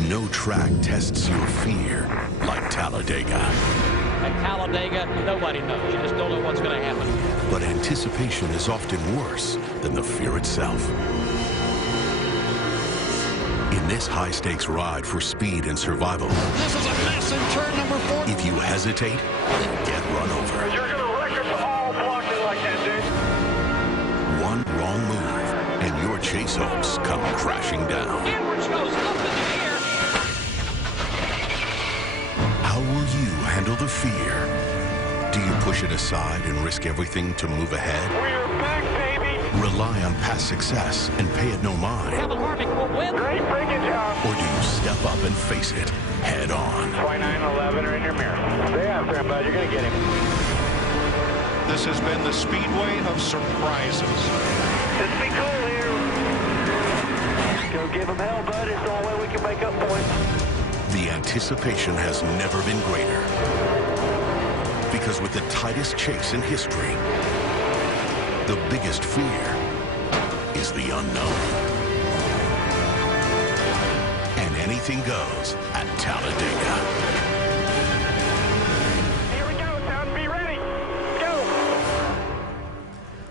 No track tests your fear like Talladega. At Talladega, nobody knows. You just don't know what's going to happen. But anticipation is often worse than the fear itself. In this high-stakes ride for speed and survival, this is a mess in turn number 4. if you hesitate, you get run over. You're going to wreck us all blocking like that, dude. One wrong move, and your chase hopes come crashing down. Edwards goes up in the air. How will you handle the fear? Do you push it aside and risk everything to move ahead? We're back, baby. Rely on past success and pay it no mind? Kevin Harvick will win. Great braking job. Or do you step up and face it head on? 29-11 are in your mirror. Stay out there, bud. You're going to get him. This has been the Speedway of surprises. Just be cool here. Go give him hell, bud. It's the only way we can make up points. The anticipation has never been greater. Because with the tightest chase in history, the biggest fear is the unknown. And anything goes at Talladega. Here we go, son. Be ready. Go.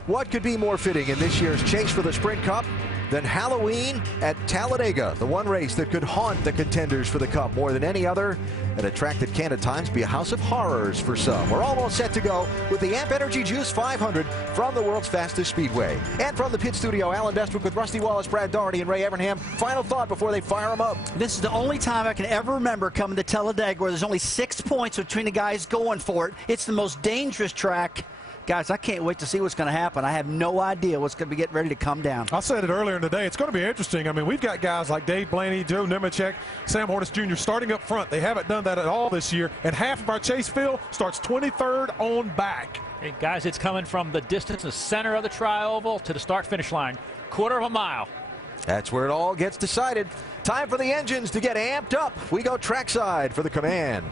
What could be more fitting in this year's chase for the Sprint Cup than Halloween at Talladega, the one race that could haunt the contenders for the Cup more than any other, and a track that can at times be a house of horrors for some. We're almost set to go with the AMP Energy Juice 500 from the world's fastest speedway. And from the pit studio, Alan Bestwick with Rusty Wallace, Brad Daugherty, and Ray Evernham. Final thought before they fire them up. This is the only time I can ever remember coming to Talladega where there's only 6 points between the guys going for it. It's the most dangerous track. Guys, I can't wait to see what's going to happen. I have no idea what's going to be getting ready to come down. I said it earlier in the day. It's going to be interesting. I mean, we've got guys like Dave Blaney, Joe Nemechek, Sam Hornish Jr. starting up front. They haven't done that at all this year. And half of our chase field starts 23rd on back. Hey, guys, it's coming from the distance, the center of the tri-oval to the start-finish line. Quarter of a mile. That's where it all gets decided. Time for the engines to get amped up. We go trackside for the command.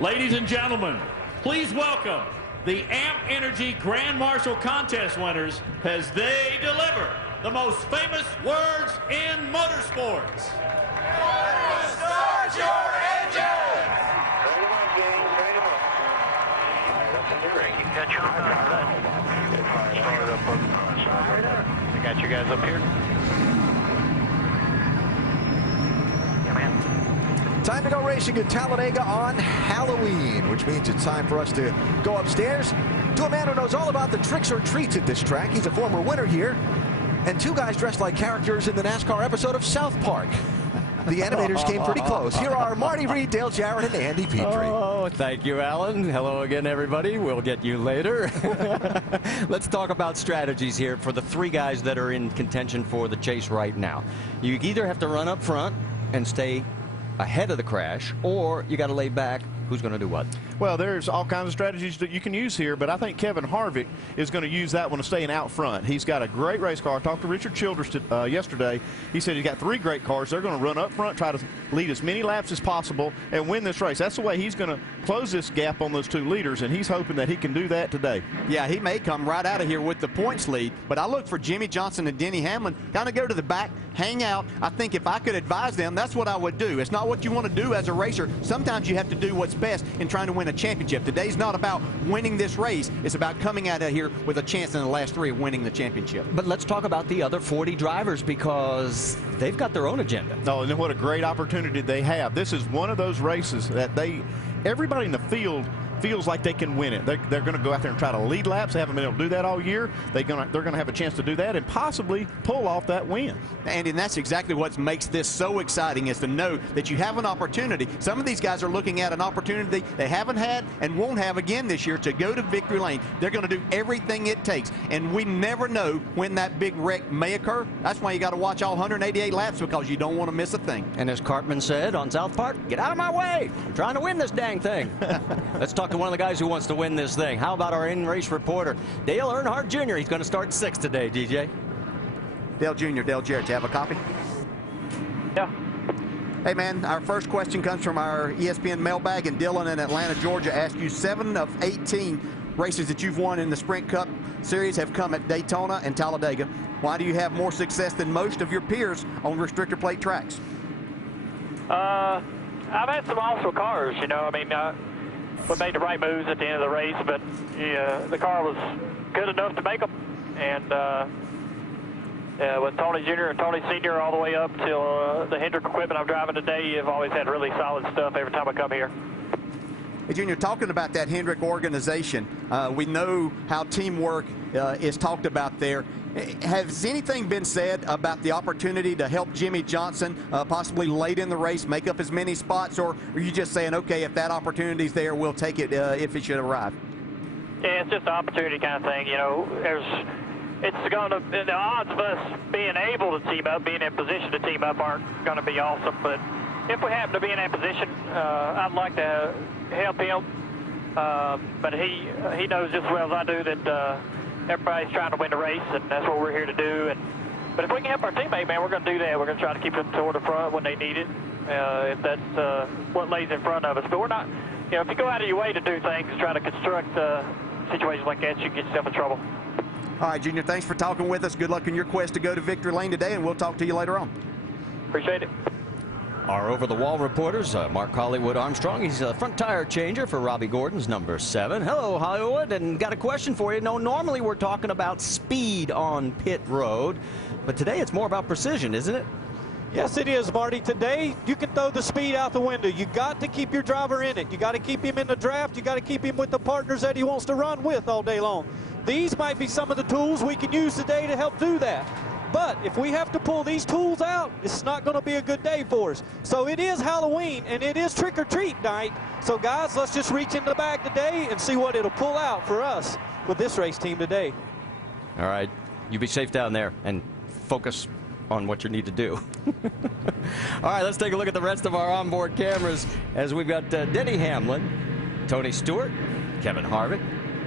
Ladies and gentlemen, please welcome the AMP Energy Grand Marshal Contest winners as they deliver the most famous words in motorsports. Start your engine! Ready to move, gang. Ready to move. You got your I got you guys up here. Yeah, man. Time to go racing at Talladega on Halloween, which means it's time for us to go upstairs to a man who knows all about the tricks or treats at this track. He's a former winner here, and 2 guys dressed like characters in the NASCAR episode of South Park. The animators came pretty close. Here are Marty Reed, Dale Jarrett, and Andy Petrie. Oh, thank you, Alan. Hello again, everybody. We'll get you later. Let's talk about strategies here for the 3 guys that are in contention for the chase right now. You either have to run up front and stay ahead of the crash, or you got to lay back. Who's going to do what? Well, there's all kinds of strategies that you can use here, but I think Kevin Harvick is going to use that one to staying out front. He's got a great race car. I talked to Richard Childress yesterday. He said he's got 3 great cars. They're going to run up front, try to lead as many laps as possible, and win this race. That's the way he's going to close this gap on those 2 leaders, and he's hoping that he can do that today. Yeah, he may come right out of here with the points lead, but I look for Jimmy Johnson and Denny Hamlin kind of go to the back, hang out. I think if I could advise them, that's what I would do. It's not what you want to do as a racer. Sometimes you have to do what's best in trying to win a championship. Today's not about winning this race. It's about coming out of here with a chance in the last 3 of winning the championship. But let's talk about the other 40 drivers because they've got their own agenda. Oh, and what a great opportunity they have. This is one of those races that everybody in the field feels like they can win it. They're going to go out there and try to lead laps. They haven't been able to do that all year. They're going to have a chance to do that and possibly pull off that win. And that's exactly what makes this so exciting, is to know that you have an opportunity. Some of these guys are looking at an opportunity they haven't had and won't have again this year to go to victory lane. They're going to do everything it takes, and we never know when that big wreck may occur. That's why you got to watch all 188 laps, because you don't want to miss a thing. And as Cartman said on South Park, get out of my way. I'm trying to win this dang thing. Let's talk to one of the guys who wants to win this thing. How about our in-race reporter, Dale Earnhardt Jr.? He's going to start 6th today, DJ. Dale Jr., Dale Jarrett, you have a copy? Yeah. Hey, man, our first question comes from our ESPN mailbag, and Dylan in Atlanta, Georgia asked you 7 of 18 races that you've won in the Sprint Cup Series have come at Daytona and Talladega. Why do you have more success than most of your peers on restrictor plate tracks? I've had some awesome cars, you know. I mean, we made the right moves at the end of the race, but the car was good enough to make them. And with Tony Jr. and Tony Sr. all the way up till the Hendrick equipment I'm driving today, I've always had really solid stuff every time I come here. Hey, Junior, talking about that Hendrick organization, we know how teamwork is talked about there. Has anything been said about the opportunity to help Jimmy Johnson possibly late in the race make up as many spots, or are you just saying, okay, if that opportunity's there, we'll take it if it should arrive? Yeah, it's just an opportunity kind of thing. You know, it's going to, the odds of us being able to team up, being in position to team up aren't going to be awesome, but if we happen to be in that position, I'd like to help him, but he knows just as well as I do that everybody's trying to win the race, and that's what we're here to do. But if we can help our teammate, man, we're going to do that. We're going to try to keep them toward the front when they need it, if that's what lays in front of us. But we're not, you know, if you go out of your way to do things, try to construct situations like that, you can get yourself in trouble. All right, Junior, thanks for talking with us. Good luck in your quest to go to victory lane today, and we'll talk to you later on. Appreciate it. Our over-the-wall reporters, Mark Hollywood Armstrong. He's a front tire changer for Robbie Gordon's number 7. Hello, Hollywood, and got a question for you. No, normally we're talking about speed on pit road, but today it's more about precision, isn't it? Yes, it is, Marty. Today, you can throw the speed out the window. You got to keep your driver in it. You got to keep him in the draft. You got to keep him with the partners that he wants to run with all day long. These might be some of the tools we can use today to help do that. But if we have to pull these tools out, it's not going to be a good day for us. So it is Halloween, and it is trick-or-treat night. So, guys, let's just reach in the bag today and see what it'll pull out for us with this race team today. All right. You be safe down there and focus on what you need to do. All right, let's take a look at the rest of our onboard cameras as we've got Denny Hamlin, Tony Stewart, Kevin Harvick,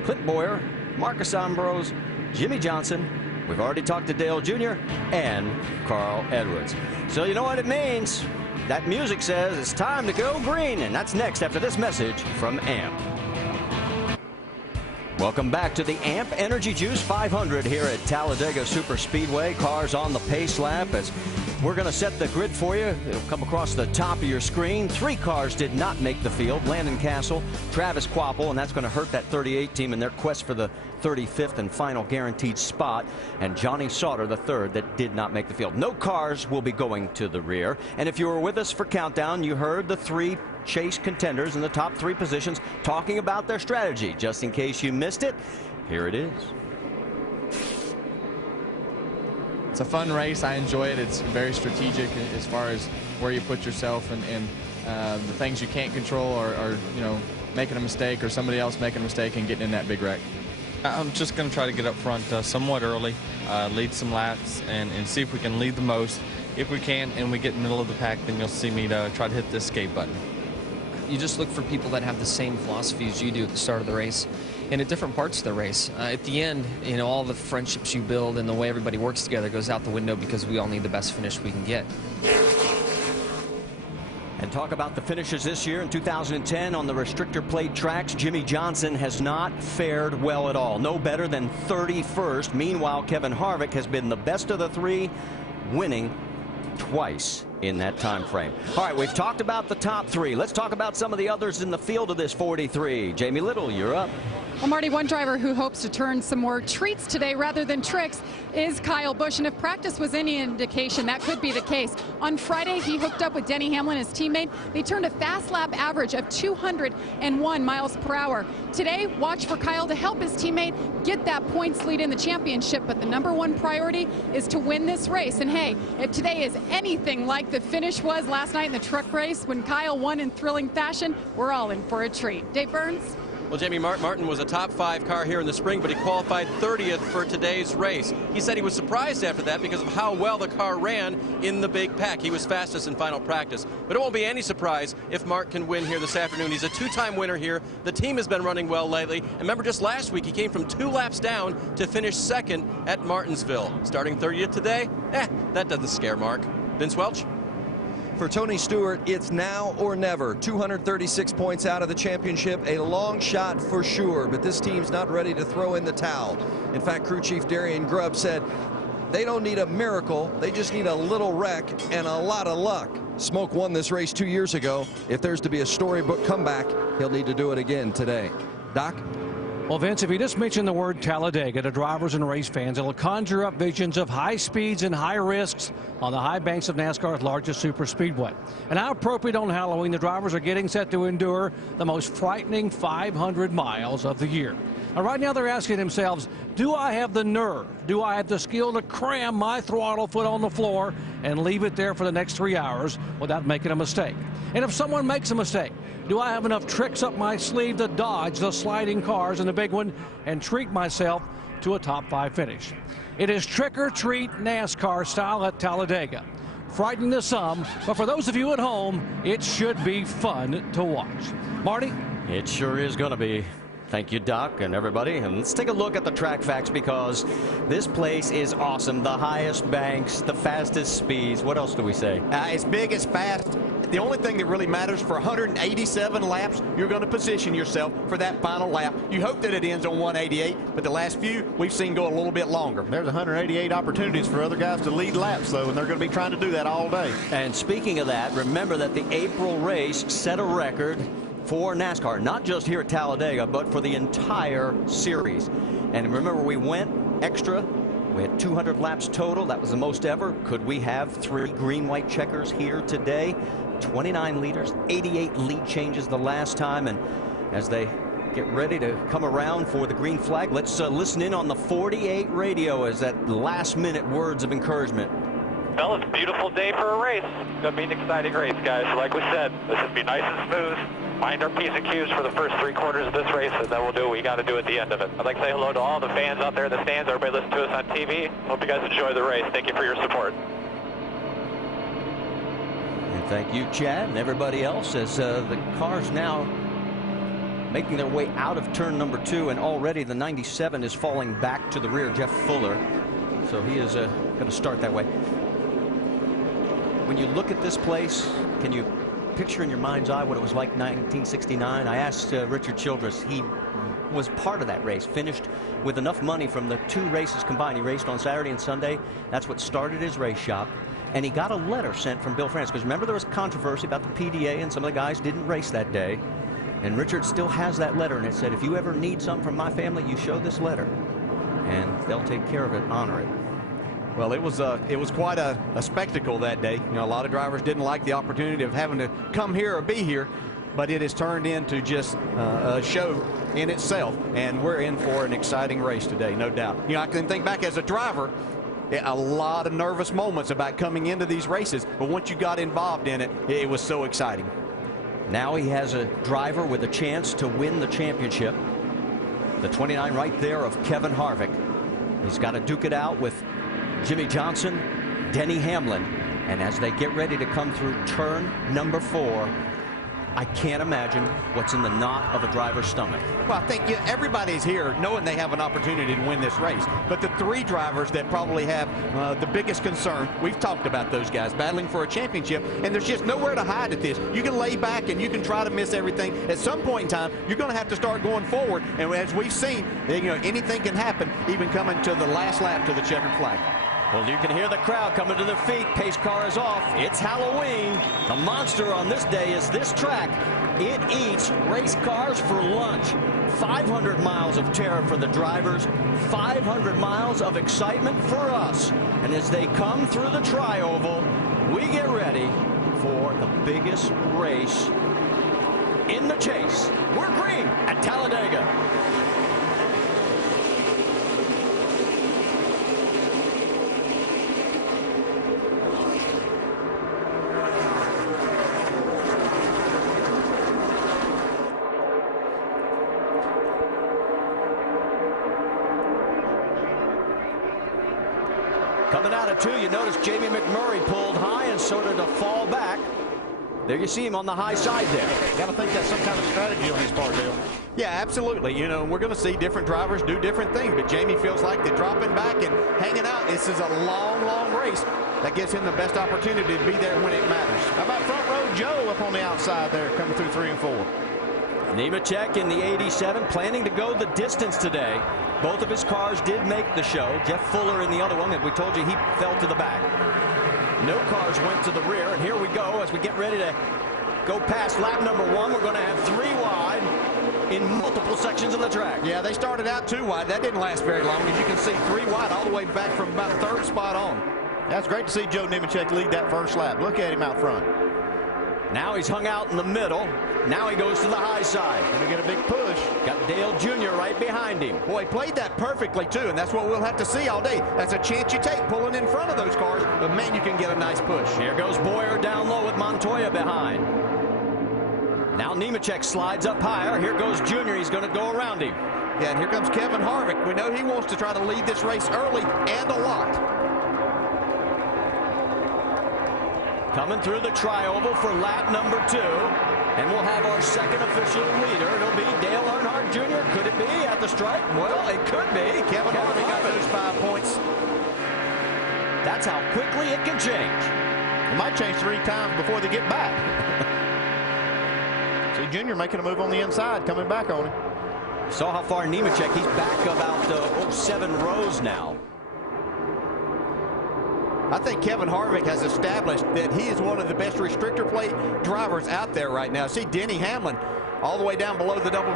Clint Boyer, Marcus Ambrose, Jimmy Johnson. We've already talked to Dale Jr. and Carl Edwards. So you know what it means. That music says it's time to go green, and that's next after this message from AMP. Welcome back to the AMP Energy Juice 500 here at Talladega Superspeedway. Cars on the pace lap as we're going to set the grid for you. It'll come across the top of your screen. 3 cars did not make the field. Landon Castle, Travis Quapple, and that's going to hurt that 38 team in their quest for the 35th and final guaranteed spot. And Johnny Sauter, the 3rd, that did not make the field. No cars will be going to the rear. And if you were with us for Countdown, you heard the 3 chase contenders in the top 3 positions talking about their strategy. Just in case you missed it, here it is. It's a fun race. I enjoy it. It's very strategic as far as where you put yourself and the things you can't control are you know, making a mistake or somebody else making a mistake and getting in that big wreck. I'm just going to try to get up front somewhat early, lead some laps, and see if we can lead the most. If we can and we get in the middle of the pack, then you'll see me try to hit the escape button. You just look for people that have the same philosophy as you do at the start of the race and at different parts of the race. At the end, you know, all the friendships you build and the way everybody works together goes out the window because we all need the best finish we can get. And talk about the finishes this year in 2010 on the restrictor plate tracks. Jimmy Johnson has not fared well at all. No better than 31st. Meanwhile, Kevin Harvick has been the best of the 3, winning twice in that time frame. All right, we've talked about the top 3. Let's talk about some of the others in the field of this 43. Jamie Little, you're up. Well, Marty, one driver who hopes to turn some more treats today rather than tricks is Kyle Busch. And if practice was any indication, that could be the case. On Friday, he hooked up with Denny Hamlin, his teammate. They turned a fast lap average of 201 miles per hour. Today, watch for Kyle to help his teammate get that points lead in the championship. But the #1 priority is to win this race. And hey, if today is anything like the finish was last night in the truck race when Kyle won in thrilling fashion, we're all in for a treat. Dave Burns? Well, Jamie Martin was a top 5 car here in the spring, but he qualified 30th for today's race. He said he was surprised after that because of how well the car ran in the big pack. He was fastest in final practice. But it won't be any surprise if Mark can win here this afternoon. He's a 2-time winner here. The team has been running well lately. And remember, just last week, he came from 2 laps down to finish 2nd at Martinsville. Starting 30th today? That doesn't scare Mark. Vince Welch? For Tony Stewart, it's now or never. 236 points out of the championship, a long shot for sure, but this team's not ready to throw in the towel. In fact, crew chief Darian Grubb said they don't need a miracle, they just need a little wreck and a lot of luck. Smoke won this race 2 years ago. If there's to be a storybook comeback, he'll need to do it again today. Doc? Well, Vince, if you just mention the word Talladega to drivers and race fans, it'll conjure up visions of high speeds and high risks on the high banks of NASCAR's largest super speedway. And how appropriate on Halloween, the drivers are getting set to endure the most frightening 500 miles of the year. Now, right now they're asking themselves, do I have the nerve? Do I have the skill to cram my throttle foot on the floor and leave it there for the next 3 hours without making a mistake? And if someone makes a mistake, do I have enough tricks up my sleeve to dodge the sliding cars in the big one and treat myself to a top 5 finish? It is trick or treat NASCAR style at Talladega. Frightening to some, but for those of you at home, it should be fun to watch. Marty? It sure is going to be. Thank you, Doc, and everybody. And let's take a look at the track facts, because this place is awesome. The highest banks, the fastest speeds. What else do we say? It's big, it's fast. The only thing that really matters, for 187 laps, you're going to position yourself for that final lap. You hope that it ends on 188, but the last few we've seen go a little bit longer. There's 188 opportunities for other guys to lead laps, though, and they're going to be trying to do that all day. And speaking of that, remember that the April race set a record for NASCAR, not just here at Talladega, but for the entire series. And remember, we went extra. We had 200 laps total. That was the most ever. Could we have 3 green-white checkers here today? 29 leaders, 88 lead changes the last time. And as they get ready to come around for the green flag, let's listen in on the 48 radio as that last-minute words of encouragement. Well, it's a beautiful day for a race. It's going to be an exciting race, guys. Like we said, this should be nice and smooth. Mind our P's and Q's for the first 3 quarters of this race, and then we'll do what we got to do at the end of it. I'd like to say hello to all the fans out there in the stands, everybody listening to us on TV. Hope you guys enjoy the race. Thank you for your support. And thank you, Chad, and everybody else, as the cars now making their way out of turn number 2, and already the 97 is falling back to the rear, Jeff Fuller. So he is going to start that way. When you look at this place, can you picture in your mind's eye what it was like 1969? I asked Richard Childress. He was part of that race, finished with enough money from the 2 races combined. He raced on Saturday and Sunday. That's what started his race shop. And he got a letter sent from Bill France, because remember, there was controversy about the PDA and some of the guys didn't race that day. And Richard still has that letter, and it said, if you ever need something from my family, you show this letter and they'll take care of it, honor it. Well, it was quite a spectacle that day. You know, a lot of drivers didn't like the opportunity of having to come here or be here, but it has turned into just a show in itself, and we're in for an exciting race today, no doubt. You know, I can think back as a driver, a lot of nervous moments about coming into these races, but once you got involved in it, it was so exciting. Now he has a driver with a chance to win the championship. The 29 right there of Kevin Harvick. He's got to duke it out with Jimmy Johnson, Denny Hamlin, and as they get ready to come through turn number 4, I can't imagine what's in the knot of a driver's stomach. Well, I think everybody's here knowing they have an opportunity to win this race, but the 3 drivers that probably have the biggest concern, we've talked about those guys battling for a championship, and there's just nowhere to hide at this. You can lay back and you can try to miss everything. At some point in time, you're going to have to start going forward, and as we've seen, you know, anything can happen, even coming to the last lap to the checkered flag. Well, you can hear the crowd coming to their feet. Pace car is off. It's Halloween. The monster on this day is this track. It eats race cars for lunch. 500 miles of terror for the drivers. 500 miles of excitement for us. And as they come through the tri-oval, we get ready for the biggest race in the chase. We're green at Talladega. Coming out of 2, you notice Jamie McMurray pulled high and started to fall back. There you see him on the high side there. Got to think that's some kind of strategy on his part, Dale. Yeah, absolutely. You know, we're going to see different drivers do different things, but Jamie feels like they're dropping back and hanging out. This is a long, long race. That gives him the best opportunity to be there when it matters. How about front row Joe up on the outside there, coming through 3 and 4? Nemechek in the 87, planning to go the distance today. Both of his cars did make the show. Jeff Fuller in the other one, and we told you he fell to the back. No cars went to the rear, and here we go as we get ready to go past lap number 1. We're going to have 3 wide in multiple sections of the track. Yeah, they started out 2 wide. That didn't last very long. As you can see, 3 wide all the way back from about 3rd spot on. That's great to see Joe Nemechek lead that first lap. Look at him out front. Now he's hung out in the middle. Now he goes to the high side. Gonna get a big push. Got Dale Jr. right behind him. Boy, he played that perfectly, too, and that's what we'll have to see all day. That's a chance you take, pulling in front of those cars, but, man, you can get a nice push. Here goes Boyer down low with Montoya behind. Now Nemechek slides up higher. Here goes Jr. He's going to go around him. Yeah, and here comes Kevin Harvick. We know he wants to try to lead this race early and a lot. Coming through the tri-oval for lap number 2. And we'll have our second official leader. It'll be Dale Earnhardt Jr. Could it be at the stripe? Well, it could be. Kevin Harvick got those 5 points. That's how quickly it can change. It might change 3 times before they get back. See Junior making a move on the inside, coming back on him. Saw how far Nemechek, he's back about 7 rows now. I think Kevin Harvick has established that he is one of the best restrictor plate drivers out there right now. See Denny Hamlin all the way down below the double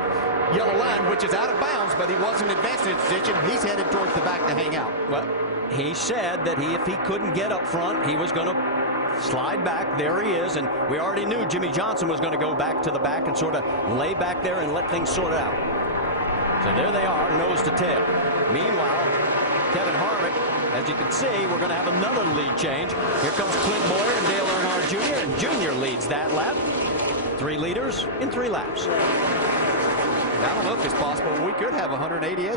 yellow line, which is out of bounds, but he wasn't advanced in his position. He's headed towards the back to hang out. Well, he said that if he couldn't get up front, he was going to slide back. There he is, and we already knew Jimmy Johnson was going to go back to the back and sort of lay back there and let things sort out. So there they are, nose to tail. Meanwhile, Kevin Harvick, as you can see, we're going to have another lead change. Here comes Clint Boyer and Dale Earnhardt Jr., and Jr. leads that lap. 3 leaders in 3 laps. I don't know if it's possible. We could have 188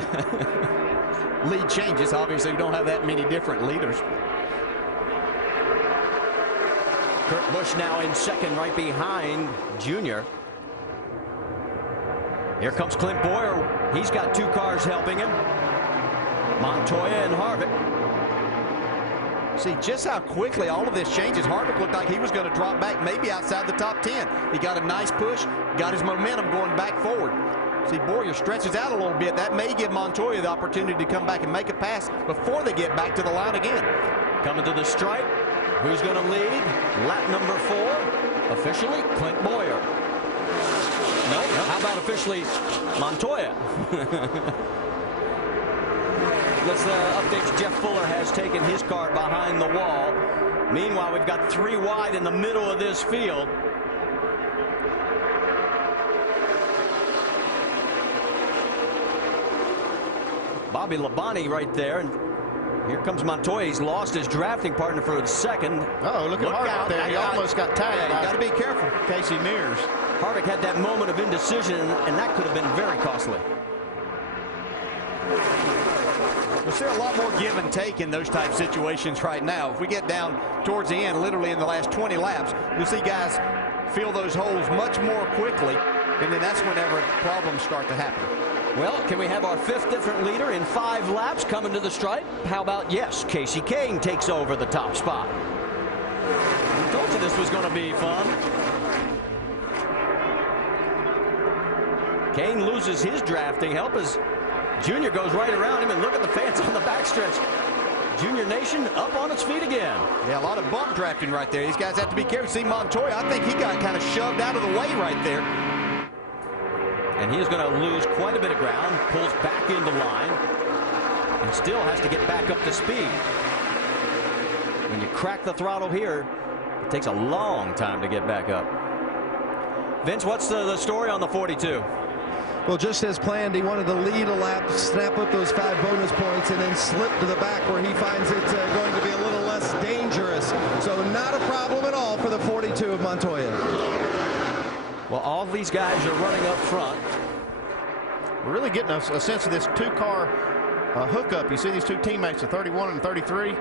lead changes. Obviously, we don't have that many different leaders. Kurt Busch now in second, right behind Jr. Here comes Clint Boyer. He's got 2 cars helping him. Montoya and Harvick. See just how quickly all of this changes. Harvick looked like he was going to drop back maybe outside the top 10. He got a nice push, got his momentum going back forward. See, Boyer stretches out a little bit. That may give Montoya the opportunity to come back and make a pass before they get back to the line again. Coming to the stripe. Who's going to lead? Lap number 4. Officially, Clint Boyer. No, how about officially Montoya? Let's update. Jeff Fuller has taken his car behind the wall. Meanwhile, we've got 3 wide in the middle of this field. Bobby Labonte right there. And here comes Montoya. He's lost his drafting partner for the second. Uh-oh, look at Harvick there. He almost got tagged. Yeah, you got to be careful. Casey Mears. Harvick had that moment of indecision, and that could have been very costly. We'll see a lot more give and take in those type situations right now. If we get down towards the end, literally in the last 20 laps, you'll see guys fill those holes much more quickly, and then that's whenever problems start to happen. Well, can we have our 5th different leader in 5 laps coming to the stripe? How about, yes, Casey Kane takes over the top spot. I told you this was going to be fun. Kane loses his drafting help as Junior goes right around him, and look at the fans on the backstretch. Junior Nation up on its feet again. Yeah, a lot of bump drafting right there. These guys have to be careful. See Montoya, I think he got kind of shoved out of the way right there. And he is going to lose quite a bit of ground, pulls back into line, and still has to get back up to speed. When you crack the throttle here, it takes a long time to get back up. Vince, what's the story on the 42? Well, just as planned, he wanted to lead a lap, snap up those 5 bonus points, and then slip to the back where he finds it going to be a little less dangerous. So not a problem at all for the 42 of Montoya. Well, all these guys are running up front. We're really getting a sense of this 2-car hookup. You see these 2 teammates, the 31 and 33.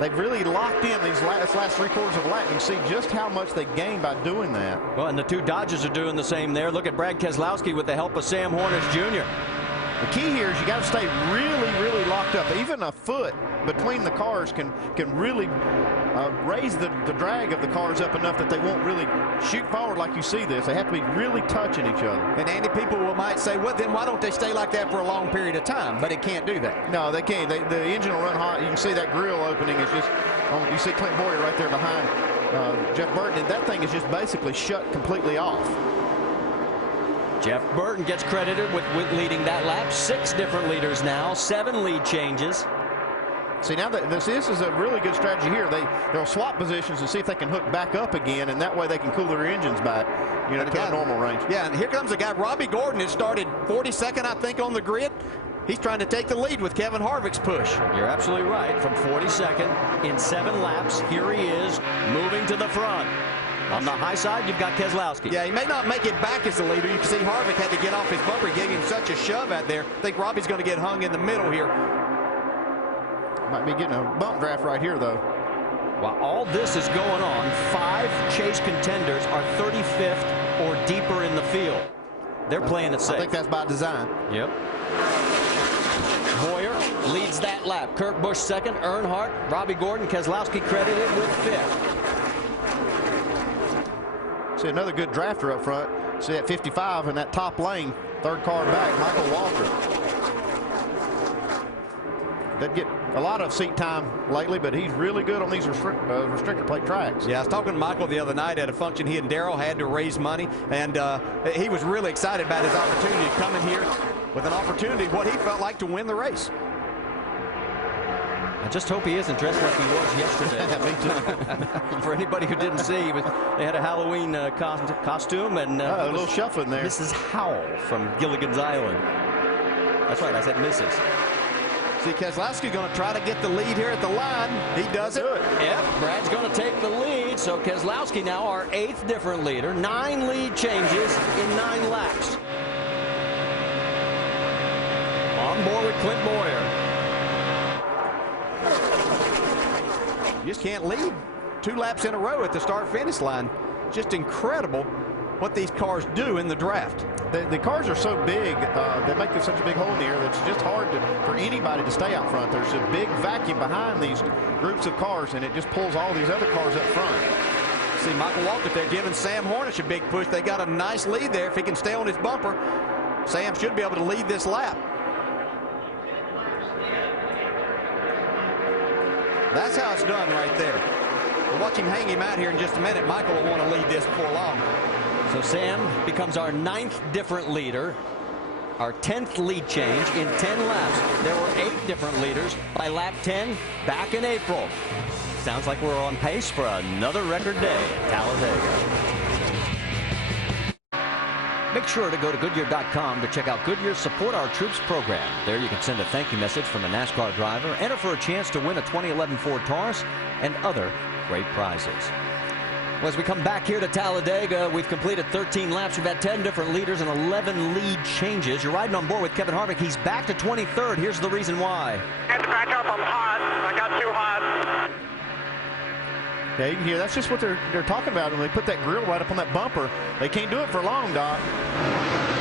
They've really locked in these last 3 quarters of the lap. You can see just how much they gained by doing that. Well, and the 2 Dodgers are doing the same there. Look at Brad Keselowski with the help of Sam Hornish Jr. The key here is you got to stay really, really locked up. Even a foot between the cars can really raise the drag of the cars up enough that they won't really shoot forward like you see this. They have to be really touching each other. And Andy, people might say, well, then why don't they stay like that for a long period of time? But it can't do that. No, they can't. The engine will run hot. You can see that grill opening is just You see Clint Boyer right there behind Jeff Burton, and that thing is just basically shut completely off. Jeff Burton gets credited with leading that lap. 6 different leaders now, 7 lead changes. See, now that this is a really good strategy here. They'll swap positions and see if they can hook back up again, and that way they can cool their engines back, you know, to kind of normal range. Yeah, and here comes a guy, Robbie Gordon, has started 42nd, I think, on the grid. He's trying to take the lead with Kevin Harvick's push. You're absolutely right. From 42nd in 7 laps, here he is moving to the front. On the high side, you've got Keselowski. Yeah, he may not make it back as the leader. You can see Harvick had to get off his bumper. He gave him such a shove out there. I think Robbie's going to get hung in the middle here. Might be getting a bump draft right here, though. While all this is going on, 5 chase contenders are 35th or deeper in the field. They're playing it safe. I think that's by design. Yep. Boyer leads that lap. Kurt Busch second. Earnhardt, Robbie Gordon, Keselowski credited with 5th. See another good drafter up front. See at 55 in that top lane, 3rd car back, Michael Walker. Doesn't get a lot of seat time lately, but he's really good on these restrictor plate tracks. Yeah, I was talking to Michael the other night at a function. He and Darrell had to raise money, and he was really excited about his opportunity to come in here with an opportunity, what he felt like to win the race. I just hope he isn't dressed like he was yesterday. Me too. For anybody who didn't see, they had a Halloween costume and a little shuffling there. Mrs. Howell from Gilligan's Island. That's right, I said Mrs. See, Keselowski's going to try to get the lead here at the line. He does it. Yep, Brad's going to take the lead. So Keselowski now our 8th different leader. 9 lead changes in 9 laps. On board with Clint Boyer. You just can't lead 2 laps in a row at the start-finish line. Just incredible what these cars do in the draft. The cars are so big, they make such a big hole in the air that it's just hard for anybody to stay out front. There's a big vacuum behind these groups of cars, and it just pulls all these other cars up front. See Michael Walker there giving Sam Hornish a big push. They got a nice lead there. If he can stay on his bumper, Sam should be able to lead this lap. That's how it's done right there. We'll watch him hang him out here in just a minute. Michael will want to lead this before long. So Sam becomes our 9th different leader, our 10th lead change in 10 laps. There were 8 different leaders by lap 10 back in April. Sounds like we're on pace for another record day at Talladega. Make sure to go to Goodyear.com to check out Goodyear's Support Our Troops program. There you can send a thank you message from a NASCAR driver, enter for a chance to win a 2011 Ford Taurus, and other great prizes. Well, as we come back here to Talladega, we've completed 13 laps. We've had 10 different leaders and 11 lead changes. You're riding on board with Kevin Harvick. He's back to 23rd. Here's the reason why. I had to back up. I'm hot. I got too hot. Yeah, you can hear that's just what they're talking about when they put that grill right up on that bumper. They can't do it for long, Doc.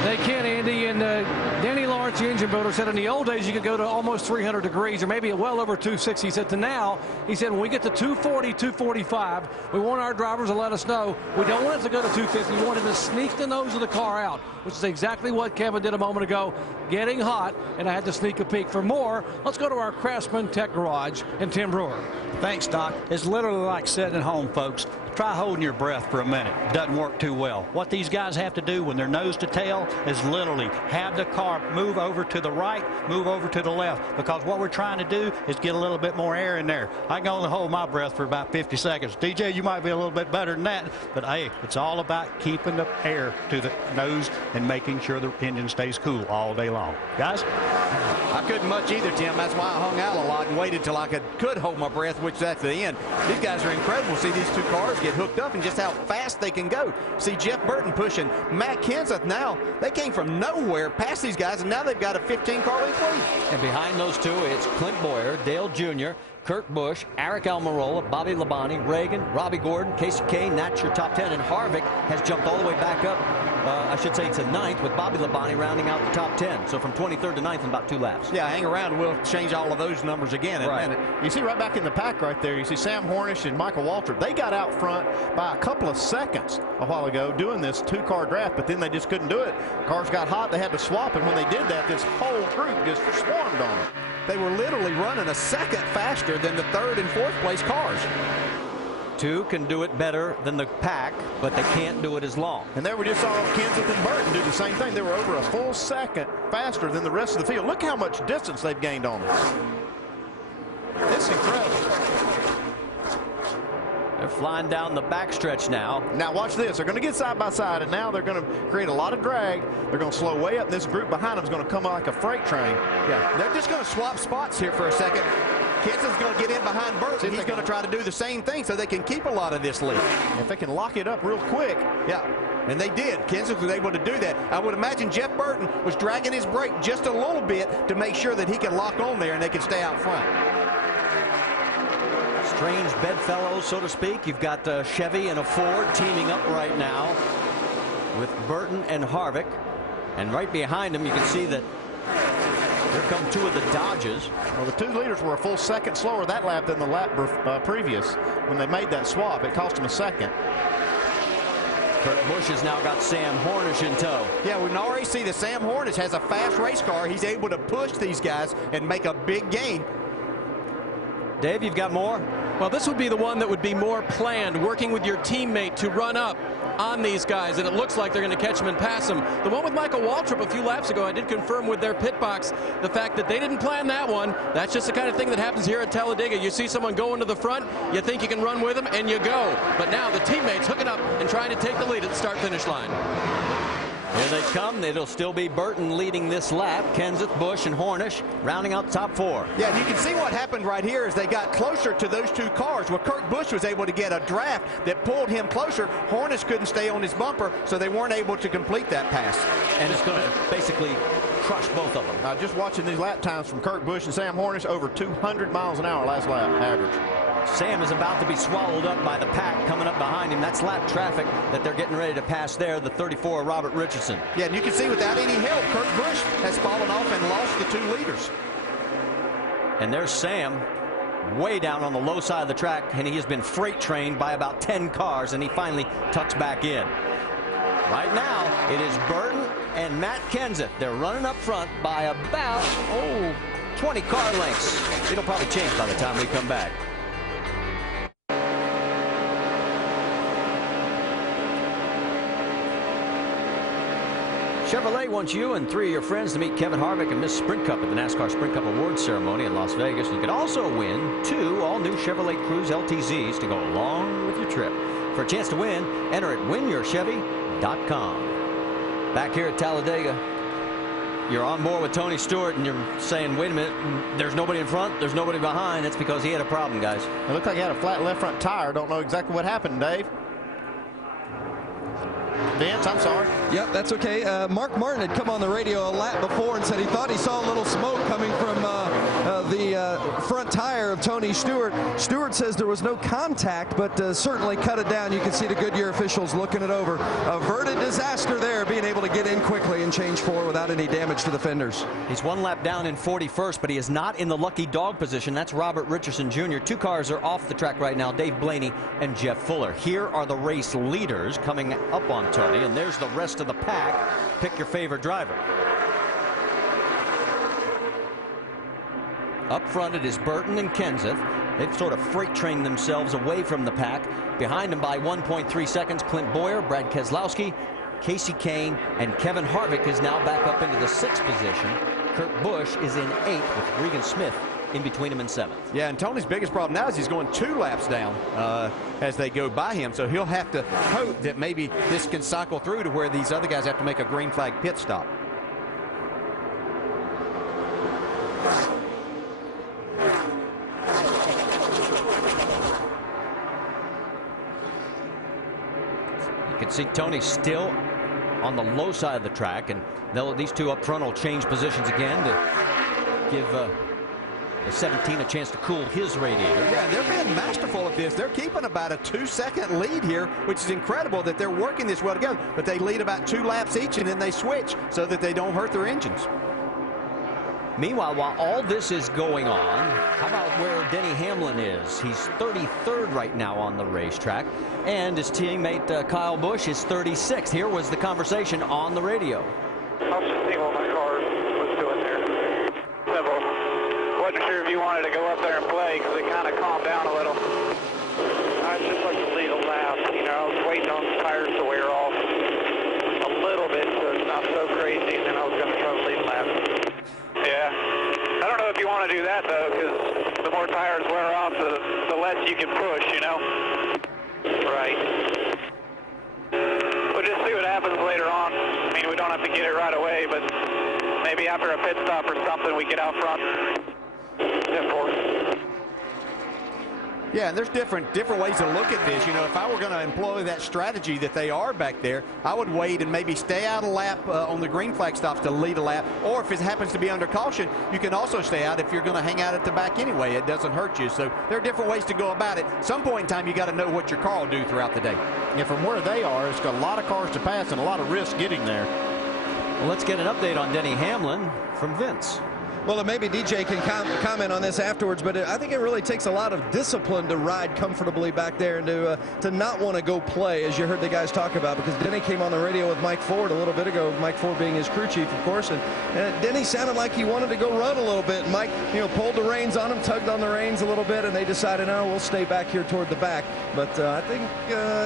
They can, Andy, and Danny Lawrence, the engine builder, said in the old days you could go to almost 300 degrees or maybe well over 260. He said to now, he said when we get to 240, 245, we want our drivers to let us know we don't want it to go to 250. We want it to sneak the nose of the car out, which is exactly what Kevin did a moment ago, getting hot, and I had to sneak a peek. For more, let's go to our Craftsman Tech Garage and Tim Brewer. Thanks, Doc. It's literally like sitting at home, folks. Try holding your breath for a minute. Doesn't work too well. What these guys have to do when they're nose to tail is literally have the car move over to the right, move over to the left, because what we're trying to do is get a little bit more air in there. I can only hold my breath for about 50 seconds. DJ, you might be a little bit better than that, but hey, it's all about keeping the air to the nose and making sure the engine stays cool all day long. Guys? I couldn't much either, Tim. That's why I hung out a lot and waited till I could hold my breath, which that's the end. These guys are incredible. See these 2 cars get hooked up and just how fast they can go. See Jeff Burton pushing Matt Kenseth now. They came from nowhere past these guys, and now they've got a 15-car length lead. And behind those 2, it's Clint Boyer, Dale Jr., Kurt Busch, Eric Almirola, Bobby Labonte, Reagan, Robbie Gordon, Casey Kane. That's your top 10. And Harvick has jumped all the way back up, I should say, to 9th, with Bobby Labonte rounding out the top 10. So from 23rd to 9th in about 2 laps. Yeah, hang around and we'll change all of those numbers again in a minute. You see right back in the pack right there, you see Sam Hornish and Michael Waltrip. They got out front by a couple of seconds a while ago doing this 2-car draft, but then they just couldn't do it. Cars got hot, they had to swap, and when they did that, this whole group just swarmed on them. they were literally running a second faster than the third and fourth place cars. Two can do it better than the pack, but they can't do it as long. And there we just saw Kenseth and Burton do the same thing. They were over a full second faster than the rest of the field. Look how much distance they've gained on them. It's incredible. They're flying down the backstretch now. Now watch this. They're going to get side by side, and now they're going to create a lot of drag. They're going to slow way up. This group behind them is going to come like a freight train. Yeah, they're just going to swap spots here for a second. Kenseth's going to get in behind Burton. He's going to try to do the same thing so they can keep a lot of this lead. If they can lock it up real quick. Yeah, and they did. Kenseth was able to do that. I would imagine Jeff Burton was dragging his brake just a little bit to make sure that he can lock on there and they can stay out front. Strange bedfellows, so to speak. You've got Chevy and a Ford teaming up right now with Burton and Harvick. And right behind them, you can see that here come two of the Dodges. Well, the two leaders were a full second slower that lap than the lap previous. When they made that swap, it cost them a second. Kurt Busch has now got Sam Hornish in tow. Yeah, we can already see that Sam Hornish has a fast race car. He's able to push these guys and make a big gain. Dave, you've got more? Well, this would be the one that would be more planned, working with your teammate to run up on these guys, and it looks like they're going to catch them and pass them. The one with Michael Waltrip a few laps ago, I did confirm with their pit box the fact that they didn't plan that one. That's just the kind of thing that happens here at Talladega. You see someone going to the front, you think you can run with them, and you go. But now the teammates hooking up and trying to take the lead at the start-finish line. Here they come. It'll still be Burton leading this lap. Kenseth, Busch, and Hornish rounding out top four. Yeah, and you can see what happened right here as they got closer to those two cars. Well, Kurt Busch was able to get a draft that pulled him closer. Hornish couldn't stay on his bumper, so they weren't able to complete that pass. And it's going to basically crush both of them. Just watching these lap times from Kurt Busch and Sam Hornish, over 200 miles an hour last lap average. Sam is about to be swallowed up by the pack coming up behind him. That's lap traffic that they're getting ready to pass there, the 34 Robert Richardson. Yeah, and you can see without any help, Kurt Busch has fallen off and lost the two leaders. And there's Sam way down on the low side of the track, and he has been freight trained by about 10 cars, and he finally tucks back in. Right now, it is Burton and Matt Kenseth. They're running up front by about, 20 car lengths. It'll probably change by the time we come back. Chevrolet wants you and 3 of your friends to meet Kevin Harvick and Miss Sprint Cup at the NASCAR Sprint Cup Awards Ceremony in Las Vegas. You could also win 2 all-new Chevrolet Cruze LTZs to go along with your trip. For a chance to win, enter at winyourchevy.com. Back here at Talladega, you're on board with Tony Stewart, and you're saying, wait a minute, there's nobody in front, there's nobody behind. That's because he had a problem, guys. It looked like he had a flat left front tire. Don't know exactly what happened, Dave. Vince, I'm sorry. Yep, that's okay. Mark Martin had come on the radio a lap before and said he thought he saw a little smoke coming from the front tire of Tony Stewart. Stewart says there was no contact, but certainly cut it down. You can see the Goodyear officials looking it over. Averted disaster there, being able to get in quickly and change 4 without any damage to the fenders. He's 1 lap down in 41st, but he is not in the lucky dog position. That's Robert Richardson Jr. 2 cars are off the track right now, Dave Blaney and Jeff Fuller. Here are the race leaders coming up on Tony, and there's the rest of the pack. Pick your favorite driver. Up front, it is Burton and Kenseth. They've sort of freight trained themselves away from the pack. Behind them by 1.3 seconds, Clint Boyer, Brad Keselowski, Casey Kane, and Kevin Harvick is now back up into the 6th position. Kurt Busch is in 8th with Regan Smith in between him and 7th. Yeah, and Tony's biggest problem now is he's going 2 laps down as they go by him, so he'll have to hope that maybe this can cycle through to where these other guys have to make a green flag pit stop. You can see Tony still on the low side of the track, and these 2 up front will change positions again to give the 17 a chance to cool his radiator. Yeah, they're being masterful at this. They're keeping about a 2-second lead here, which is incredible that they're working this well together. But they lead about 2 laps each, and then they switch so that they don't hurt their engines. Meanwhile, while all this is going on, how about where Denny Hamlin is? He's 33rd right now on the racetrack, and his teammate Kyle Busch is 36th. Here was the conversation on the radio. I was just seeing what my car was doing there. Several. you wanted to go up there and play because it kind of calmed down a little. I'd just like to lead a lap. You know, I was waiting on the tires to wear off a little bit so it's not so crazy, and then I was going to try to lead a lap. Yeah. I don't know if you want to do that, though, because the more tires wear off, the less you can push, you know? Right. We'll just see what happens later on. I mean, we don't have to get it right away, but maybe after a pit stop or something, we get out front. Yeah, and there's different ways to look at this. You know, if I were going to employ that strategy that they are back there, I would wait and maybe stay out a lap on the green flag stops to lead a lap. Or if it happens to be under caution, you can also stay out if you're going to hang out at the back anyway. It doesn't hurt you. So there are different ways to go about it. Some point in time, you got to know what your car will do throughout the day. Yeah, from where they are, it's got a lot of cars to pass and a lot of risk getting there. Well, let's get an update on Denny Hamlin from Vince. Well, maybe DJ can comment on this afterwards, but I think it really takes a lot of discipline to ride comfortably back there and to not want to go play, as you heard the guys talk about, because Denny came on the radio with Mike Ford a little bit ago, Mike Ford being his crew chief, of course, and Denny sounded like he wanted to go run a little bit. Mike, pulled the reins on him, tugged on the reins a little bit, and they decided, no, we'll stay back here toward the back. But I think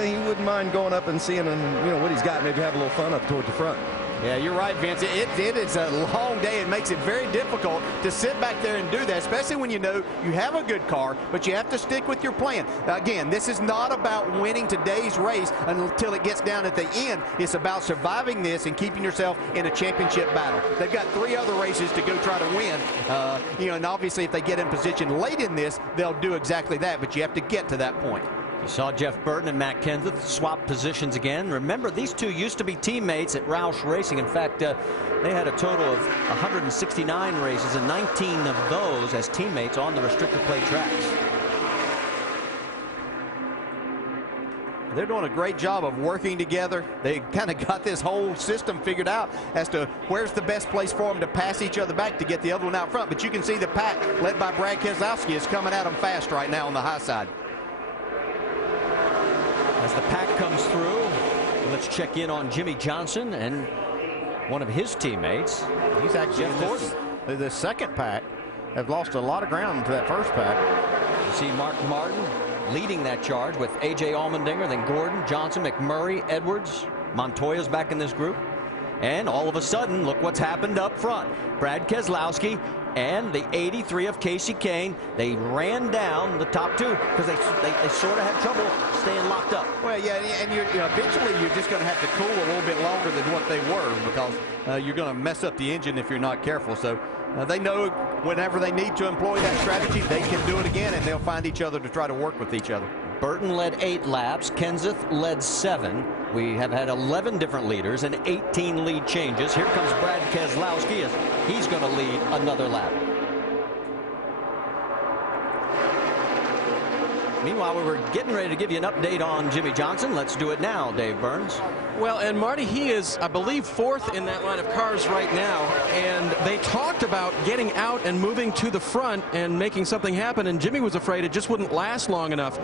he wouldn't mind going up and seeing what he's got, maybe have a little fun up toward the front. Yeah, you're right, Vince. It is a long day. It makes it very difficult to sit back there and do that, especially when you know you have a good car, but you have to stick with your plan. Again, this is not about winning today's race until it gets down at the end. It's about surviving this and keeping yourself in a championship battle. They've got 3 other races to go try to win. And obviously if they get in position late in this, they'll do exactly that, but you have to get to that point. You saw Jeff Burton and Matt Kenseth swap positions again. Remember, these two used to be teammates at Roush Racing. In fact, they had a total of 169 races, and 19 of those as teammates on the restrictor plate tracks. They're doing a great job of working together. They kind of got this whole system figured out as to where's the best place for them to pass each other back to get the other one out front. But you can see the pack led by Brad Keselowski is coming at them fast right now on the high side. As the pack comes through, let's check in on Jimmy Johnson and one of his teammates. He's actually Jeff Gordon. The second pack have lost a lot of ground to that first pack. You see Mark Martin leading that charge with A.J. Allmendinger, then Gordon, Johnson, McMurray, Edwards. Montoya's back in this group. And all of a sudden, look what's happened up front. Brad Keselowski and the 83 of Casey Kane, they ran down the top 2 because they sort of had trouble staying locked up. Well, yeah, and eventually you're just going to have to cool a little bit longer than what they were because you're going to mess up the engine if you're not careful. So they know whenever they need to employ that strategy, they can do it again, and they'll find each other to try to work with each other. Burton led 8 laps. Kenseth led 7. We have had 11 different leaders and 18 lead changes. Here comes Brad Keselowski as he's going to lead another lap. Meanwhile, we were getting ready to give you an update on Jimmy Johnson. Let's do it now, Dave Burns. Well, and Marty, he is, I believe, 4th in that line of cars right now. And they talked about getting out and moving to the front and making something happen. And Jimmy was afraid it just wouldn't last long enough.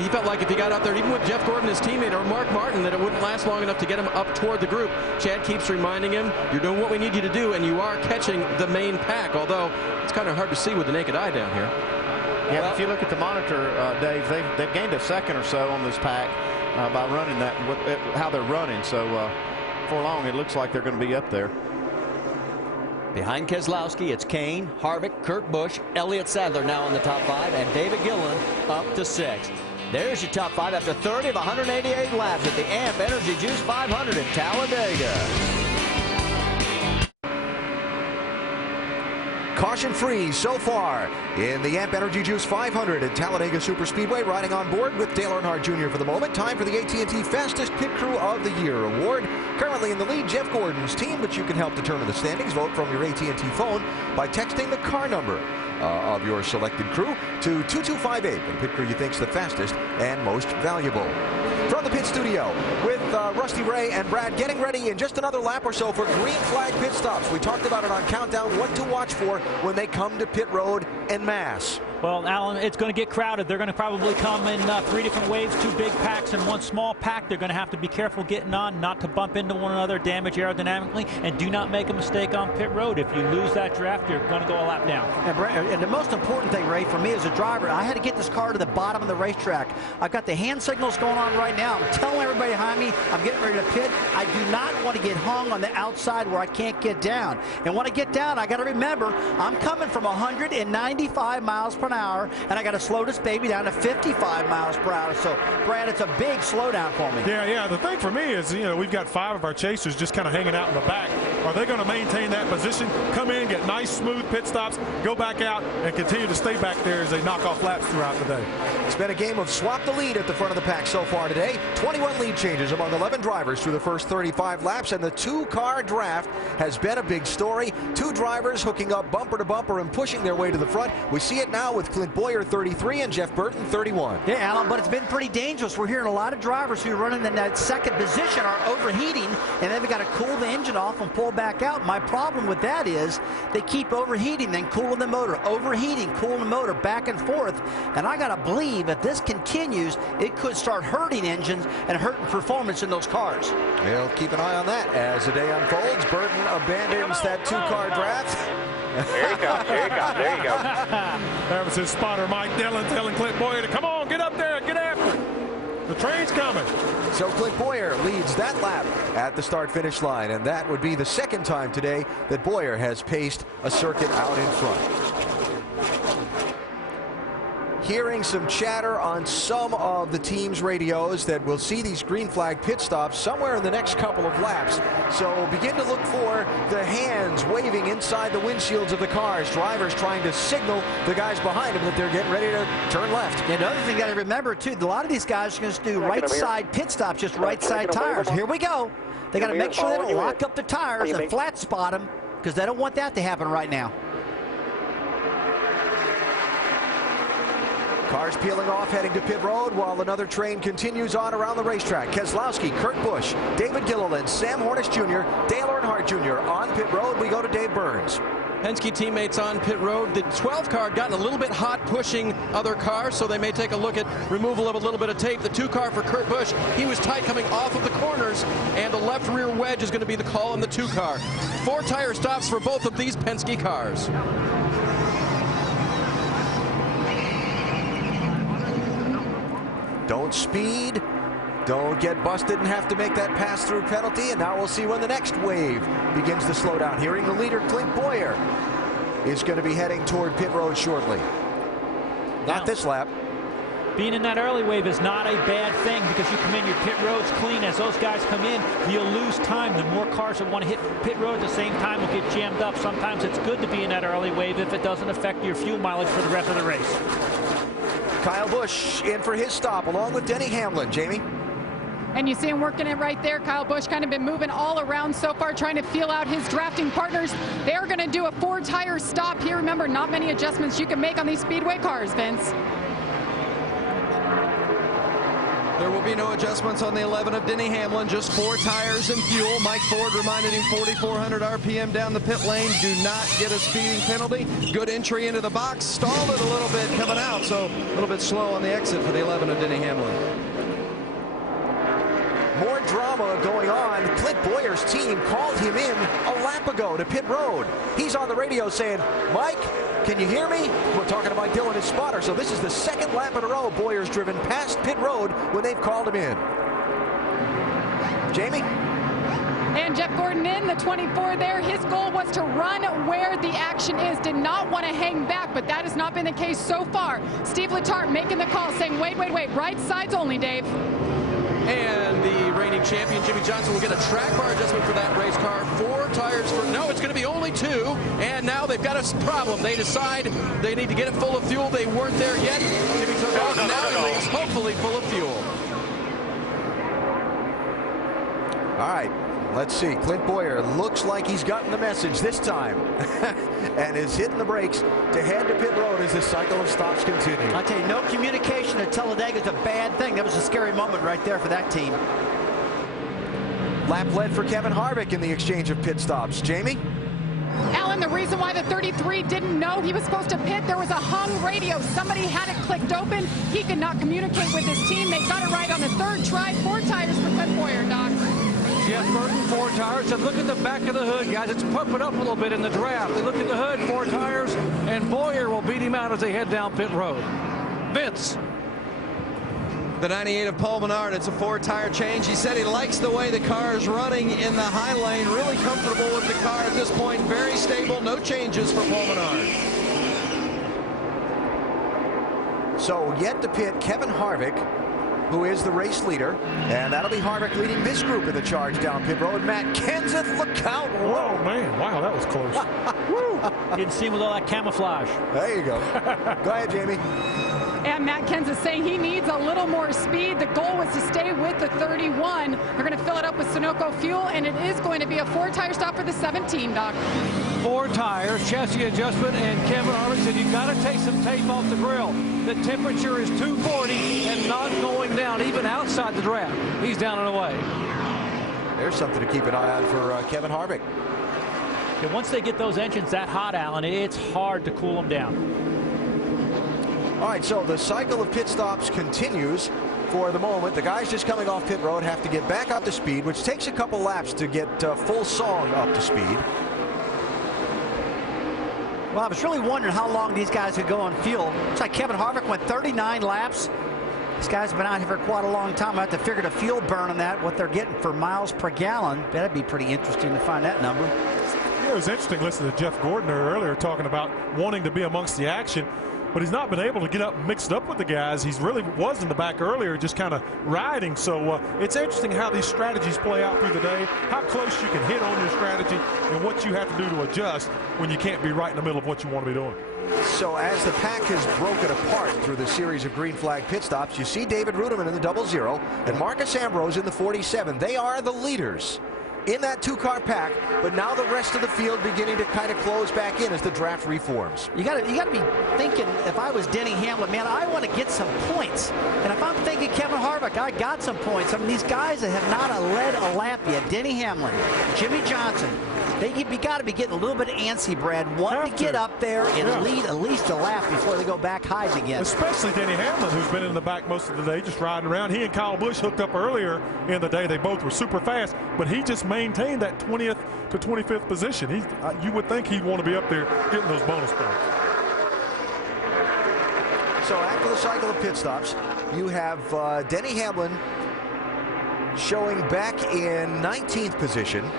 He felt like if he got out there, even with Jeff Gordon, his teammate, or Mark Martin, that it wouldn't last long enough to get him up toward the group. Chad keeps reminding him, you're doing what we need you to do, and you are catching the main pack, although it's kind of hard to see with the naked eye down here. Yeah, well, if you look at the monitor, Dave, they've gained a second or so on this pack by running that, how they're running. So for long, it looks like they're going to be up there. Behind Keselowski, it's Kane, Harvick, Kurt Busch, Elliott Sadler now in the top 5, and David Gilliland up to 6. There's your top 5 after 30 of 188 laps at the AMP Energy Juice 500 in Talladega. Caution free so far in the AMP Energy Juice 500 at Talladega Superspeedway. Riding on board with Dale Earnhardt Jr. for the moment. Time for the AT&T Fastest Pit Crew of the Year award. Currently in the lead, Jeff Gordon's team, but you can help determine the standings. Vote from your AT&T phone by texting the car number of your selected crew to 2258. The pit crew you think's the fastest and most valuable. From the pit studio with Rusty Ray and Brad getting ready in just another lap or so for green flag pit stops. We talked about it on Countdown, what to watch for when they come to pit road en masse. Well, Alan, it's going to get crowded. They're going to probably come in 3 different waves, 2 big packs and 1 small pack. They're going to have to be careful getting on, not to bump into one another, damage aerodynamically, and do not make a mistake on pit road. If you lose that draft, you're going to go a lap down. And the most important thing, Ray, for me as a driver, I had to get this car to the bottom of the racetrack. I've got the hand signals going on right now. I'm telling everybody behind me I'm getting ready to pit. I do not want to get hung on the outside where I can't get down. And when I get down, I got to remember, I'm coming from 195 miles per hour, and I got to slow this baby down to 55 miles per hour. So, Brad, it's a big slowdown for me. Yeah. The thing for me is, we've got 5 of our chasers just kind of hanging out in the back. Are they going to maintain that position, come in, get nice, smooth pit stops, go back out, and continue to stay back there as they knock off laps throughout the day? It's been a game of swap the lead at the front of the pack so far today. 21 lead changes among 11 drivers through the first 35 laps, and the 2-car draft has been a big story. 2 drivers hooking up bumper to bumper and pushing their way to the front. We see it now with Clint Boyer, 33, and Jeff Burton, 31. Yeah, Alan, but it's been pretty dangerous. We're hearing a lot of drivers who are running in that second position are overheating, and they've got to cool the engine off and pull back out. My problem with that is they keep overheating, then cooling the motor, overheating, cooling the motor, back and forth. And I got to believe if this continues, it could start hurting engines and hurting performance in those cars. We'll keep an eye on that as the day unfolds. Burton abandons that 2-car draft. There you go. There you go. That was his spotter, Mike Dillon, telling Clint Boyer to come on, get up there, get after it. The train's coming. So Clint Boyer leads that lap at the start-finish line, and that would be the second time today that Boyer has paced a circuit out in front. Hearing some chatter on some of the team's radios that we'll see these green flag pit stops somewhere in the next couple of laps. So begin to look for the hands waving inside the windshields of the cars. Drivers trying to signal the guys behind them that they're getting ready to turn left. And another thing you got to remember, too, a lot of these guys are going to do right side pit stops, just right side tires. Here we go. They got to make sure they don't lock up the tires and flat spot them, because they don't want that to happen right now. Cars peeling off, heading to pit road, while another train continues on around the racetrack. Keselowski, Kurt Busch, David Gilliland, Sam Hornish Jr., Dale Earnhardt Jr. On pit road, we go to Dave Burns. Penske teammates on pit road. The 12 car had gotten a little bit hot pushing other cars, so they may take a look at removal of a little bit of tape. The 2 car for Kurt Busch, he was tight coming off of the corners, and the left rear wedge is going to be the call on the 2 car. 4 tire stops for both of these Penske cars. Don't speed, don't get busted and have to make that pass-through penalty, and now we'll see when the next wave begins to slow down. Hearing the leader, Clint Boyer, is going to be heading toward pit road shortly. Not this lap. Being in that early wave is not a bad thing, because you come in, your pit road's clean. As those guys come in, you'll lose time. The more cars that want to hit pit road at the same time will get jammed up. Sometimes it's good to be in that early wave if it doesn't affect your fuel mileage for the rest of the race. Kyle Busch in for his stop along with Denny Hamlin. Jamie? And you see him working it right there. Kyle Busch kind of been moving all around so far, trying to feel out his drafting partners. They're going to do a 4-tire stop here. Remember, not many adjustments you can make on these speedway cars, Vince. There will be no adjustments on the 11 of Denny Hamlin, just 4 tires and fuel. Mike Ford reminded him 4,400 RPM down the pit lane. Do not get a speeding penalty. Good entry into the box. Stalled it a little bit coming out, so a little bit slow on the exit for the 11 of Denny Hamlin. More drama going on. Clint Boyer's team called him in a lap ago to pit road. He's on the radio saying, Mike, can you hear me? We're talking to Mike Dillon, his spotter. So this is the second lap in a row Boyer's driven past pit road when they've called him in. Jamie? And Jeff Gordon in the 24 there. His goal was to run where the action is. Did not want to hang back, but that has not been the case so far. Steve Letarte making the call, saying, wait. Right sides only, Dave. And the reigning champion, Jimmy Johnson, will get a track bar adjustment for that race car. 4 tires for, no, it's going to be only 2. And now they've got a problem. They decide they need to get it full of fuel. They weren't there yet. Jimmy took off, and now he leaves hopefully full of fuel. All right. Let's see. Clint Boyer looks like he's gotten the message this time and is hitting the brakes to head to pit road as this cycle of stops continue. I tell you, no communication at Talladega is a bad thing. That was a scary moment right there for that team. Lap led for Kevin Harvick in the exchange of pit stops. Jamie? Alan Alan, the reason why the 33 didn't know he was supposed to pit, there was a hung radio. Somebody had it clicked open. He could not communicate with his team. They got it right on the third try. 4 tires for Clint Boyer, Doc. Jeff Burton, 4 tires. And look at the back of the hood, guys. It's pumping up a little bit in the draft. They look at the hood, 4 tires, and Boyer will beat him out as they head down pit road. Vince. The 98 of Paul Menard, it's a 4-tire change. He said he likes the way the car is running in the high lane. Really comfortable with the car at this point. Very stable. No changes for Paul Menard. So yet to pit Kevin Harvick, who is the race leader. And that'll be Harvick leading this group in the charge down pit road. Matt Kenseth, look out. Whoa, man. Wow, that was close. Didn't see him with all that camouflage. There you go. Go ahead, Jamie. And Matt Kenseth saying he needs a little more speed. The goal was to stay with the 31. They're going to fill it up with Sunoco fuel, and it is going to be a 4-tire stop for the 17, Doc. 4 tires, chassis adjustment, and Kevin Harvick said you got to take some tape off the grill. The temperature is 240 and not going down, even outside the draft. He's down and away. There's something to keep an eye on for Kevin Harvick. And once they get those engines that hot, Alan, it's hard to cool them down. All right, so the cycle of pit stops continues for the moment. The guys just coming off pit road have to get back up to speed, which takes a couple laps to get full song up to speed. Well, I was really wondering how long these guys could go on fuel. Looks like Kevin Harvick went 39 laps. These guys have been out here for quite a long time. I have to figure the fuel burn on that, what they're getting for miles per gallon. That'd be pretty interesting to find that number. Yeah, it was interesting listening to Jeff Gordon earlier talking about wanting to be amongst the action. But he's not been able to get up mixed up with the guys. He's really was in the back earlier, just kind of riding. So it's interesting how these strategies play out through the day, how close you can hit on your strategy, and what you have to do to adjust when you can't be right in the middle of what you want to be doing. So as the pack has broken apart through the series of green flag pit stops, you see David Ruderman in the 00 and Marcus Ambrose in the 47. They are the leaders in that 2-car pack, but now the rest of the field beginning to kind of close back in as the draft reforms. You got to be thinking, if I was Denny Hamlin, man, I want to get some points. And if I'm thinking Kevin Harvick, I got some points. I mean, these guys that have not led a lap yet, Denny Hamlin, Jimmy Johnson, you got to be getting a little bit antsy, Brad, wanting to get up there and lead at least a lap before they go back highs again. Especially Denny Hamlin, who's been in the back most of the day, just riding around. He and Kyle Busch hooked up earlier in the day. They both were super fast, but he just maintained that 20th to 25th position. You would think he'd want to be up there getting those bonus points. So after the cycle of pit stops, you have Denny Hamlin showing back in 19th position.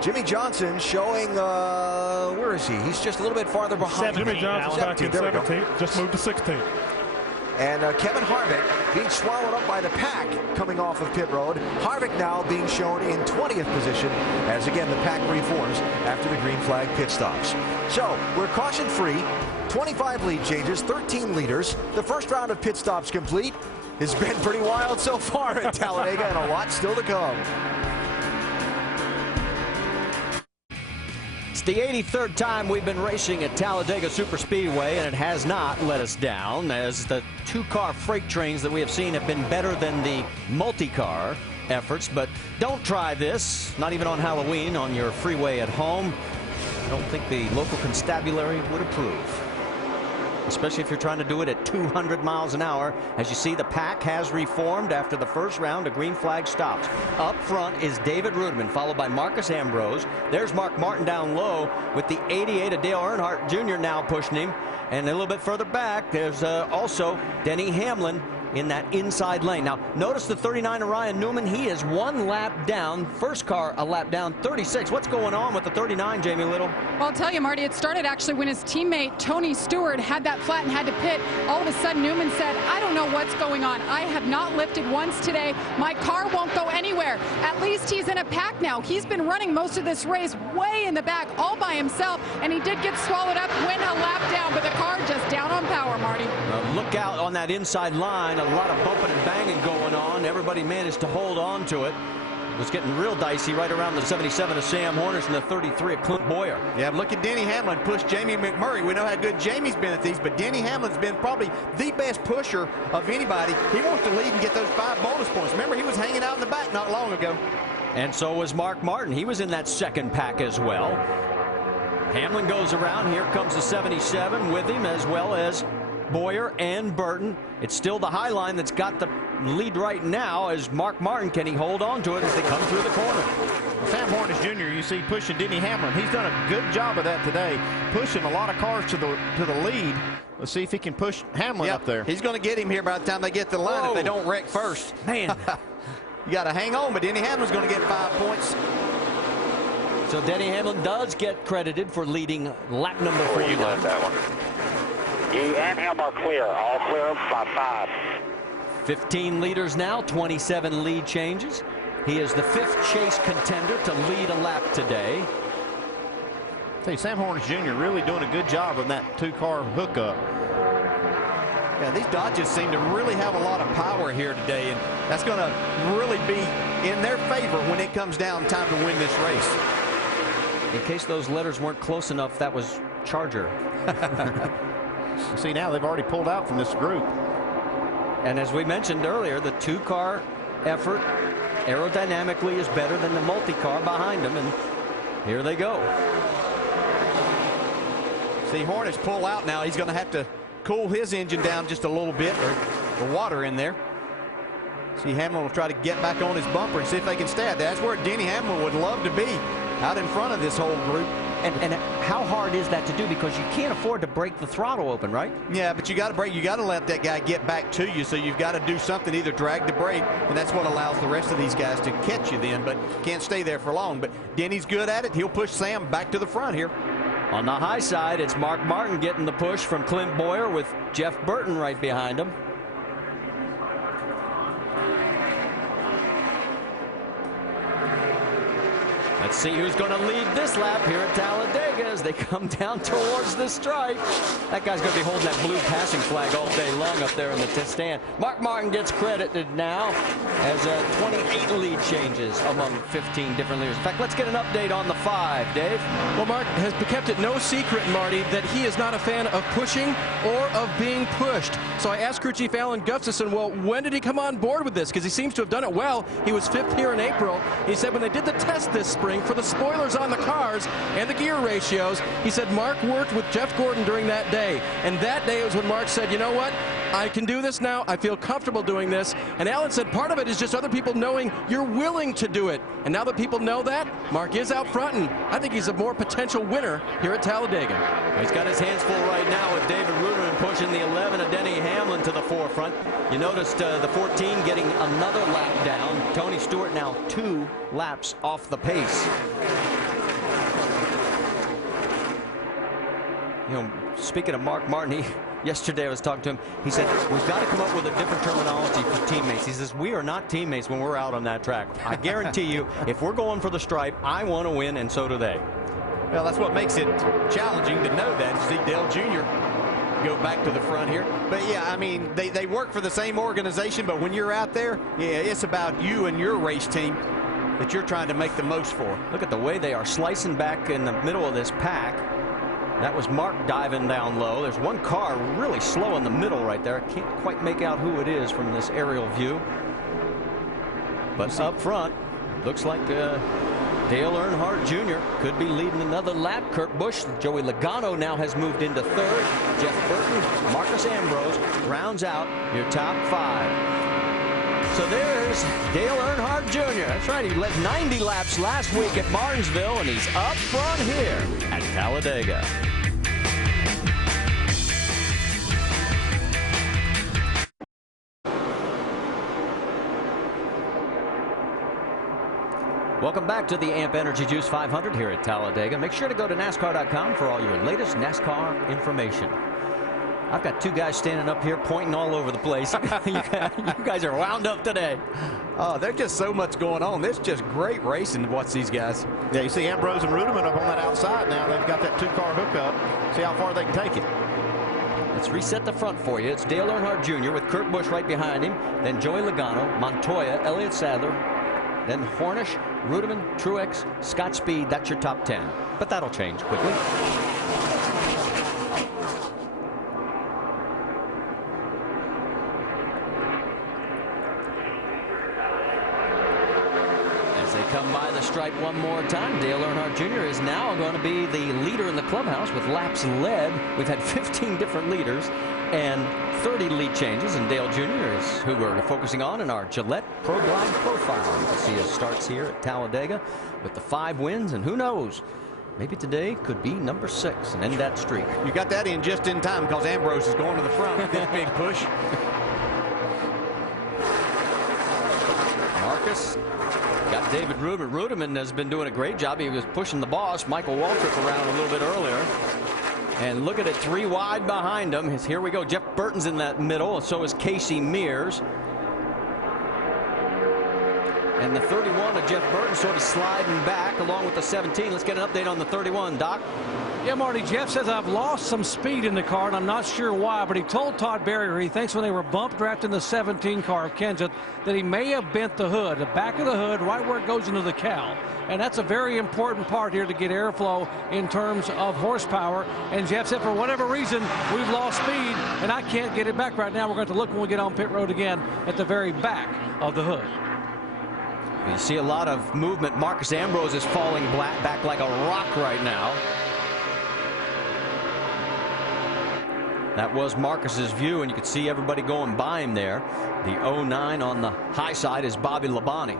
Jimmy Johnson showing, where is he? He's just a little bit farther behind. Jimmy Johnson's back in 17th, just moved to 16th. And Kevin Harvick being swallowed up by the pack coming off of pit road. Harvick now being shown in 20th position as, again, the pack reforms after the green flag pit stops. So we're caution-free, 25 lead changes, 13 leaders. The first round of pit stops complete. It's been pretty wild so far at Talladega, and a lot still to come. It's the 83rd time we've been racing at Talladega Superspeedway, and it has not let us down, as the 2-car freight trains that we have seen have been better than the multi-car efforts. But don't try this, not even on Halloween, on your freeway at home. I don't think the local constabulary would approve, especially if you're trying to do it at 200 miles an hour. As you see, the pack has reformed after the first round of green flag stops. Up front is David Ruderman, followed by Marcus Ambrose. There's Mark Martin down low with the 88 of Dale Earnhardt Jr. now pushing him. And a little bit further back, there's also Denny Hamlin in that inside lane. Now, notice the 39 of Ryan Newman. He is 1 lap down. First car a lap down, 36. What's going on with the 39, Jamie Little? Well, I'll tell you, Marty, it started actually when his teammate Tony Stewart had that flat and had to pit. All of a sudden, Newman said, I don't know what's going on. I have not lifted once today. My car won't go anywhere. At least he's in a pack now. He's been running most of this race way in the back all by himself, and he did get swallowed up, went a lap down, but the car just down on power, Marty. Look out on that inside line. A lot of bumping and banging going on. Everybody managed to hold on to it. It was getting real dicey right around the 77 of Sam Horners and the 33 of Clint Boyer. Yeah, look at Denny Hamlin push Jamie McMurray. We know how good Jamie's been at these, but Denny Hamlin's been probably the best pusher of anybody. He wants to lead and get those 5 bonus points. Remember, he was hanging out in the back not long ago. And so was Mark Martin. He was in that second pack as well. Hamlin goes around. Here comes the 77 with him, as well as Boyer and Burton. It's still the high line that's got the lead right now as Mark Martin. Can he hold on to it as they come through the corner? Sam Hornish Jr., you see pushing Denny Hamlin. He's done a good job of that today, pushing a lot of cars to the lead. Let's see if he can push Hamlin up there. He's going to get him here by the time they get to the line if they don't wreck first. Man. You got to hang on, but Denny Hamlin's going to get 5 points. So Denny Hamlin does get credited for leading lap number 4. You led that one. You and him are clear. All clear by 5. 15 leaders now, 27 lead changes. He is the 5th chase contender to lead a lap today. See, Sam Hornish Jr. really doing a good job on that 2-car hookup. Yeah, these Dodges seem to really have a lot of power here today, and that's going to really be in their favor when it comes down time to win this race. In case those letters weren't close enough, that was Charger. See, now they've already pulled out from this group. And as we mentioned earlier, the 2-car effort aerodynamically is better than the multi-car behind them, and here they go. See Hornish pull out now. He's going to have to cool his engine down just a little bit, or the water in there. See, Hamlin will try to get back on his bumper and see if they can stay out there. That's where Denny Hamlin would love to be, out in front of this whole group. And how hard is that to do? Because you can't afford to break the throttle open, right? Yeah, but you got to break. You got to let that guy get back to you. So you've got to do something, either drag the brake, and that's what allows the rest of these guys to catch you then. But can't stay there for long. But Denny's good at it. He'll push Sam back to the front here. On the high side, it's Mark Martin getting the push from Clint Boyer with Jeff Burton right behind him. Let's see who's going to lead this lap here at Talladega as they come down towards the stripe. That guy's going to be holding that blue passing flag all day long up there in the stand. Mark Martin gets credited now as 28 lead changes among 15 different leaders. In fact, let's get an update on the 5, Dave. Well, Mark has kept it no secret, Marty, that he is not a fan of pushing or of being pushed. So I asked crew chief Alan Gustafson, well, when did he come on board with this? Because he seems to have done it well. He was 5th here in April. He said when they did the test this spring for the spoilers on the cars and the gear ratios, he said Mark worked with Jeff Gordon during that day. And that day was when Mark said, you know what? I can do this now. I feel comfortable doing this. And Alan said part of it is just other people knowing you're willing to do it. And now that people know that, Mark is out front, and I think he's a more potential winner here at Talladega. He's got his hands full right now with David Ruderman pushing the 11 of Denny Hamlin to the forefront. You noticed the 14 getting another lap down. Tony Stewart now 2 laps off the pace. You know, speaking of Mark Martin, yesterday I was talking to him. He said, we've got to come up with a different terminology for teammates. He says, we are not teammates when we're out on that track. I guarantee you, if we're going for the stripe, I want to win, and so do they. Well, that's what makes it challenging to know that. See Dale Jr. go back to the front here. But, yeah, I mean, they work for the same organization, but when you're out there, yeah, it's about you and your race team that you're trying to make the most for. Look at the way they are slicing back in the middle of this pack. That was Mark diving down low. There's one car really slow in the middle right there. I can't quite make out who it is from this aerial view. But up front, looks like Dale Earnhardt Jr. could be leading another lap. Kurt Busch, Joey Logano now has moved into 3rd. Jeff Burton, Marcus Ambrose rounds out your top 5. So there's Dale Earnhardt Jr. That's right, he led 90 laps last week at Martinsville, and he's up front here at Talladega. Welcome back to the AMP Energy Juice 500 here at Talladega. Make sure to go to NASCAR.com for all your latest NASCAR information. I've got 2 guys standing up here pointing all over the place. You guys are wound up today. Oh, there's just so much going on. This is just great racing to watch these guys. Yeah, you see Ambrose and Ruderman up on that outside now. They've got that 2-car hookup. See how far they can take it. Let's reset the front for you. It's Dale Earnhardt Jr. with Kurt Busch right behind him. Then Joey Logano, Montoya, Elliott Sadler. Then Hornish, Ruderman, Truex, Scott Speed. That's your top 10. But that'll change quickly. As they come by the stripe one more time, Dale Earnhardt Jr. is now going to be the leader in the clubhouse with laps led. We've had 15 different leaders and 30 lead changes, and Dale Jr. is who we're focusing on in our Gillette Pro Glide profile. You can see his starts here at Talladega with the 5 wins, and who knows, maybe today could be number 6 and end that streak. You got that in just in time because Ambrose is going to the front with this big push. Marcus got David Ruderman. Ruderman has been doing a great job. He was pushing the boss, Michael Waltrip, around a little bit earlier. And look at it, 3 wide behind him. Here we go. Jeff Burton's in that middle, and so is Casey Mears. And the 31 of Jeff Burton sort of sliding back along with the 17. Let's get an update on the 31, Doc. Yeah, Marty, Jeff says I've lost some speed in the car, and I'm not sure why, but he told Todd Berrier he thinks when they were bump drafting the 17 car of Kenseth that he may have bent the hood, the back of the hood, right where it goes into the cowl. And that's a very important part here to get airflow in terms of horsepower. And Jeff said for whatever reason, we've lost speed, and I can't get it back right now. We're going to look when we get on pit road again at the very back of the hood. You see a lot of movement. Marcus Ambrose is falling back like a rock right now. That was Marcus's view, and you could see everybody going by him there. The 09 on the high side is Bobby Labonte.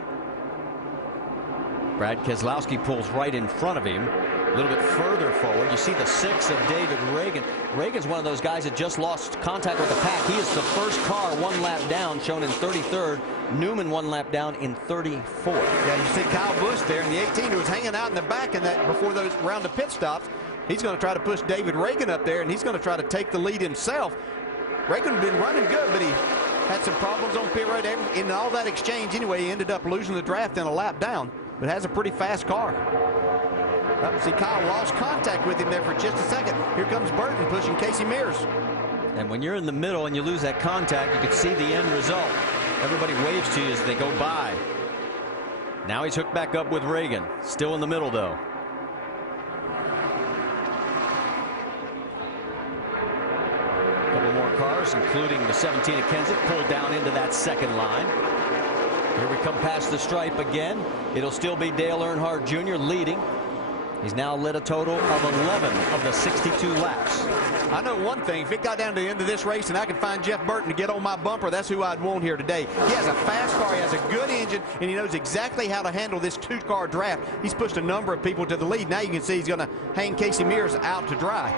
Brad Keselowski pulls right in front of him. A little bit further forward, you see the 6 of David Ragan. Ragan's one of those guys that just lost contact with the pack. He is the first car 1 lap down, shown in 33rd. Newman 1 lap down in 34th. Yeah, you see Kyle Busch there in the 18 who was hanging out in the back in that before those round of pit stops. He's going to try to push David Ragan up there, and he's going to try to take the lead himself. Ragan's been running good, but he had some problems on pit road. In all that exchange, anyway, he ended up losing the draft in a lap down, but has a pretty fast car. See, Kyle lost contact with him there for just a second. Here comes Burton pushing Casey Mears. And when you're in the middle and you lose that contact, you can see the end result. Everybody waves to you as they go by. Now he's hooked back up with Ragan. Still in the middle, though. Couple more cars, including the 17 of Kenseth, pulled down into that second line. Here we come past the stripe again. It'll still be Dale Earnhardt Jr. leading. He's now led a total of 11 of the 62 laps. I know one thing. If it got down to the end of this race and I can find Jeff Burton to get on my bumper, that's who I'd want here today. He has a fast car, he has a good engine, and he knows exactly how to handle this 2-car draft. He's pushed a number of people to the lead. Now you can see he's going to hang Casey Mears out to dry.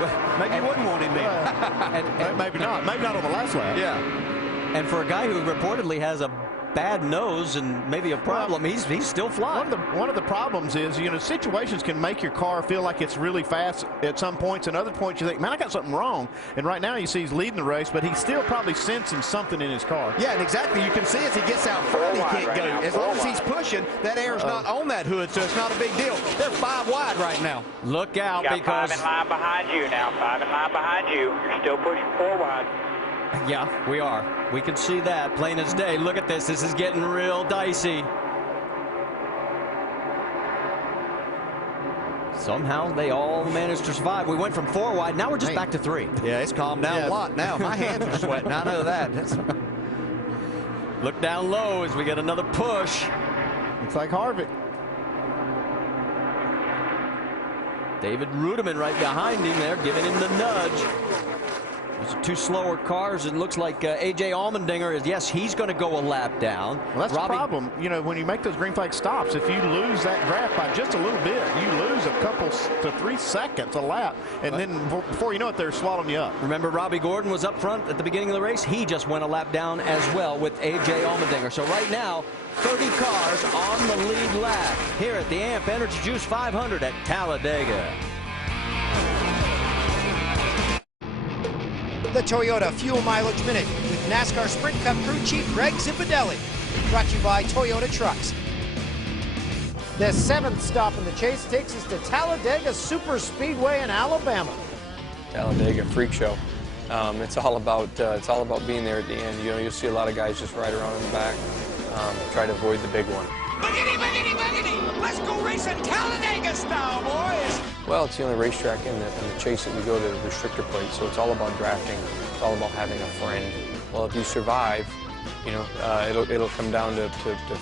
Well, maybe you wouldn't want him there. Maybe not. Maybe not on the last lap. Yeah. And for a guy who reportedly has a bad nose and maybe a problem, he's still flying. One of the problems is, you know, situations can make your car feel like it's really fast at some points, and other points you think, man, I got something wrong. And right now you see he's leading the race, but he's still probably sensing something in his car. Yeah, and exactly. You can see as he gets out front, he can't go. As long as he's pushing, that air's not on that hood, so it's not a big deal. They're 5 wide right now. Look out, got because 5 in line behind you now. 5 in line behind you. You're still pushing 4 wide. Yeah, we are. We can see that plain as day. Look at this. This is getting real dicey. Somehow they all managed to survive. We went from 4 wide. Now we're just back to 3. Yeah, it's calmed down a lot now. My hands are sweating. I know that. Look down low as we get another push. Looks like Harvick. David Ruderman right behind him there, giving him the nudge. Those are 2 slower cars. It looks like A.J. Allmendinger is, yes, he's going to go a lap down. Well, that's the problem. You know, when you make those green flag stops, if you lose that draft by just a little bit, you lose a couple to 3 seconds a lap, and then before you know it, they're swallowing you up. Remember, Robbie Gordon was up front at the beginning of the race. He just went a lap down as well with A.J. Allmendinger. So right now, 30 cars on the lead lap here at the AMP Energy Juice 500 at Talladega. The Toyota Fuel Mileage Minute with NASCAR Sprint Cup crew chief Greg Zipadelli. Brought to you by Toyota Trucks. The 7th stop in the chase takes us to Talladega Super Speedway in Alabama. Talladega freak show. It's all about being there at the end. You know, you'll see a lot of guys just ride around in the back, try to avoid the big one. Boogity, boogity, boogity! Let's go racing Talladega style, boys! Well, it's the only racetrack in the chase that we go to the restrictor plate, so it's all about drafting. It's all about having a friend. Well, if you survive, you know, it'll come down to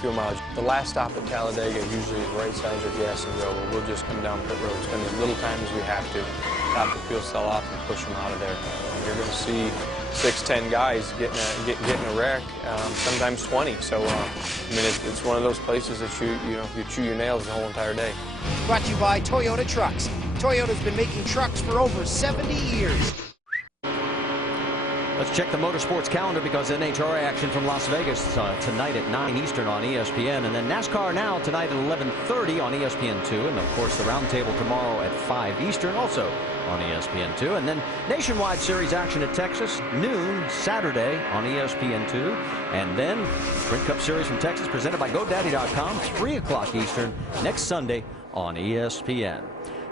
fuel mileage. The last stop at Talladega usually is right sides or gas and go, but we'll just come down pit road, spend as little time as we have to, top the fuel cell off and push them out of there. You're going to see 6-10 guys getting a wreck, sometimes 20. So, I mean, it's one of those places that you chew your nails the whole entire day. Brought to you by Toyota Trucks. Toyota's been making trucks for over 70 years. Let's check the motorsports calendar because NHRA action from Las Vegas tonight at 9 Eastern on ESPN, and then NASCAR Now tonight at 11:30 on ESPN2, and of course the roundtable tomorrow at 5 Eastern also on ESPN2, and then Nationwide Series action at Texas noon Saturday on ESPN2, and then Sprint Cup Series from Texas presented by GoDaddy.com 3 o'clock Eastern next Sunday on ESPN.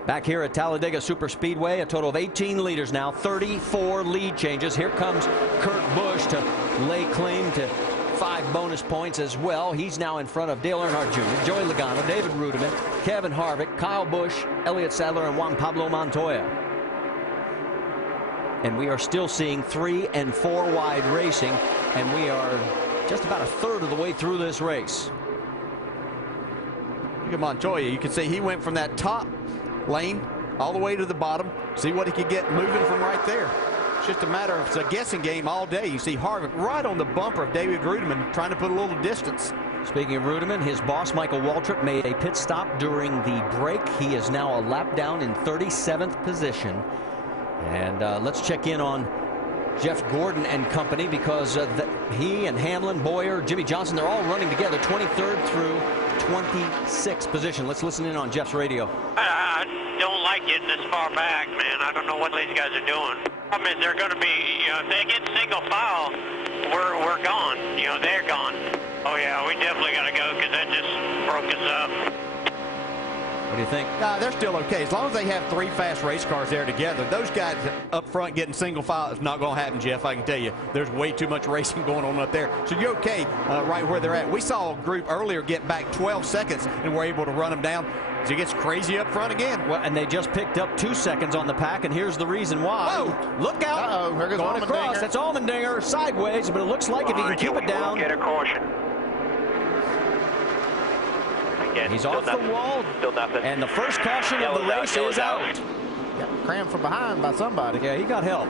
Back here at Talladega Superspeedway, a total of 18 leaders now, 34 lead changes. Here comes Kurt Busch to lay claim to 5 bonus points as well. He's now in front of Dale Earnhardt Jr., Joey Logano, David Rudiman, Kevin Harvick, Kyle Busch, Elliott Sadler, and Juan Pablo Montoya. And we are still seeing 3 and 4 wide racing, and we are just about a third of the way through this race. Look at Montoya. You can see he went from that top lane all the way to the bottom. See what he could get moving from right there. It's just a matter of, it's a guessing game all day. You see Harvick right on the bumper of David Rudiman trying to put a little distance. Speaking of Rudiman, his boss Michael Waltrip made a pit stop during the break. He is now a lap down in 37th position. And let's check in on Jeff Gordon and company because he and Hamlin, Boyer, Jimmy Johnson, they're all running together 23rd through 26th position. Let's listen in on Jeff's radio. I don't like getting this far back, man. I don't know what these guys are doing. I mean, they're going to be, you know, if they get single file, we're gone. You know, they're gone. Oh, yeah, we definitely got to go because that just broke us up. What do you think? Nah, they're still okay. As long as they have 3 fast race cars there together, those guys up front getting single file is not going to happen, Jeff. I can tell you. There's way too much racing going on up there. So you're okay right where they're at. We saw a group earlier get back 12 seconds and were able to run them down. As it gets crazy up front again. Well, and they just picked up 2 seconds on the pack, and here's the reason why. Whoa! Look out! Uh-oh, here goes going across. That's Allmendinger sideways, but it looks like if he can keep it down. Get a caution. Again, he's off the wall. Still nothing. And the first caution of the race is out. Got crammed from behind by somebody. Yeah, he got help.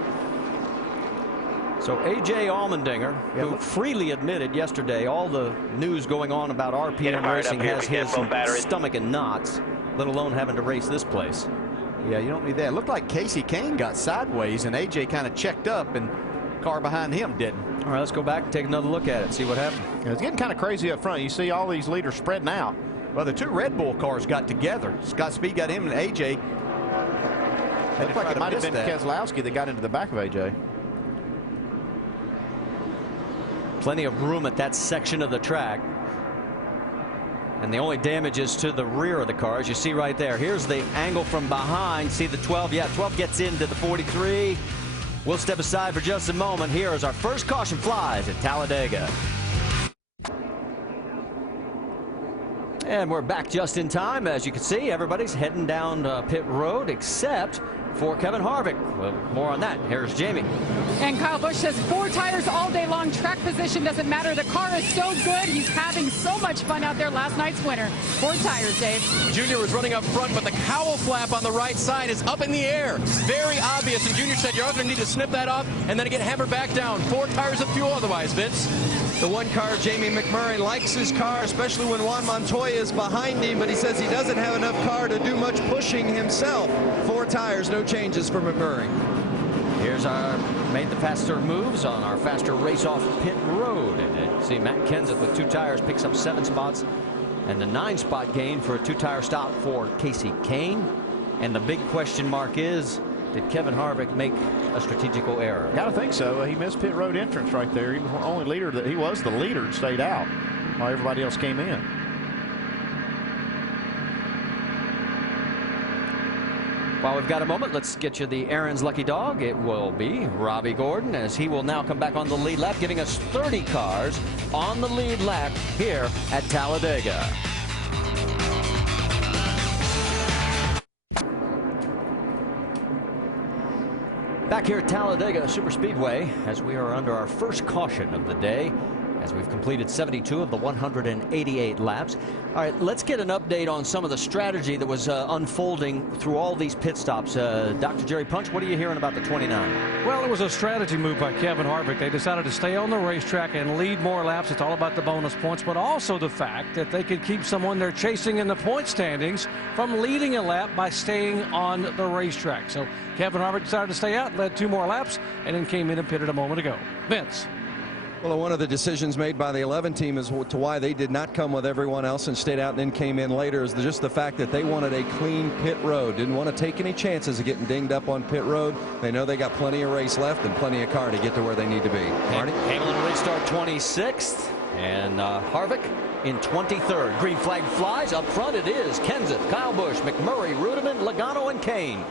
So A.J. Allmendinger, who freely admitted yesterday all the news going on about RPM racing has his stomach in knots, let alone having to race this place. Yeah, you don't need that. It looked like Casey Kane got sideways and A.J. kind of checked up and car behind him didn't. All right, let's go back and take another look at it, see what happened. Yeah, it's getting kind of crazy up front. You see all these leaders spreading out. Well, the 2 Red Bull cars got together. Scott Speed got him and A.J. Looked like it might have been Keselowski that got into the back of A.J. Plenty of room at that section of the track. And the only damage is to the rear of the car, as you see right there. Here's the angle from behind. See the 12? Yeah, 12 gets into the 43. We'll step aside for just a moment. Here is our first caution flies at Talladega. And we're back just in time. As you can see, everybody's heading down pit road except for Kevin Harvick. Well, more on that. Here's Jamie. And Kyle Busch says 4 tires all day long. Track position doesn't matter. The car is so good. He's having so much fun out there. Last night's winner. 4 tires, Dave. Junior was running up front, but the cowl flap on the right side is up in the air. Very obvious. And Junior said, you're going to need to snip that off and then get hammered back down. 4 tires of fuel otherwise, Vince. The one car, Jamie McMurray likes his car, especially when Juan Montoya is behind him, but he says he doesn't have enough car to do much pushing himself. 4 tires, no changes for McMurray. Here's our made the faster moves on our faster race off pit road. And see Matt Kenseth with 2 tires picks up 7 spots, and the 9-spot gain for a 2-tire stop for Casey Kane. And the big question mark is, did Kevin Harvick make a strategical error? Got to think so. He missed pit road entrance right there. He was the only leader that he was the leader and stayed out while everybody else came in. While we've got a moment, let's get you the Aaron's lucky dog. It will be Robbie Gordon, as he will now come back on the lead lap, giving us 30 cars on the lead lap here at Talladega. Back here at Talladega Superspeedway, as we are under our first caution of the day, as we've completed 72 of the 188 laps. All right, let's get an update on some of the strategy that was unfolding through all these pit stops. Dr. Jerry Punch, what are you hearing about the 29? Well, it was a strategy move by Kevin Harvick. They decided to stay on the racetrack and lead more laps. It's all about the bonus points, but also the fact that they could keep someone they're chasing in the point standings from leading a lap by staying on the racetrack. So Kevin Harvick decided to stay out, led 2 more laps, and then came in and pitted a moment ago. Vince. Well, one of the decisions made by the 11 team as to why they did not come with everyone else and stayed out and then came in later is just the fact that they wanted a clean pit road. Didn't want to take any chances of getting dinged up on pit road. They know they got plenty of race left and plenty of car to get to where they need to be. Marty? Hamlin restart 26th, and Harvick in 23rd. Green flag flies. Up front it is Kenseth, Kyle Busch, McMurray, Rudiman, Logano, and Kane.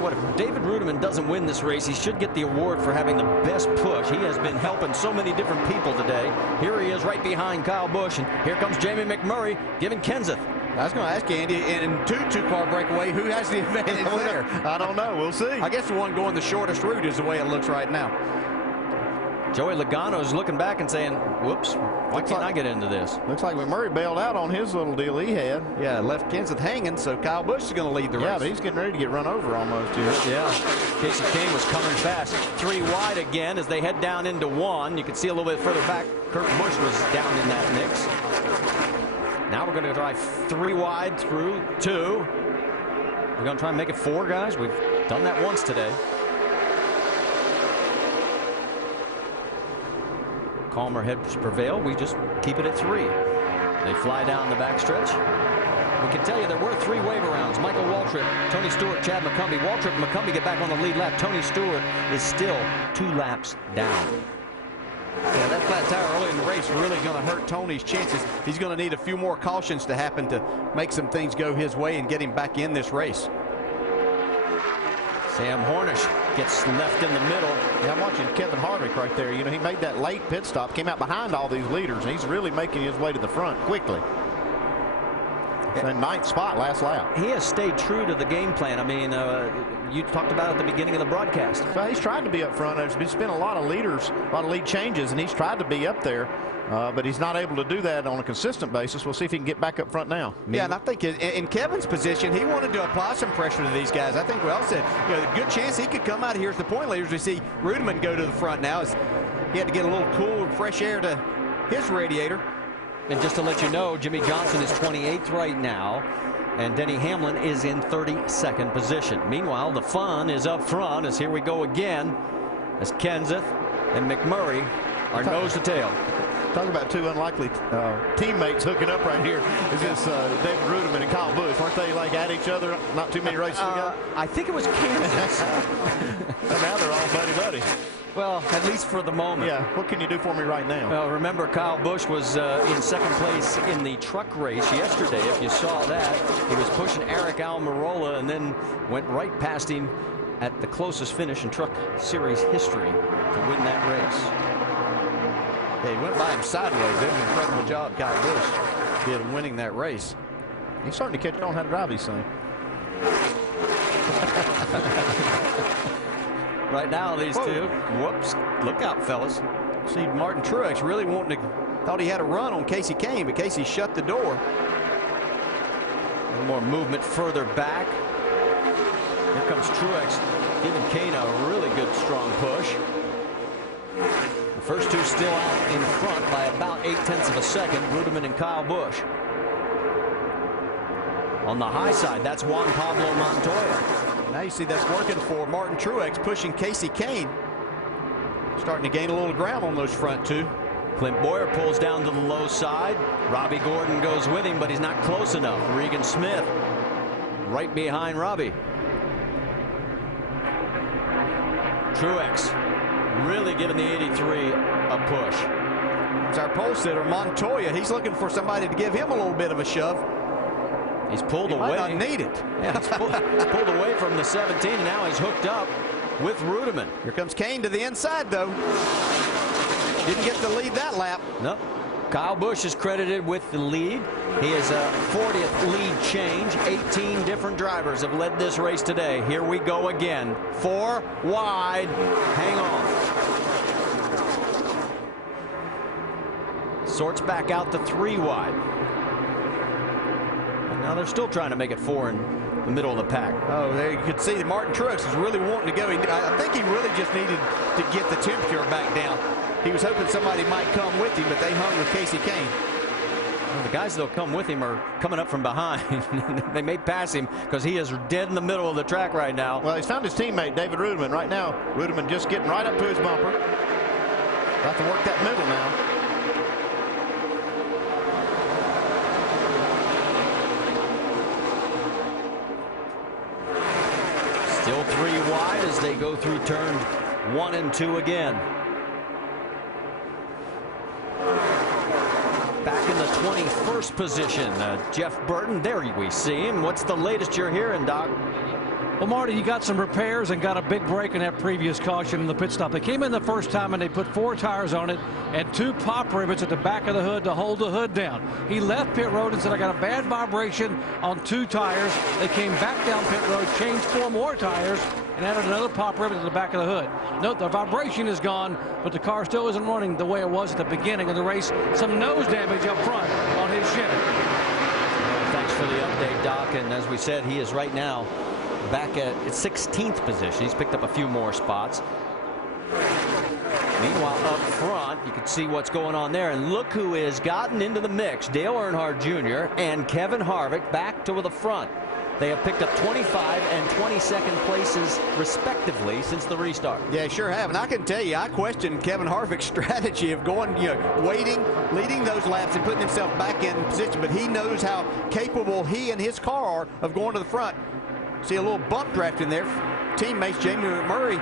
What if David Rudiman doesn't win this race, he should get the award for having the best push. He has been helping so many different people today. Here he is right behind Kyle Busch, and here comes Jamie McMurray giving Kenseth. I was going to ask you, Andy, in two-car breakaway, who has the advantage there? I don't know. We'll see. I guess the one going the shortest route is the way it looks right now. Joey Logano is looking back and saying, whoops, why can't I get into this? Looks like McMurray bailed out on his little deal he had. Yeah, left Kenseth hanging, so Kyle Busch is going to lead the race. Yeah, but he's getting ready to get run over almost here. Yeah, Casey Kane was coming fast. 3 wide again as they head down into 1. You can see a little bit further back, Kurt Busch was down in that mix. Now we're going to drive 3 wide through 2. We're going to try and make it 4, guys. We've done that once today. Calmer heads prevail. We just keep it at 3. They fly down the backstretch. We can tell you there were 3 wave rounds. Michael Waltrip, Tony Stewart, Chad McCumbee. Waltrip and McCumbee get back on the lead lap. Tony Stewart is still 2 laps down. Yeah, that flat tire early in the race really going to hurt Tony's chances. He's going to need a few more cautions to happen to make some things go his way and get him back in this race. Sam Hornish gets left in the middle. Yeah, I'm watching Kevin Harvick right there. You know, he made that late pit stop, came out behind all these leaders, and he's really making his way to the front quickly. Yeah. 9th spot last lap. He has stayed true to the game plan. I mean, you talked about it at the beginning of the broadcast. Well, he's tried to be up front. There's been a lot of leaders, a lot of lead changes, and he's tried to be up there. But he's not able to do that on a consistent basis. We'll see if he can get back up front now. Yeah, and I think in Kevin's position, he wanted to apply some pressure to these guys. I think we all said, you know, a good chance he could come out of here as the point leaders. We see Rudiman go to the front now as he had to get a little cool, fresh air to his radiator. And just to let you know, Jimmy Johnson is 28th right now, and Denny Hamlin is in 32nd position. Meanwhile, the fun is up front as here we go again as Kenseth and McMurray are nose to tail. Talk about 2 unlikely teammates hooking up right here. Is this David Rudiman and Kyle Busch? Weren't they like at each other not too many races ago? I think it was Kansas. And now they're all buddy-buddy. Well, at least for the moment. Yeah, what can you do for me right now? Well, remember Kyle Busch was in 2nd place in the truck race yesterday. If you saw that, he was pushing Eric Almirola and then went right past him at the closest finish in Truck Series history to win that race. Yeah, he went by him sideways. Did an incredible job, Kyle Busch did winning that race. He's starting to catch on how to drive these things. Right now, these two. Whoops. Look out, fellas. See, Martin Truex really wanting to, thought he had a run on Casey Kane, but Casey shut the door. A little more movement further back. Here comes Truex, giving Kane a really good, strong push. The first 2 still out in front by about 0.8 of a second, Rudiman and Kyle Busch. On the high side, that's Juan Pablo Montoya. Now you see that's working for Martin Truex, pushing Casey Kane. Starting to gain a little ground on those front 2. Clint Boyer pulls down to the low side. Robbie Gordon goes with him, but he's not close enough. Regan Smith right behind Robbie. Truex really giving the 83 a push. It's our pole sitter, Montoya. He's looking for somebody to give him a little bit of a shove. He's pulled he away. Might not need it. Yeah, he's pulled away from the 17, and now he's hooked up with Ruderman. Here comes Kane to the inside, though. Didn't get the lead that lap. Nope. Kyle Busch is credited with the lead. He is a 40th lead change. 18 different drivers have led this race today. Here we go again. 4 wide. Hang on. Sorts back out to 3 wide. And now they're still trying to make it 4 in the middle of the pack. Oh, there you could see that Martin Truex is really wanting to go. I think he really just needed to get the temperature back down. He was hoping somebody might come with him, but they hung with Casey Kane. Well, the guys that'll come with him are coming up from behind. They may pass him because he is dead in the middle of the track right now. Well, he's found his teammate, David Ruderman, right now. Ruderman just getting right up to his bumper. Got to work that middle now. Still 3 wide as they go through turn 1 and 2 again. Back in the 21st position, Jeff Burton. There we see him. What's the latest you're hearing, Doc? Well, Marty, you got some repairs and got a big break in that previous caution in the pit stop. They came in the first time and they put 4 tires on it and 2 pop rivets at the back of the hood to hold the hood down. He left pit road and said, I got a bad vibration on 2 tires. They came back down pit road, changed 4 more tires, and added another pop rivet to the back of the hood. Note the vibration is gone, but the car still isn't running the way it was at the beginning of the race. Some nose damage up front on his Chevy. Thanks for the update, Doc. And as we said, he is right now back at 16th position. He's picked up a few more spots. Meanwhile, up front, you can see what's going on there. And look who has gotten into the mix. Dale Earnhardt Jr. and Kevin Harvick back to the front. They have picked up 25 and 22nd places, respectively, since the restart. Yeah, sure have. And I can tell you, I questioned Kevin Harvick's strategy of going, waiting, leading those laps and putting himself back in position. But he knows how capable he and his car are of going to the front. See a little bump draft in there. Teammates Jamie McMurray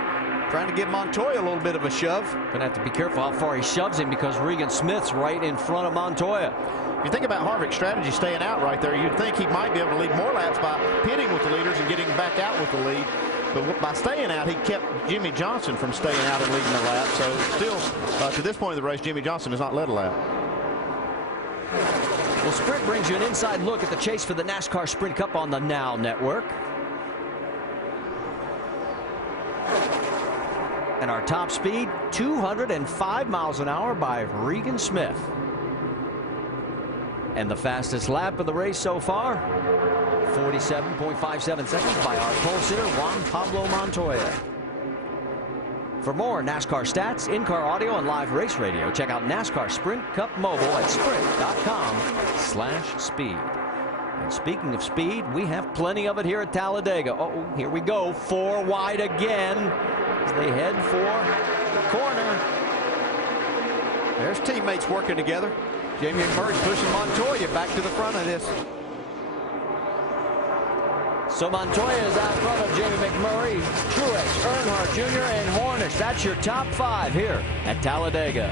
trying to give Montoya a little bit of a shove. Gonna have to be careful how far he shoves him because Regan Smith's right in front of Montoya. If you think about Harvick's strategy staying out right there, you'd think he might be able to lead more laps by pitting with the leaders and getting back out with the lead. But by staying out, he kept Jimmy Johnson from staying out and leading the lap. So still, to this point of the race, Jimmy Johnson has not led a lap. Well, Sprint brings you an inside look at the chase for the NASCAR Sprint Cup on the Now Network. And our top speed, 205 miles an hour by Regan Smith. And the fastest lap of the race so far, 47.57 seconds by our pole sitter, Juan Pablo Montoya. For more NASCAR stats, in-car audio, and live race radio, check out NASCAR Sprint Cup Mobile at sprint.com/speed. And speaking of speed, we have plenty of it here at Talladega. Oh, here we go. 4 wide again as they head for the corner. There's teammates working together. Jamie McMurray pushing Montoya back to the front of this. So Montoya is out front of Jamie McMurray, Truex, Earnhardt Jr., and Hornish. That's your top 5 here at Talladega.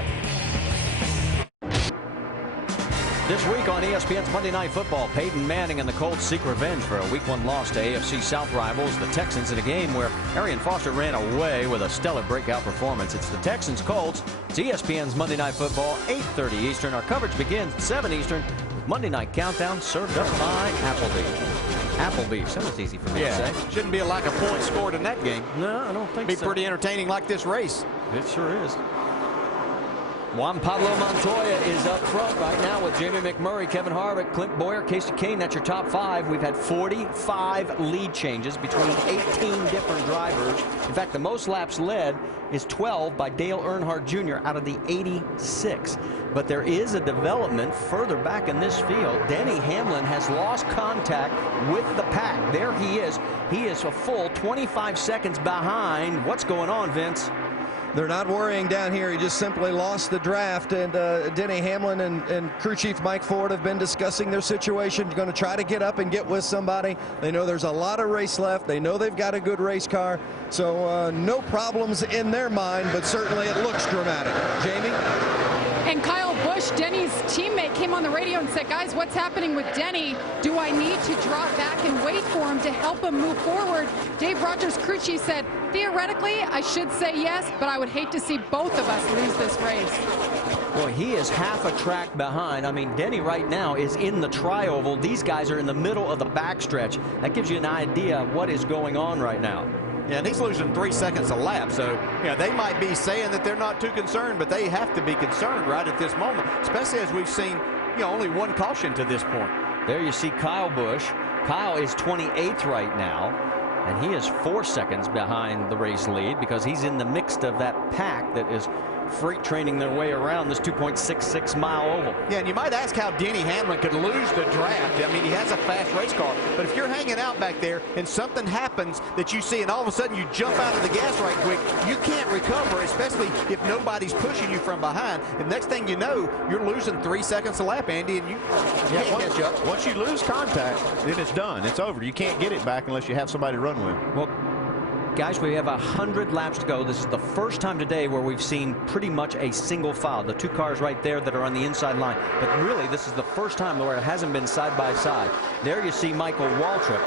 This week on ESPN's Monday Night Football, Peyton Manning and the Colts seek revenge for a Week 1 loss to AFC South rivals, the Texans, in a game where Arian Foster ran away with a stellar breakout performance. It's the Texans-Colts. It's ESPN's Monday Night Football, 8:30 Eastern. Our coverage begins at 7 Eastern with Monday Night Countdown served up by Applebee's. That was easy for me to say. Shouldn't be a lack of points scored in that game. No, I don't think so. Be pretty entertaining like this race. It sure is. Juan Pablo Montoya is up front right now with Jamie McMurray, Kevin Harvick, Clint Boyer, Casey Kane. That's your top 5. We've had 45 lead changes between 18 different drivers. In fact, the most laps led is 12 by Dale Earnhardt Jr. out of the 86. But there is a development further back in this field. Denny Hamlin has lost contact with the pack. There he is. He is a full 25 seconds behind. What's going on, Vince? They're not worrying down here. He just simply lost the draft, and Denny Hamlin and crew chief Mike Ford have been discussing their situation. Going to try to get up and get with somebody. They know there's a lot of race left. They know they've got a good race car, so no problems in their mind, but certainly it looks dramatic. Jamie? And Kyle Busch Bush, Denny's teammate, came on the radio and said, guys, what's happening with Denny? Do I need to drop back and wait for him to help him move forward? Dave Rogers, crew chief, said, theoretically, I should say yes, but I would hate to see both of us lose this race. Well, he is half a track behind. I mean, Denny right now is in the tri-oval. These guys are in the middle of the backstretch. That gives you an idea of what is going on right now. Yeah, and he's losing 3 seconds a lap, so they might be saying that they're not too concerned, but they have to be concerned right at this moment, especially as we've seen only one caution to this point. There you see Kyle Busch. Kyle is 28th right now, and he is 4 seconds behind the race lead because he's in the mix of that pack that is freight training their way around this 2.66 mile oval. Yeah, and you might ask how Denny Hamlin could lose the draft. I mean, he has a fast race car, but if you're hanging out back there and something happens that you see and all of a sudden you jump out of the gas right quick, you can't recover, especially if nobody's pushing you from behind. And next thing you know, you're losing 3 seconds a lap, Andy, and you can't catch up. Once you lose contact, then it's done. It's over. You can't get it back unless you have somebody to run with. Well, guys, we have 100 laps to go. This is the first time today where we've seen pretty much a single file. The two cars right there that are on the inside line. But really, this is the first time where it hasn't been side by side. There you see Michael Waltrip.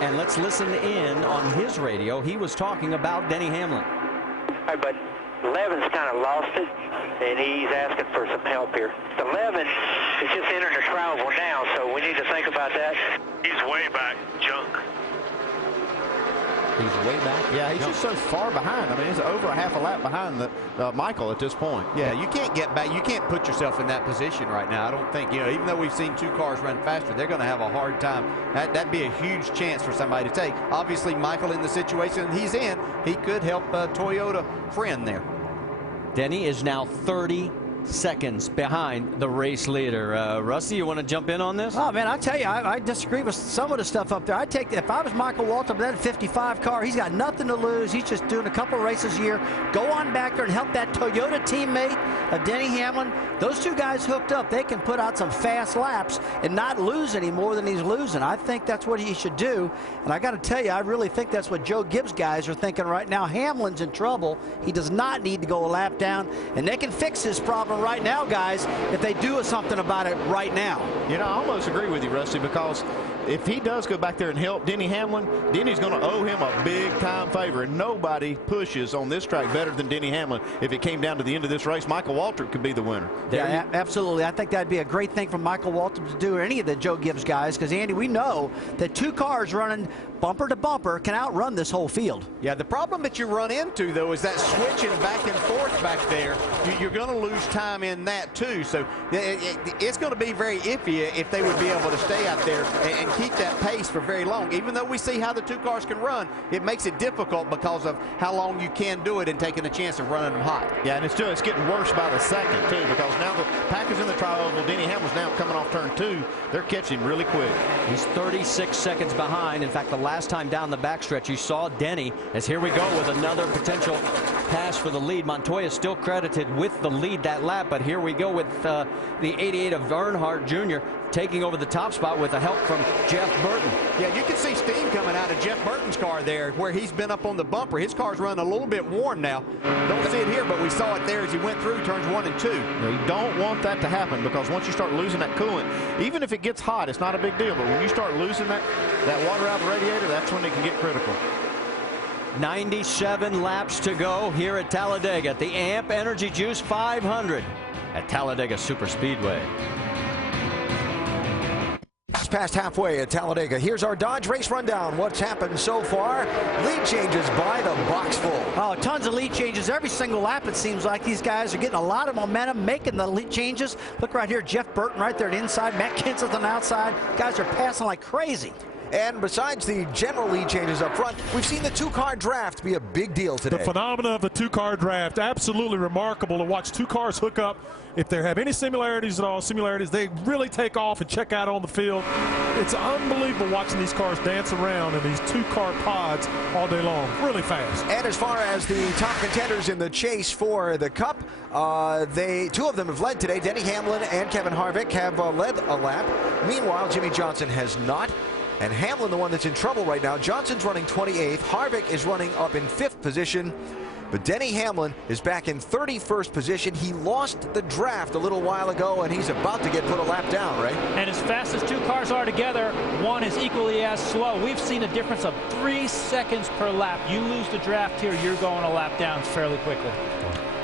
And let's listen in on his radio. He was talking about Denny Hamlin. Hey, but Levin's kind of lost it, and he's asking for some help here. The Levin is just entering the tri-oval now, so we need to think about that. He's way back, junk. He's way back. Yeah, he's just so far behind. I mean, he's over a half a lap behind Michael at this point. Yeah, you can't get back. You can't put yourself in that position right now. I don't think, even though we've seen two cars run faster, they're going to have a hard time. That'd be a huge chance for somebody to take. Obviously, Michael, in the situation he's in, he could help a Toyota friend there. Denny is now 30 seconds behind the race leader. Rusty, you want to jump in on this? Oh, man, I tell you, I disagree with some of the stuff up there. I'd take, if I was Michael Waltrip, that 55 car, he's got nothing to lose. He's just doing a couple races a year. Go on back there and help that Toyota teammate of Denny Hamlin. Those two guys hooked up. They can put out some fast laps and not lose any more than he's losing. I think that's what he should do. And I got to tell you, I really think that's what Joe Gibbs guys are thinking right now. Hamlin's in trouble. He does not need to go a lap down, and they can fix his problem right now, guys, if they do something about it right now. I almost agree with you, Rusty, because if he does go back there and help Denny Hamlin, Denny's going to owe him a big-time favor, and nobody pushes on this track better than Denny Hamlin. If it came down to the end of this race, Michael Waltrip could be the winner. Yeah, absolutely. I think that'd be a great thing for Michael Waltrip to do, or any of the Joe Gibbs guys, because, Andy, we know that two cars running bumper to bumper can outrun this whole field. Yeah, the problem that you run into, though, is that switching back and forth back there. You're going to lose time in that, too. So it's going to be very iffy if they would be able to stay out there and keep that pace for very long. Even though we see how the two cars can run, it makes it difficult because of how long you can do it and taking a chance of running them hot. Yeah, and it's getting worse by the second, too, because now the pack is in the tri-oval. Denny Hamlin's now coming off turn 2. They're catching really quick. He's 36 seconds behind. In fact, the last time down the backstretch, you saw Denny, as here we go with another potential pass for the lead. Montoya still credited with the lead that lap, but here we go with the 88 of Earnhardt Jr. taking over the top spot with the help from Jeff Burton. Yeah, you can see steam coming out of Jeff Burton's car there where he's been up on the bumper. His car's running a little bit warm now. Don't see it here, but we saw it there as he went through turns 1 and 2. You don't want that to happen, because once you start losing that coolant, even if it gets hot, it's not a big deal, but when you start losing that water out of the radiator, that's when it can get critical. 97 laps to go here at Talladega at the AMP Energy Juice 500 at Talladega Superspeedway. It's past halfway at Talladega. Here's our Dodge race rundown. What's happened so far? Lead changes by the box full. Oh, tons of lead changes every single lap. It seems like these guys are getting a lot of momentum, making the lead changes. Look right here, Jeff Burton right there at the inside, Matt Kenseth on the outside. Guys are passing like crazy. And besides the general lead changes up front, we've seen the two-car draft be a big deal today. The phenomena of the two-car draft, absolutely remarkable to watch two cars hook up. If there have any similarities at all, they really take off and check out on the field. It's unbelievable watching these cars dance around in these two-car pods all day long, really fast. And as far as the top contenders in the chase for the Cup, two of them have led today. Denny Hamlin and Kevin Harvick have led a lap. Meanwhile, Jimmy Johnson has not. And Hamlin, the one that's in trouble right now. Johnson's running 28th. Harvick is running up in 5th position. But Denny Hamlin is back in 31st position. He lost the draft a little while ago, and he's about to get put a lap down, Ray. And as fast as two cars are together, one is equally as slow. We've seen a difference of 3 seconds per lap. You lose the draft here, you're going a lap down fairly quickly.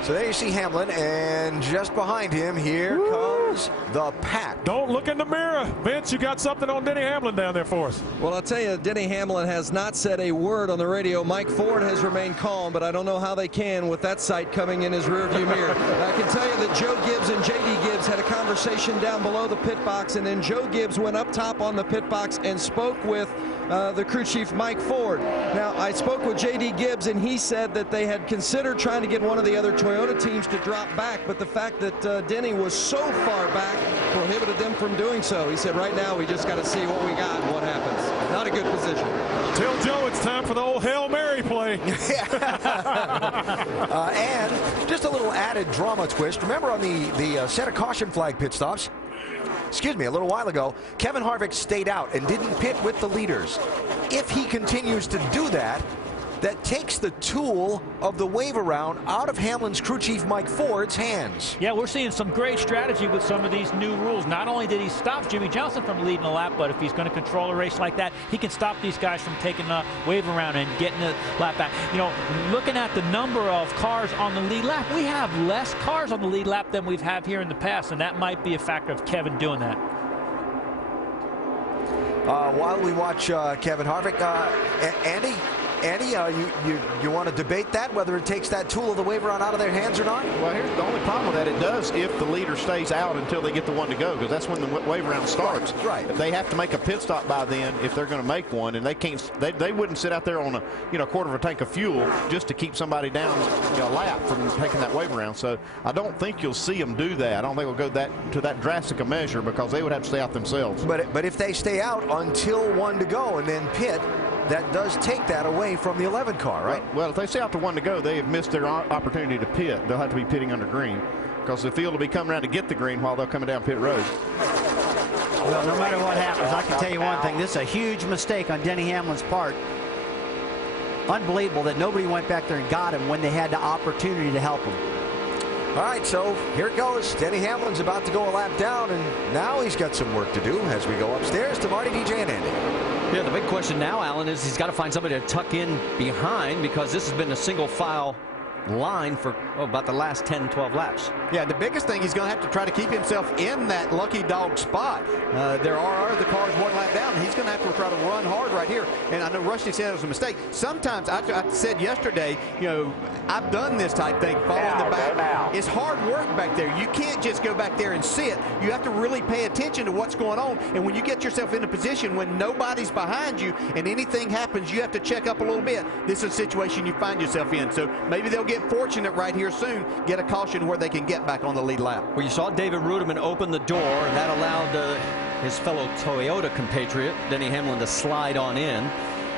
So there you see Hamlin, and just behind him, here comes the pack. Don't look in the mirror. Vince, you got something on Denny Hamlin down there for us. Well, I'll tell you, Denny Hamlin has not said a word on the radio. Mike Ford has remained calm, but I don't know how they can with that sight coming in his rearview mirror. I can tell you that Joe Gibbs and J.D. Gibbs had a conversation down below the pit box, and then Joe Gibbs went up top on the pit box and spoke with the crew chief, Mike Ford. Now, I spoke with J.D. Gibbs, and he said that they had considered trying to get one of the other Toyota teams to drop back, but the fact that Denny was so far back prohibited them from doing so. He said, right now, we just got to see what we got and what happens. Not a good position. Tell Joe it's time for the old Hail Mary play. And just a little added drama twist. Remember on the set of caution flag pit stops, excuse me, a little while ago, Kevin Harvick stayed out and didn't pit with the leaders. If he continues to do that, that takes the tool of the wave around out of Hamlin's crew chief Mike Ford's hands. Yeah, we're seeing some great strategy with some of these new rules. Not only did he stop Jimmy Johnson from leading a lap, but if he's going to control a race like that, he can stop these guys from taking the wave around and getting the lap back. You know, looking at the number of cars on the lead lap, we have less cars on the lead lap than we've had here in the past, and that might be a factor of Kevin doing that. While we watch Kevin Harvick, Andy, you want to debate that, whether it takes that tool of the wave around out of their hands or not? Well, here's the only problem with that. It does if the leader stays out until they get the one to go, because that's when the wave around starts. Right. If they have to make a pit stop by then, if they're going to make one, and they can't, they wouldn't sit out there on a quarter of a tank of fuel just to keep somebody down a lap from taking that wave around. So I don't think you'll see them do that. I don't think we'll go to that drastic a measure, because they would have to stay out themselves. But if they stay out until one to go and then pit, that does take that away from the 11 car, right? Well, if they stay out to one to go, they have missed their opportunity to pit. They'll have to be pitting under green, because the field will be coming around to get the green while they're coming down pit road. Well, no matter what happens, I can tell you one thing. This is a huge mistake on Denny Hamlin's part. Unbelievable that nobody went back there and got him when they had the opportunity to help him. All right, so here it goes. Denny Hamlin's about to go a lap down, and now he's got some work to do as we go upstairs to Marty, DJ, and Andy. Yeah, the big question now, Alan, is he's got to find somebody to tuck in behind, because this has been a single file line for about the last 10, 12 laps. Yeah, the biggest thing, he's going to have to try to keep himself in that lucky dog spot. There are other cars one lap down, and he's going to have to try to run hard right here. And I know Rusty said it was a mistake. Sometimes, I said yesterday, I've done this type thing, following the back. It's hard work back there. You can't just go back there and sit. You have to really pay attention to what's going on. And when you get yourself in a position when nobody's behind you and anything happens, you have to check up a little bit. This is a situation you find yourself in. So maybe they'll get fortunate right here soon, get a caution where they can get back on the lead lap. Well, you saw David Ruderman open the door, and that allowed his fellow Toyota compatriot, Denny Hamlin, to slide on in.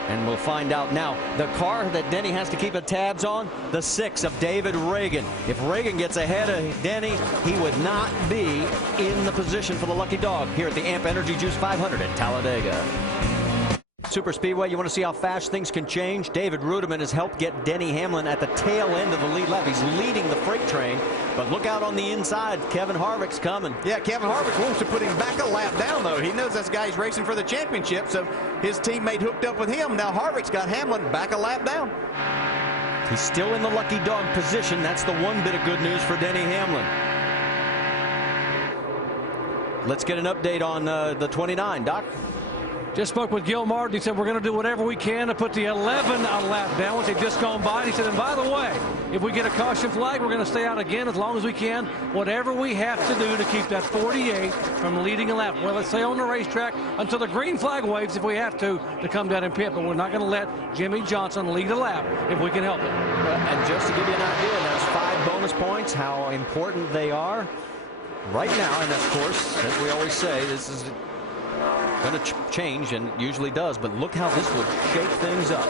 And we'll find out now. The car that Denny has to keep the tabs on, the 6 of David Reagan. If Reagan gets ahead of Denny, he would not be in the position for the lucky dog here at the AMP Energy Juice 500 at Talladega. Super Speedway, you want to see how fast things can change? David Ruderman has helped get Denny Hamlin at the tail end of the lead lap. He's leading the freight train, but look out on the inside. Kevin Harvick's coming. Yeah, Kevin Harvick wants to put him back a lap down, though. He knows this guy's racing for the championship, so his teammate hooked up with him. Now Harvick's got Hamlin back a lap down. He's still in the lucky dog position. That's the one bit of good news for Denny Hamlin. Let's get an update on the 29, Doc. Just spoke with Gil Martin. He said we're going to do whatever we can to put the 11 a lap down, which they've just gone by. He said, and by the way, if we get a caution flag, we're going to stay out again as long as we can. Whatever we have to do to keep that 48 from leading a lap. Well, let's stay on the racetrack until the green flag waves if we have to come down and pit. But we're not going to let Jimmy Johnson lead a lap if we can help it. And just to give you an idea, those 5 bonus points, how important they are right now. And of course, as we always say, this is going to change, and usually does, but look how this would shake things up.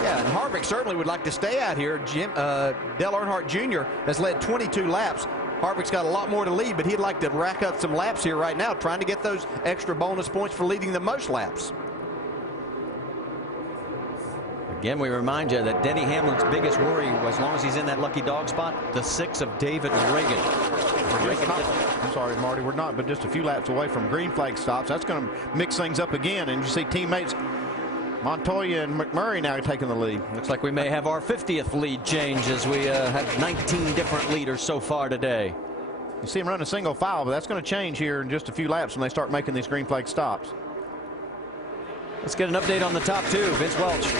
Yeah, and Harvick certainly would like to stay out here. Dale Earnhardt Jr. has led 22 laps. Harvick's got a lot more to lead, but he'd like to rack up some laps here right now, trying to get those extra bonus points for leading the most laps. Again, we remind you that Denny Hamlin's biggest worry, as long as he's in that lucky dog spot, the 6 of David Reagan. I'm sorry, Marty, we're not but just a few laps away from green flag stops. That's going to mix things up again, and you see teammates Montoya and McMurray now taking the lead. Looks like we may have our 50th lead change as we have 19 different leaders so far today. You see him run a single file, but that's going to change here in just a few laps when they start making these green flag stops. Let's get an update on the top 2. Vince Welch.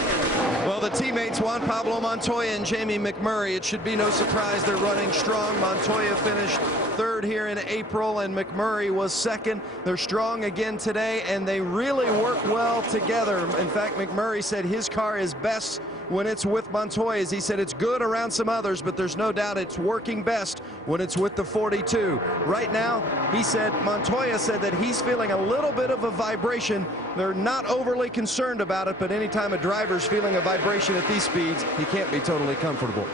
Well, the teammates Juan Pablo Montoya and Jamie McMurray, it should be no surprise they're running strong. Montoya finished 3rd here in April, and McMurray was 2nd. They're strong again today, and they really work well together. In fact, McMurray said his car is best when it's with Montoya's. He said it's good around some others, but there's no doubt it's working best when it's with the 42. Right now, he said, Montoya said that he's feeling a little bit of a vibration. They're not overly concerned about it, but anytime a driver's feeling a vibration at these speeds, he can't be totally comfortable.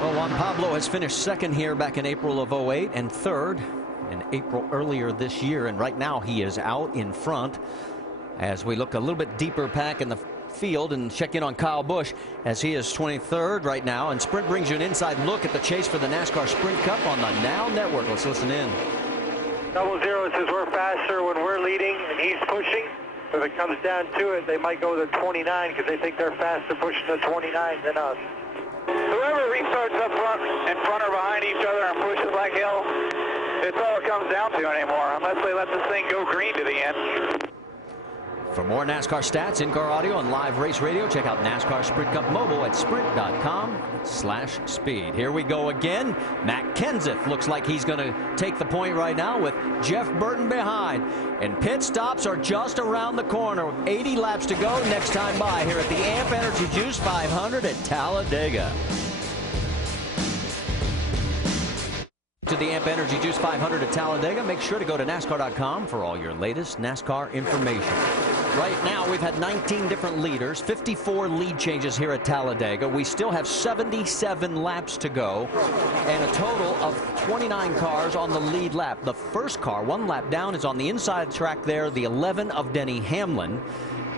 Well, Juan Pablo has finished 2nd here back in April of '08 and 3rd in April earlier this year, and right now he is out in front as we look a little bit deeper back in the field and check in on Kyle Busch as he is 23rd right now. And Sprint brings you an inside look at the chase for the NASCAR Sprint Cup on the Now Network. Let's listen in. 00 says we're faster when we're leading and he's pushing. If it comes down to it, they might go to 29 because they think they're faster pushing the 29 than us. Whoever restarts up front, in front or behind each other and pushes like hell, it's all it comes down to anymore, unless they let this thing go green to the end. For more NASCAR stats, in-car audio, and live race radio, check out NASCAR Sprint Cup Mobile at sprint.com/speed. Here we go again. Matt Kenseth looks like he's going to take the point right now with Jeff Burton behind. And pit stops are just around the corner. 80 laps to go next time by here at the AMP Energy Juice 500 at Talladega. To the AMP Energy Juice 500 at Talladega, make sure to go to NASCAR.com for all your latest NASCAR information. Right now, we've had 19 different leaders, 54 lead changes here at Talladega. We still have 77 laps to go, and a total of 29 cars on the lead lap. The first car, 1 lap down, is on the inside track there, the 11 of Denny Hamlin.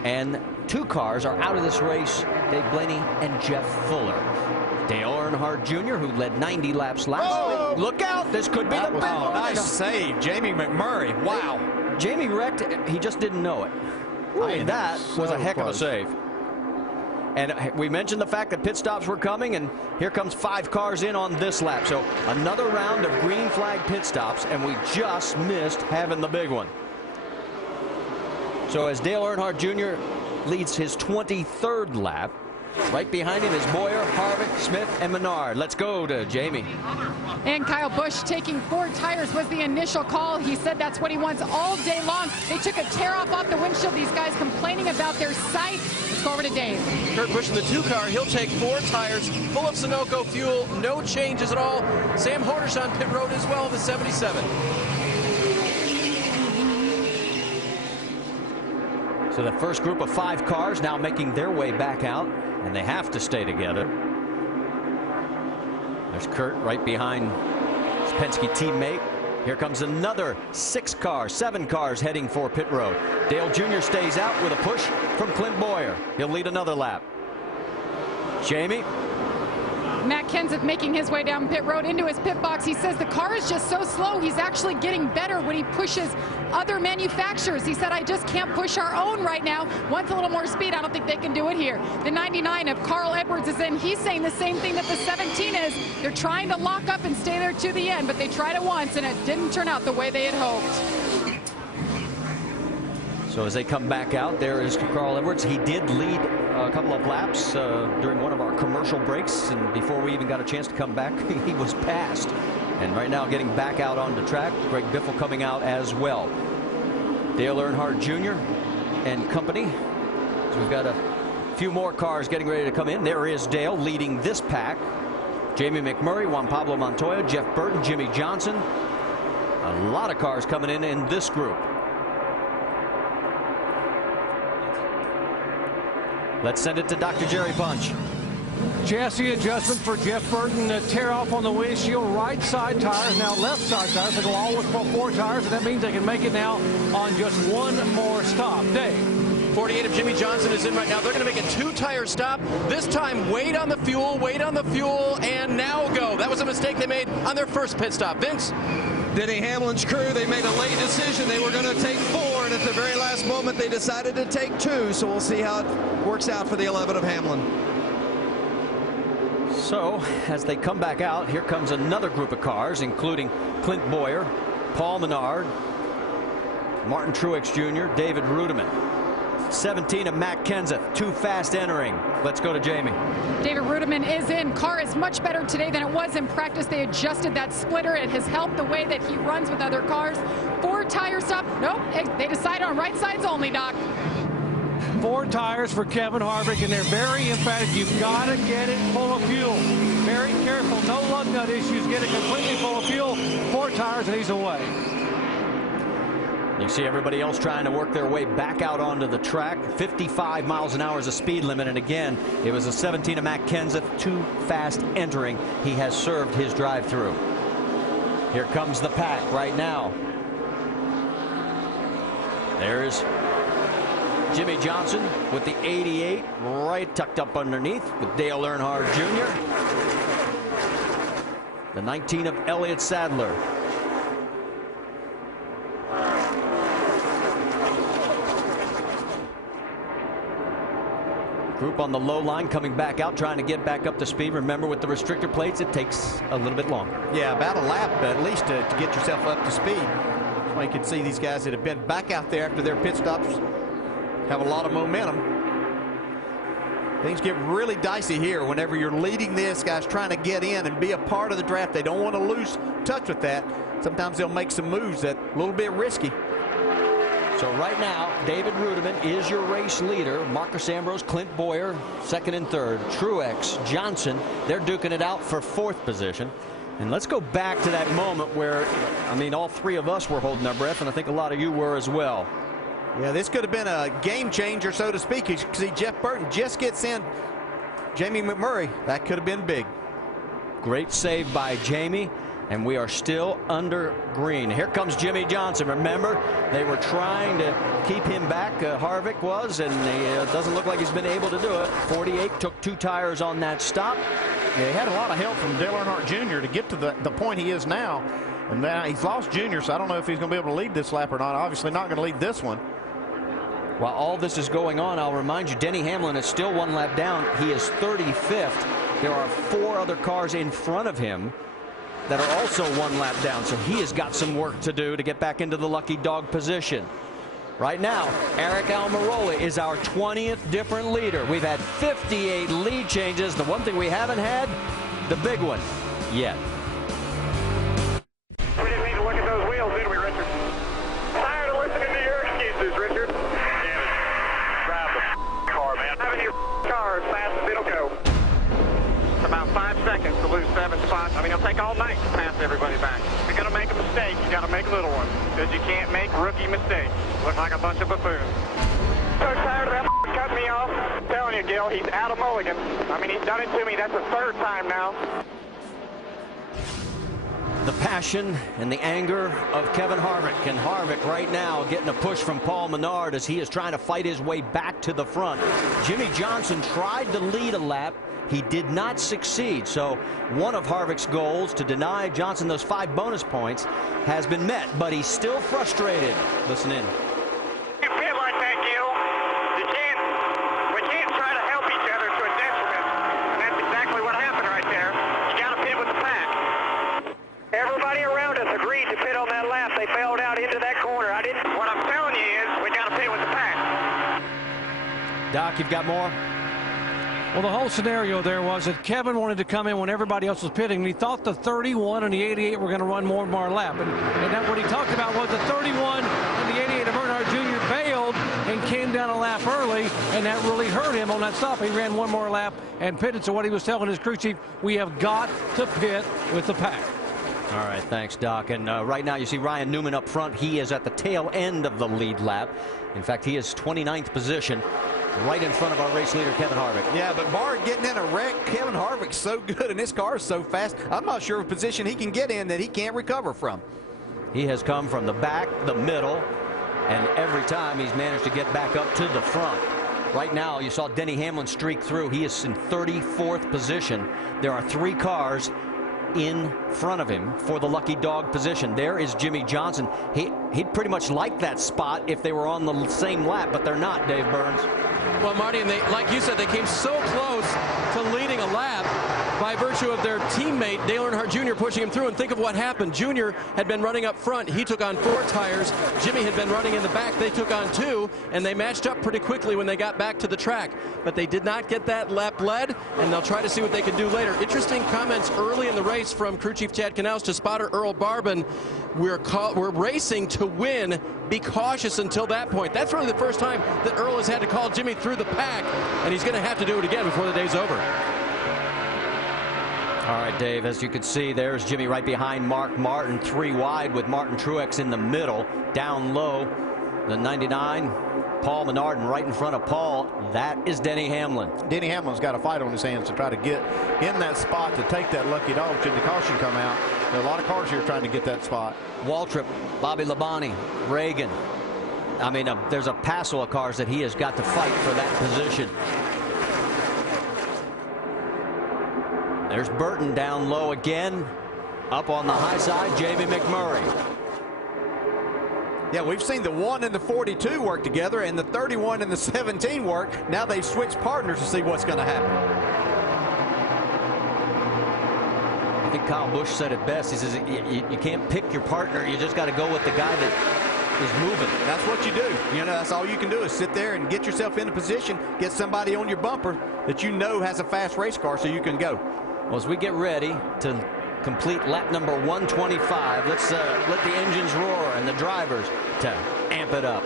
And 2 cars are out of this race, Dave Blaney and Jeff Fuller. Dale Earnhardt Jr., who led 90 laps last week. Look out, this could be the big one. Nice save, Jamie McMurray. Wow. Jamie wrecked, he just didn't know it. I mean, that was a heck of a save. And we mentioned the fact that pit stops were coming, and here comes 5 cars in on this lap. So another round of green flag pit stops, and we just missed having the big one. So as Dale Earnhardt Jr. leads his 23rd lap, right behind him is Boyer, Harvick, Smith, and Menard. Let's go to Jamie. And Kyle Busch taking 4 tires was the initial call. He said that's what he wants all day long. They took a tear off the windshield. These guys complaining about their sight. Let's go over to Dave. Kurt Busch in the 2 car. He'll take 4 tires, full of Sunoco fuel, no changes at all. Sam Hornish on pit road as well, the 77. So the first group of 5 cars now making their way back out, and they have to stay together. There's Kurt right behind his Penske teammate. Here comes another 7 cars heading for pit road. Dale Jr. stays out with a push from Clint Boyer. He'll lead another lap. Jamie. Matt Kenseth making his way down pit road into his pit box. He says the car is just so slow. He's actually getting better when he pushes other manufacturers. He said, I just can't push our own right now. Wants a little more speed. I don't think they can do it here. The 99 of Carl Edwards is in. He's saying the same thing that the 17 is. They're trying to lock up and stay there to the end, but they tried it once, and it didn't turn out the way they had hoped. So as they come back out, there is Carl Edwards. He did lead a couple of laps during one of our commercial breaks, and before we even got a chance to come back, he was passed. And right now getting back out on the track, Greg Biffle coming out as well. Dale Earnhardt Jr. and company. So we've got a few more cars getting ready to come in. There is Dale leading this pack. Jamie McMurray, Juan Pablo Montoya, Jeff Burton, Jimmy Johnson. A lot of cars coming in this group. Let's send it to Dr. Jerry Punch. Chassis adjustment for Jeff Burton. Tear off on the windshield. Right side tires, now left side tires. They go all with 4 tires, and that means they can make it now on just 1 more stop. Dave. 48 of Jimmy Johnson is in right now. They're going to make a 2-tire stop. This time, wait on the fuel, and now go. That was a mistake they made on their first pit stop. Vince? Denny Hamlin's crew, they made a late decision. They were going to take 4, and at the very last moment, they decided to take 2. So we'll see how it works out for the 11 of Hamlin. So, as they come back out, here comes another group of cars, including Clint Boyer, Paul Menard, Martin Truex Jr., David Rudiman. 17 of Matt Kenseth, too fast entering. Let's go to Jamie. David Rudiman is in. Car is much better today than it was in practice. They adjusted that splitter. It has helped the way that he runs with other cars. 4-tire stop. Nope, they decided on right sides only, Doc. 4 tires for Kevin Harvick, and they're very emphatic. You've got to get it full of fuel. Very careful. No lug nut issues. Get it completely full of fuel. 4 tires, and he's away. You see everybody else trying to work their way back out onto the track. 55 miles an hour is the speed limit, and again, it was a 17 of Matt Kenseth, too fast entering. He has served his drive-through. Here comes the pack right now. There's Jimmy Johnson with the 88 right tucked up underneath with Dale Earnhardt Jr. The 19 of Elliott Sadler. Group on the low line coming back out, trying to get back up to speed. Remember, with the restrictor plates, it takes a little bit longer. Yeah, about a lap at least to get yourself up to speed. That's why you can see these guys that have been back out there after their pit stops have a lot of momentum. Things get really dicey here whenever you're leading this. Guys trying to get in and be a part of the draft. They don't want to lose touch with that. Sometimes they'll make some moves that a little bit risky. So right now, David Rudiman is your race leader. Marcus Ambrose, Clint Boyer, 2nd and 3rd. Truex, Johnson, they're duking it out for 4th position. And let's go back to that moment where, I mean, all 3 of us were holding our breath, and I think a lot of you were as well. Yeah, this could have been a game changer, so to speak. You see Jeff Burton just gets in. Jamie McMurray, that could have been big. Great save by Jamie. And we are still under green. Here comes Jimmy Johnson. Remember, they were trying to keep him back. Harvick was, and it doesn't look like he's been able to do it. 48 took 2 tires on that stop. Yeah, he had a lot of help from Dale Earnhardt Jr. to get to the point he is now. And now he's lost Junior, so I don't know if he's going to be able to lead this lap or not. Obviously not going to lead this one. While all this is going on, I'll remind you, Denny Hamlin is still 1 lap down. He is 35th. There are 4 other cars in front of him that are also 1 lap down, so he has got some work to do to get back into the lucky dog position. Right now, Eric Almirola is our 20th different leader. We've had 58 lead changes. The one thing we haven't had, the big one, yet. We just need to look at those wheels, didn't we, Richard? Tired of listening to your excuses, Richard. Damn it. Drive the car, man. Having your car as fast as it'll go. It's about 5 seconds to lose 7 spots. I mean, it'll take all night to pass everybody back. If you're going to make a mistake, you got to make little ones, because you can't make rookie mistakes. Look like a bunch of buffoons. So tired of that cutting me off. I'm telling you, Gil, he's out of mulligan. I mean, he's done it to me. That's the 3rd time now. The passion and the anger of Kevin Harvick. And Harvick right now getting a push from Paul Menard as he is trying to fight his way back to the front. Jimmy Johnson tried to lead a lap. He did not succeed. So one of Harvick's goals, to deny Johnson those 5 bonus points, has been met. But he's still frustrated. Listen in. You feel like that, Gil. We can't try to help each other to a detriment. And that's exactly what happened right there. You got to pit with the pack. Everybody around us agreed to pit on that lap. They failed out into that corner. What I'm telling you is we got to pit with the pack. Doc, you've got more? Well, the whole scenario there was that Kevin wanted to come in when everybody else was pitting, and he thought the 31 and the 88 were going to run more and more lap. And that what he talked about was the 31 and the 88 of Earnhardt Jr. bailed and came down a lap early, and that really hurt him on that stop. He ran 1 more lap and pitted. So what he was telling his crew chief, we have got to pit with the pack. All right, thanks, Doc. And right now you see Ryan Newman up front. He is at the tail end of the lead lap. In fact, he is 29th position, right in front of our race leader, Kevin Harvick. Yeah, but bar getting in a wreck. Kevin Harvick's so good, and his car is so fast. I'm not sure of a position he can get in that he can't recover from. He has come from the back, the middle, And every time he's managed to get back up to the front. Right now, you saw Denny Hamlin streak through. He is in 34th position. There are 3 cars in front of him for the lucky dog position. There is Jimmy Johnson. He'd pretty much like that spot if they were on the same lap, but they're not, Dave Burns. Well, Marty, and they, like you said, they came so close to leading a lap by virtue of their teammate, Dale Earnhardt Jr., pushing him through. And think of what happened. Junior had been running up front. He took on 4 tires. Jimmy had been running in the back. They took on 2, and they matched up pretty quickly when they got back to the track. But they did not get that lap led, and they'll try to see what they can do later. Interesting comments early in the race from crew chief Chad Knaus to spotter Earl Barbin. We're racing to win. Be cautious until that point. That's really the first time that Earl has had to call Jimmy through the pack, and he's going to have to do it again before the day's over. All right, Dave, as you can see, there's Jimmy right behind Mark Martin, 3 wide with Martin Truex in the middle. Down low, the 99, Paul Menard, and right in front of Paul, that is Denny Hamlin. Denny Hamlin's got a fight on his hands to try to get in that spot to take that lucky dog should the caution come out. There are a lot of cars here trying to get that spot. Waltrip, Bobby Labonte, Reagan. I mean, there's a passel of cars that he has got to fight for that position. There's Burton down low again. Up on the high side, Jamie McMurray. Yeah, we've seen the 1 and the 42 work together and the 31 and the 17 work. Now they've switched partners to see what's going to happen. I think Kyle Busch said it best. He says you can't pick your partner. You just got to go with the guy that is moving. That's what you do. You know, that's all you can do is sit there and get yourself in a position, get somebody on your bumper that you know has a fast race car so you can go. Well, as we get ready to complete lap number 125, let's let the engines roar and the drivers to amp it up.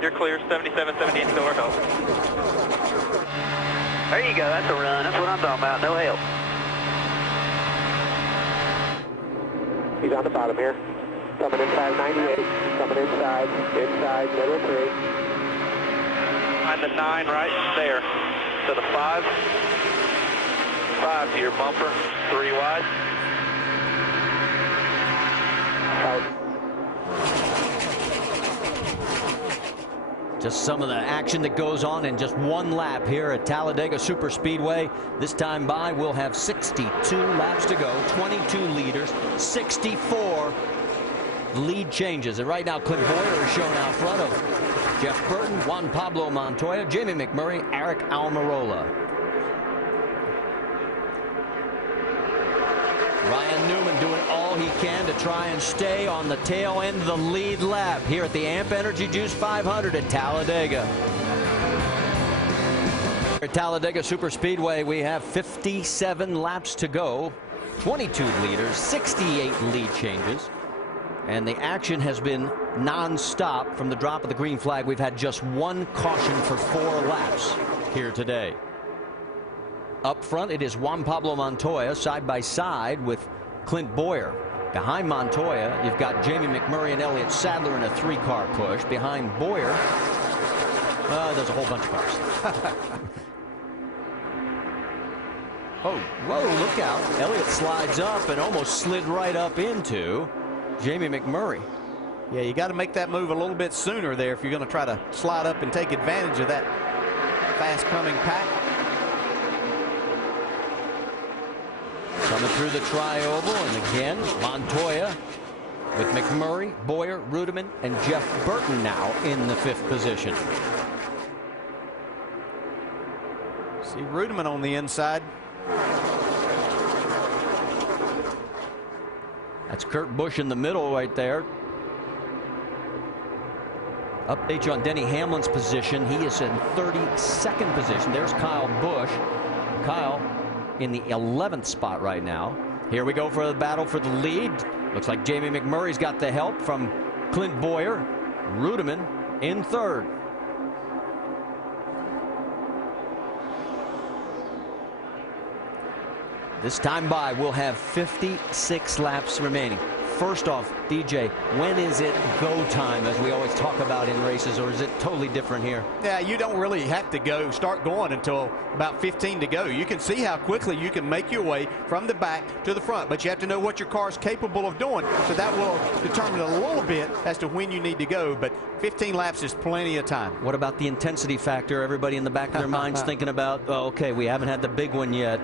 You're clear, 77, 78, still work off. There you go, that's a run. That's what I'm talking about, no help. He's on the bottom here. Coming inside 98. Coming inside, middle 3. Find the 9 right there. To the 5. 5 to your bumper. 3 wide. Out. Just some of the action that goes on in just one lap here at Talladega Superspeedway. This time by, we'll have 62 laps to go, 22 leaders, 64 lead changes. And right now, Clint Boyer is shown out front of Jeff Burton, Juan Pablo Montoya, Jamie McMurray, Eric Almirola. Ryan Newman doing all he can to try and stay on the tail end of the lead lap here at the AMP Energy Juice 500 at Talladega. At Talladega Superspeedway, we have 57 laps to go, 22 leaders, 68 lead changes, and the action has been non-stop from the drop of the green flag. We've had just 1 caution for 4 laps here today. Up front, it is Juan Pablo Montoya side by side with Clint Boyer. Behind Montoya, you've got Jamie McMurray and Elliott Sadler in a 3-car push. Behind Boyer, there's a whole bunch of cars. Oh, whoa, look out. Elliott slides up and almost slid right up into Jamie McMurray. Yeah, you got to make that move a little bit sooner there if you're going to try to slide up and take advantage of that fast-coming pack. Coming through the tri-oval, and again, Montoya with McMurray, Boyer, Rudiman, and Jeff Burton now in the 5th position. See Rudiman on the inside. That's Kurt Busch in the middle right there. Update you on Denny Hamlin's position. He is in 32nd position. There's Kyle Busch. Kyle in the 11th spot right now. Here we go for the battle for the lead. Looks like Jamie McMurray's got the help from Clint Boyer. Rudiman in 3rd. This time by, we'll have 56 laps remaining. First off, DJ, when is it go time, as we always talk about in races, or is it totally different here? Yeah, you don't really have to start going until about 15 to go. You can see how quickly you can make your way from the back to the front, but you have to know what your car is capable of doing, so that will determine a little bit as to when you need to go, but 15 laps is plenty of time. What about the intensity factor? Everybody in the back of their minds thinking about, oh, okay, we haven't had the big one yet.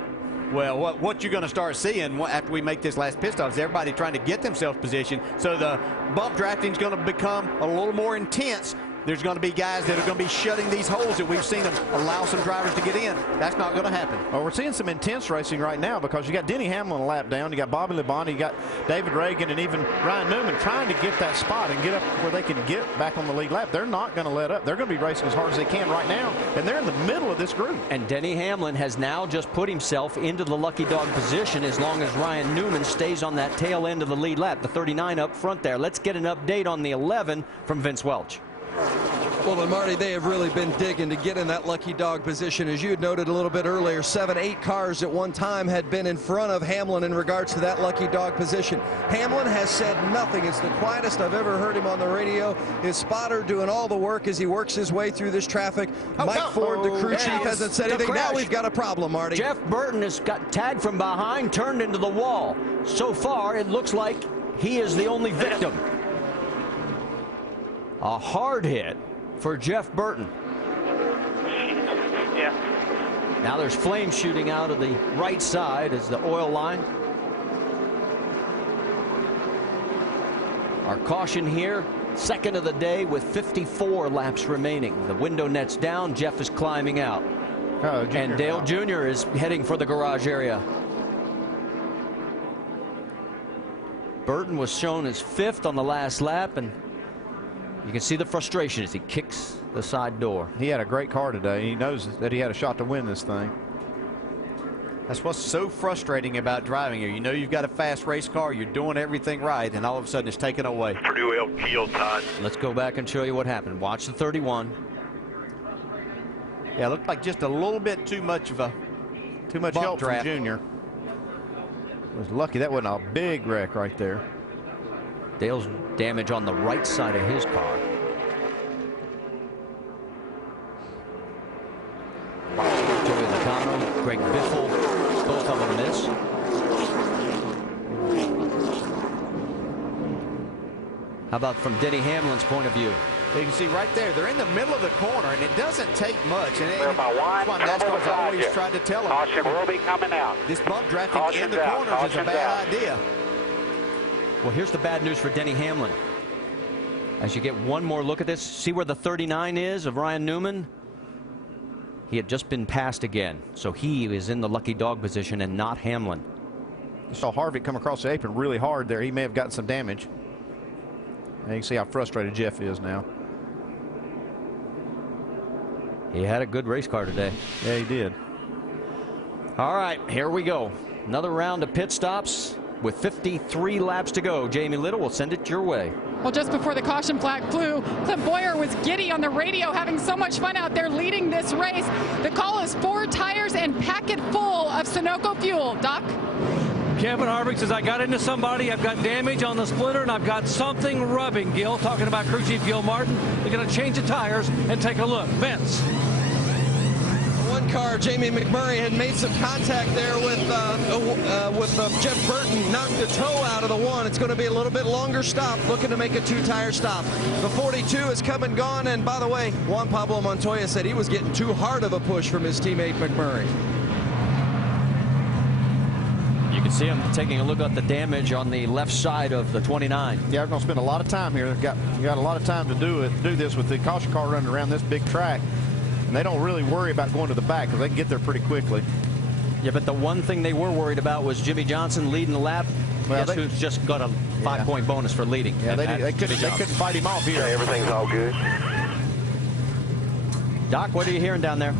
Well, what you're going to start seeing after we make this last pit stop is everybody trying to get themselves positioned. So the bump drafting is going to become a little more intense. There's going to be guys that are going to be shutting these holes that we've seen them allow some drivers to get in. That's not going to happen. Well, we're seeing some intense racing right now because you got Denny Hamlin a lap down, you got Bobby Labonte, you got David Reagan, and even Ryan Newman trying to get that spot and get up where they can get back on the lead lap. They're not going to let up. They're going to be racing as hard as they can right now, and they're in the middle of this group. And Denny Hamlin has now just put himself into the lucky dog position as long as Ryan Newman stays on that tail end of the lead lap, the 39 up front there. Let's get an update on the 11 from Vince Welch. Well, and Marty, they have really been digging to get in that lucky dog position. As you had noted a little bit earlier, 7, 8 cars at one time had been in front of Hamlin in regards to that lucky dog position. Hamlin has said nothing. It's the quietest I've ever heard him on the radio. His spotter doing all the work as he works his way through this traffic. Mike Ford, the crew chief, hasn't said anything. Now we've got a problem, Marty. Jeff Burton has got tagged from behind, turned into the wall. So far, it looks like he is the only victim. A hard hit for Jeff Burton. Yeah. Now there's flame shooting out of the right side as the oil line. Our caution here, second of the day with 54 laps remaining. The window net's down. Jeff is climbing out. And Dale Jr. is heading for the garage area. Burton was shown as 5th on the last lap, and you can see the frustration as he kicks the side door. He had a great car today. He knows that he had a shot to win this thing. That's what's so frustrating about driving here. You know you've got a fast race car, you're doing everything right, and all of a sudden it's taken away. Pretty well killed, Todd. Let's go back and show you what happened. Watch the 31. Yeah, it looked like just a little bit too much of a help from Junior. Was lucky that wasn't a big wreck right there. Dale's damage on the right side of his car. Joey Logano, Greg Biffle, both of them miss. How about from Denny Hamlin's point of view? You can see right there, they're in the middle of the corner, and it doesn't take much. And Clear by one. that's what NASCAR's always tried to tell them. Caution will be coming out. This bump drafting in the corners is a bad idea. Well, here's the bad news for Denny Hamlin. As you get one more look at this, see where the 39 is of Ryan Newman? He had just been passed again, so he is in the lucky dog position and not Hamlin. You saw Harvick come across the apron really hard there. He may have gotten some damage. And you can see how frustrated Jeff is now. He had a good race car today. Yeah, he did. All right, here we go. Another round of pit stops with 53 laps to go. Jamie Little will send it your way. Well, just before the caution flag flew, Clint Boyer was giddy on the radio, having so much fun out there leading this race. The call is 4 tires and pack it full of Sunoco fuel. Doc? Kevin Harvick says, I got into somebody, I've got damage on the splitter, and I've got something rubbing. Gil, talking about crew chief Gil Martin, they're going to change the tires and take a look. Vince. One car, Jamie McMurray, had made some contact there with Jeff Burton, knocked the toe out of the one. It's going to be a little bit longer stop, looking to make a 2-tire stop. The 42 is come and gone, and by the way, Juan Pablo Montoya said he was getting too hard of a push from his teammate McMurray. You can see him taking a look at the damage on the left side of the 29. Yeah, we're going to spend a lot of time here. Got a lot of time to do this with the caution car running around this big track. And they don't really worry about going to the back because they can get there pretty quickly. Yeah, but the one thing they were worried about was Jimmy Johnson leading the lap. Well, who's just got a 5-point bonus for leading. Yeah, they couldn't fight him off here. Yeah, everything's all good. Doc, what are you hearing down there?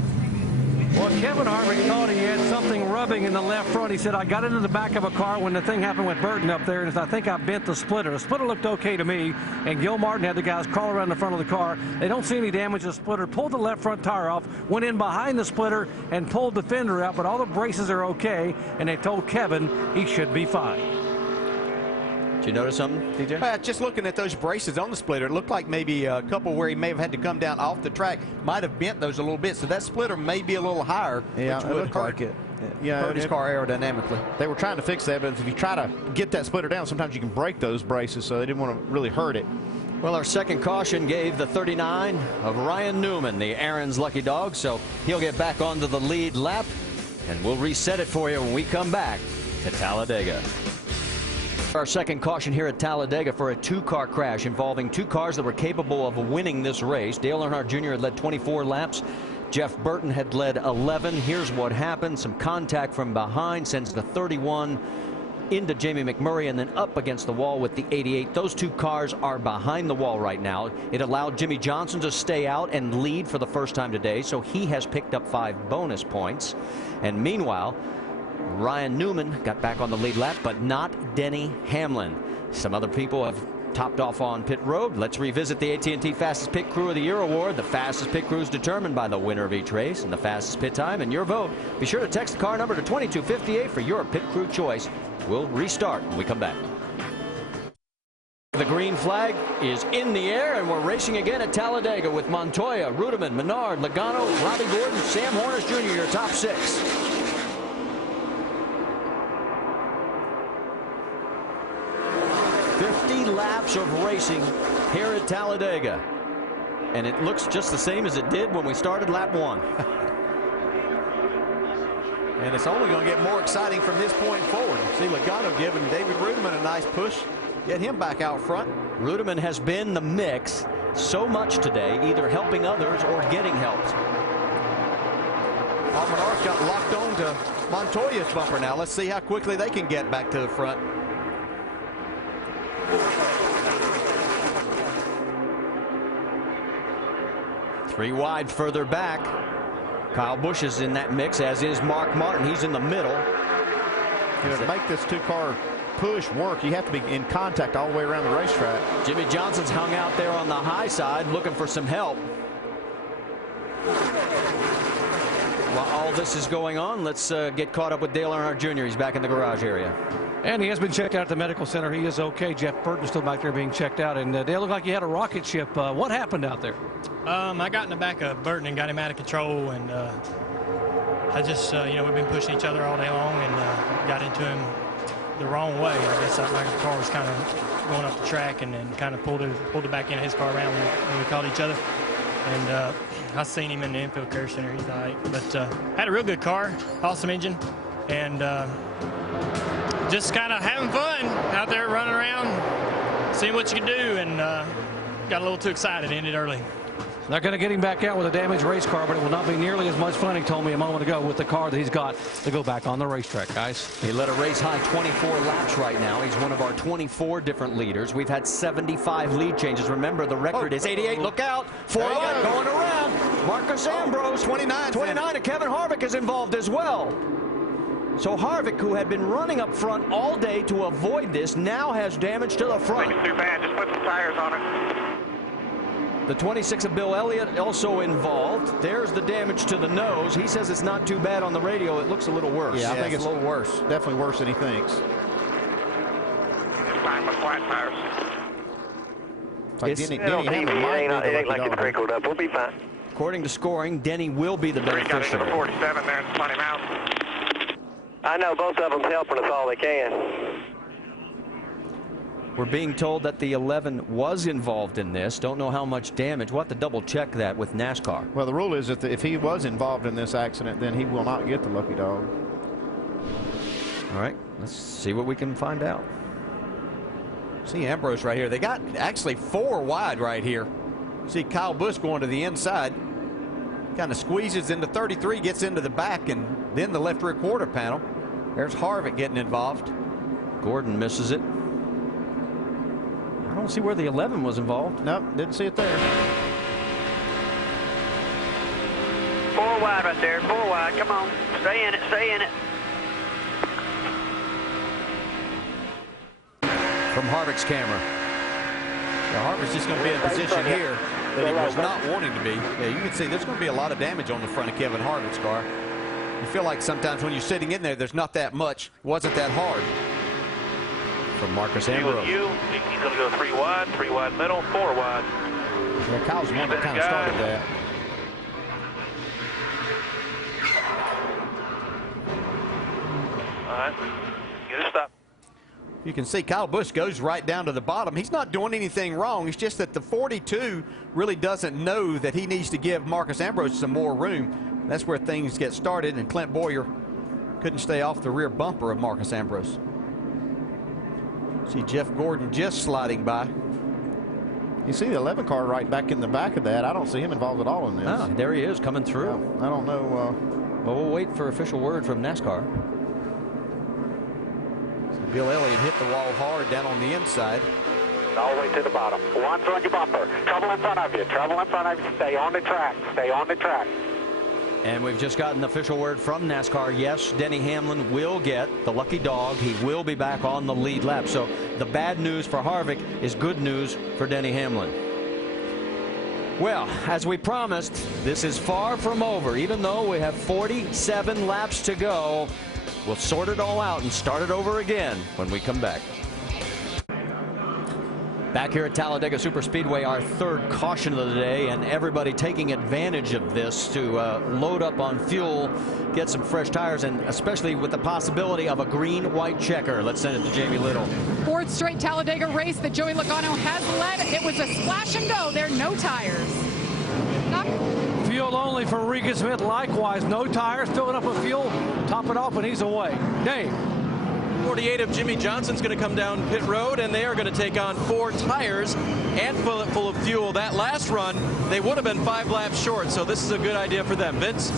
Well, Kevin Harvick thought he had something rubbing in the left front. He said, I got into the back of a car when the thing happened with Burton up there, and I think I bent the splitter. The splitter looked okay to me, and Gil Martin had the guys crawl around the front of the car. They don't see any damage to the splitter. Pulled the left front tire off, went in behind the splitter, and pulled the fender out, but all the braces are okay, and they told Kevin he should be fine. Did you notice something, DJ? Just looking at those braces on the splitter, it looked like maybe a couple where he may have had to come down off the track, might have bent those a little bit. So that splitter may be a little higher, yeah, which it would looked like it. Yeah, hurt his car aerodynamically. They were trying to fix that, but if you try to get that splitter down, sometimes you can break those braces, so they didn't want to really hurt it. Well, our second caution gave the 39 of Ryan Newman, the Aaron's lucky dog, so he'll get back onto the lead lap, and we'll reset it for you when we come back to Talladega. Our second caution here at Talladega for a two-car crash involving two cars that were capable of winning this race. Dale Earnhardt Jr. had led 24 laps. Jeff Burton had led 11. Here's what happened. Some contact from behind sends the 31 into Jamie McMurray and then up against the wall with the 88. Those two cars are behind the wall right now. It allowed Jimmy Johnson to stay out and lead for the first time today, so he has picked up 5 bonus points. And meanwhile, Ryan Newman got back on the lead lap, but not Denny Hamlin. Some other people have topped off on pit road. Let's revisit the AT&T Fastest Pit Crew of the Year award. The fastest pit crew is determined by the winner of each race and the fastest pit time and your vote. Be sure to text the car number to 2258 for your pit crew choice. We'll restart when we come back. The green flag is in the air, and we're racing again at Talladega with Montoya, Rudiman, Menard, Logano, Robbie Gordon, Sam Hornish Jr., your top 6. Laps of racing here at Talladega, and it looks just the same as it did when we started lap 1. And it's only going to get more exciting from this point forward. See Logano giving David Rudiman a nice push, get him back out front. Rudiman has been the mix so much today, either helping others or getting helped. Almenar's got locked on to Montoya's bumper now. Let's see how quickly they can get back to the front. Three wide further back. Kyle Busch is in that mix, as is Mark Martin. He's in the middle. To make this two-car push work, you have to be in contact all the way around the racetrack. Jimmy Johnson's hung out there on the high side looking for some help. While all this is going on, let's get caught up with Dale Earnhardt Jr. He's back in the garage area. And he has been checked out at the medical center. He is okay. Jeff Burton's still back there being checked out. And Dale looked like he had a rocket ship. What happened out there? I got in the back of Burton and got him out of control. And I just, we've been pushing each other all day long and got into him the wrong way. I guess my car was kind of going up the track and then kind of pulled it back in his car around when we caught each other. And I seen him in the infield care center. He's all right. But had a real good car, awesome engine, and just kind of having fun out there running around, seeing what you can do, and got a little too excited, ended early. They're going to get him back out with a damaged race car, but it will not be nearly as much fun, he told me a moment ago, with the car that he's got to go back on the racetrack, guys. He led a race high 24 laps right now. He's one of our 24 different leaders. We've had 75 lead changes. Remember, the record is 88. Look out. 4 wide going around. Marcus Ambrose. 29. And Kevin Harvick is involved as well. So Harvick, who had been running up front all day to avoid this, now has damage to the front. It's too bad. Just put some tires on it. The 26 of Bill Elliott also involved. There's the damage to the nose. He says it's not too bad on the radio. It looks a little worse. Yeah, I think it's a little worse. Definitely worse than he thinks. Fine with flat tires. Like Denny it ain't like it's crinkled up. We'll be fine. According to scoring, Denny will be the beneficiary. 47 there in Smoney Mountain. I know both of them helping us all they can. We're being told that the 11 was involved in this. Don't know how much damage. We'll have to double check that with NASCAR. Well, the rule is that if he was involved in this accident, then he will not get the lucky dog. All right, let's see what we can find out. See Ambrose right here. They got actually 4 wide right here. See Kyle Busch going to the inside. Kind of squeezes into 33, gets into the back, and then the left rear quarter panel. There's Harvick getting involved. Gordon misses it. I don't see where the 11 was involved. Nope, didn't see it there. 4 wide right there, 4 wide. Come on, stay in it, stay in it. From Harvick's camera. Now Harvick's just going to be in a position here that he was not wanting to be. Yeah, you can see there's going to be a lot of damage on the front of Kevin Harvick's car. You feel like sometimes when you're sitting in there, there's not that much. It wasn't that hard. from Marcus He's Ambrose. going to go 3 wide middle, 4 wide. Yeah, Kyle's the one that kind of started that. All right, get a stop. You can see Kyle Busch goes right down to the bottom. He's not doing anything wrong. It's just that the 42 really doesn't know that he needs to give Marcus Ambrose some more room. That's where things get started, and Clint Boyer couldn't stay off the rear bumper of Marcus Ambrose. See Jeff Gordon just sliding by. You see the 11 car right back in the back of that. I don't see him involved at all in this. Ah, there he is coming through. I don't know. Well, we'll wait for official word from NASCAR. Bill Elliott hit the wall hard down on the inside. All the way to the bottom. One's on your bumper. Trouble in front of you. Trouble in front of you. Stay on the track. Stay on the track. And we've just gotten official word from NASCAR. Yes, Denny Hamlin will get the lucky dog. He will be back on the lead lap. So the bad news for Harvick is good news for Denny Hamlin. Well, as we promised, this is far from over. Even though we have 47 laps to go, we'll sort it all out and start it over again when we come back. Back here at Talladega Superspeedway, our third caution of the day, and everybody taking advantage of this to load up on fuel, get some fresh tires, and especially with the possibility of a green-white checker. Let's send it to Jamie Little. Fourth straight Talladega race that Joey Logano has led. It was a splash and go. There are no tires. Fuel only for Regan Smith. Likewise, no tires, filling up with fuel, top it off, and he's away. Dave. 48 of Jimmy Johnson's going to come down pit road, and they are going to take on 4 tires and fill it full of fuel. That last run, they would have been 5 laps short, so this is a good idea for them. Vince?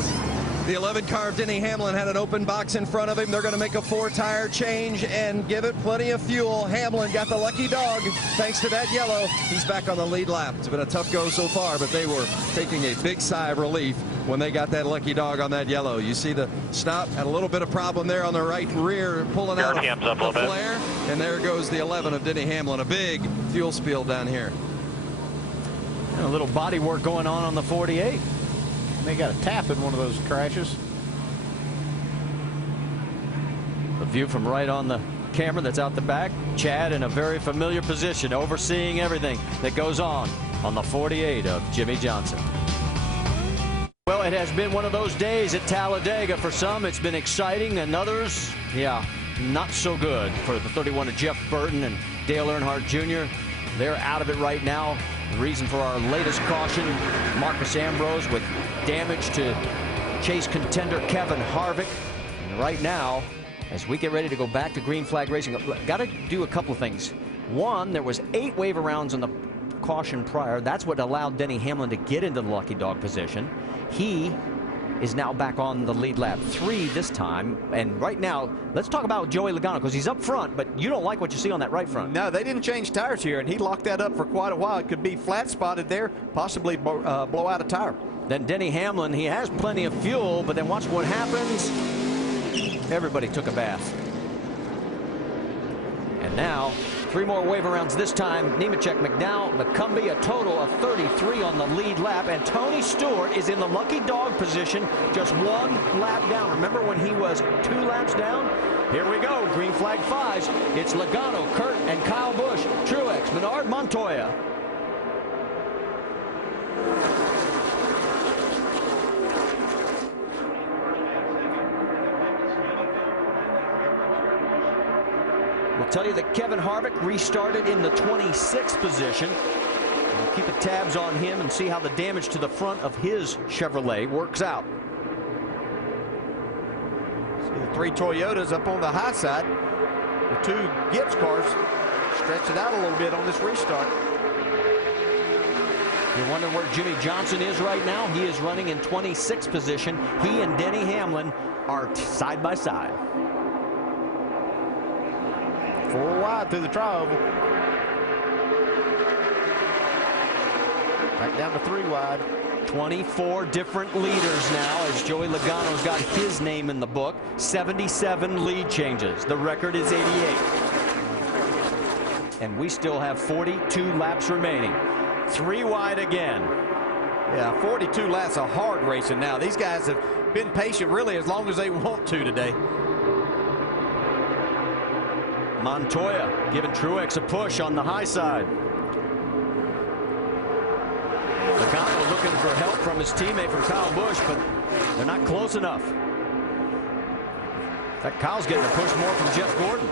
The 11 car of Denny Hamlin had an open box in front of him. They're going to make a 4-tire change and give it plenty of fuel. Hamlin got the lucky dog thanks to that yellow. He's back on the lead lap. It's been a tough go so far, but they were taking a big sigh of relief when they got that lucky dog on that yellow. You see the stop, had a little bit of problem there on the right rear, pulling out the flare, and there goes the 11 of Denny Hamlin. A big fuel spill down here. And a little body work going on the 48. They got a tap in one of those crashes. A view from right on the camera that's out the back. Chad in a very familiar position, overseeing everything that goes on the 48 of Jimmy Johnson. Well, it has been one of those days at Talladega. For some, it's been exciting, and others, yeah, not so good. For the 31 of Jeff Burton and Dale Earnhardt Jr., they're out of it right now. The reason for our latest caution, Marcus Ambrose with damage to chase contender Kevin Harvick. And right now, as we get ready to go back to green flag racing, got to do a couple of things. One, there was 8 wave arounds on the caution prior. That's what allowed Denny Hamlin to get into the lucky dog position. He is now back on the lead lap. 3 this time. And right now, let's talk about Joey Logano, because he's up front, but you don't like what you see on that right front. No, they didn't change tires here, and he locked that up for quite a while. It could be flat spotted there, possibly blow out a tire. Then Denny Hamlin, he has plenty of fuel, but then watch what happens. Everybody took a bath. And now, 3 more wave arounds this time. Nemechek, McDowell, McCumbee, a total of 33 on the lead lap. And Tony Stewart is in the lucky dog position, just 1 lap down. Remember when he was 2 laps down? Here we go, green flag 5s. It's Logano, Kurt, and Kyle Busch, Truex, Menard, Montoya. We'll tell you that Kevin Harvick restarted in the 26th position. We'll keep the tabs on him and see how the damage to the front of his Chevrolet works out. See the 3 Toyotas up on the high side. The 2 Gibbs cars stretch it out a little bit on this restart. You're wondering where Jimmy Johnson is right now? He is running in 26th position. He and Denny Hamlin are side by side. 4 wide through the tri-oval. Back down to 3 wide. 24 different leaders now as Joey Logano's got his name in the book. 77 lead changes. The record is 88. And we still have 42 laps remaining. 3 wide again. Yeah, 42 laps of hard racing now. These guys have been patient really as long as they want to today. Montoya giving Truex a push on the high side. Logano looking for help from his teammate, from Kyle Busch, but they're not close enough. In fact, Kyle's getting a push more from Jeff Gordon.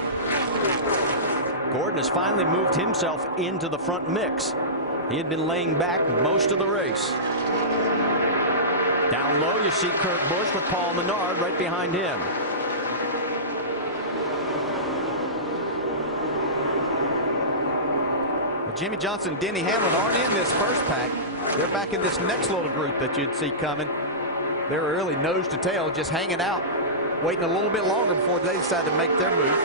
Gordon has finally moved himself into the front mix. He had been laying back most of the race. Down low, you see Kurt Busch with Paul Menard right behind him. Well, Jimmy Johnson and Denny Hamlin aren't in this first pack. They're back in this next little group that you'd see coming. They're really nose to tail, just hanging out, waiting a little bit longer before they decide to make their move.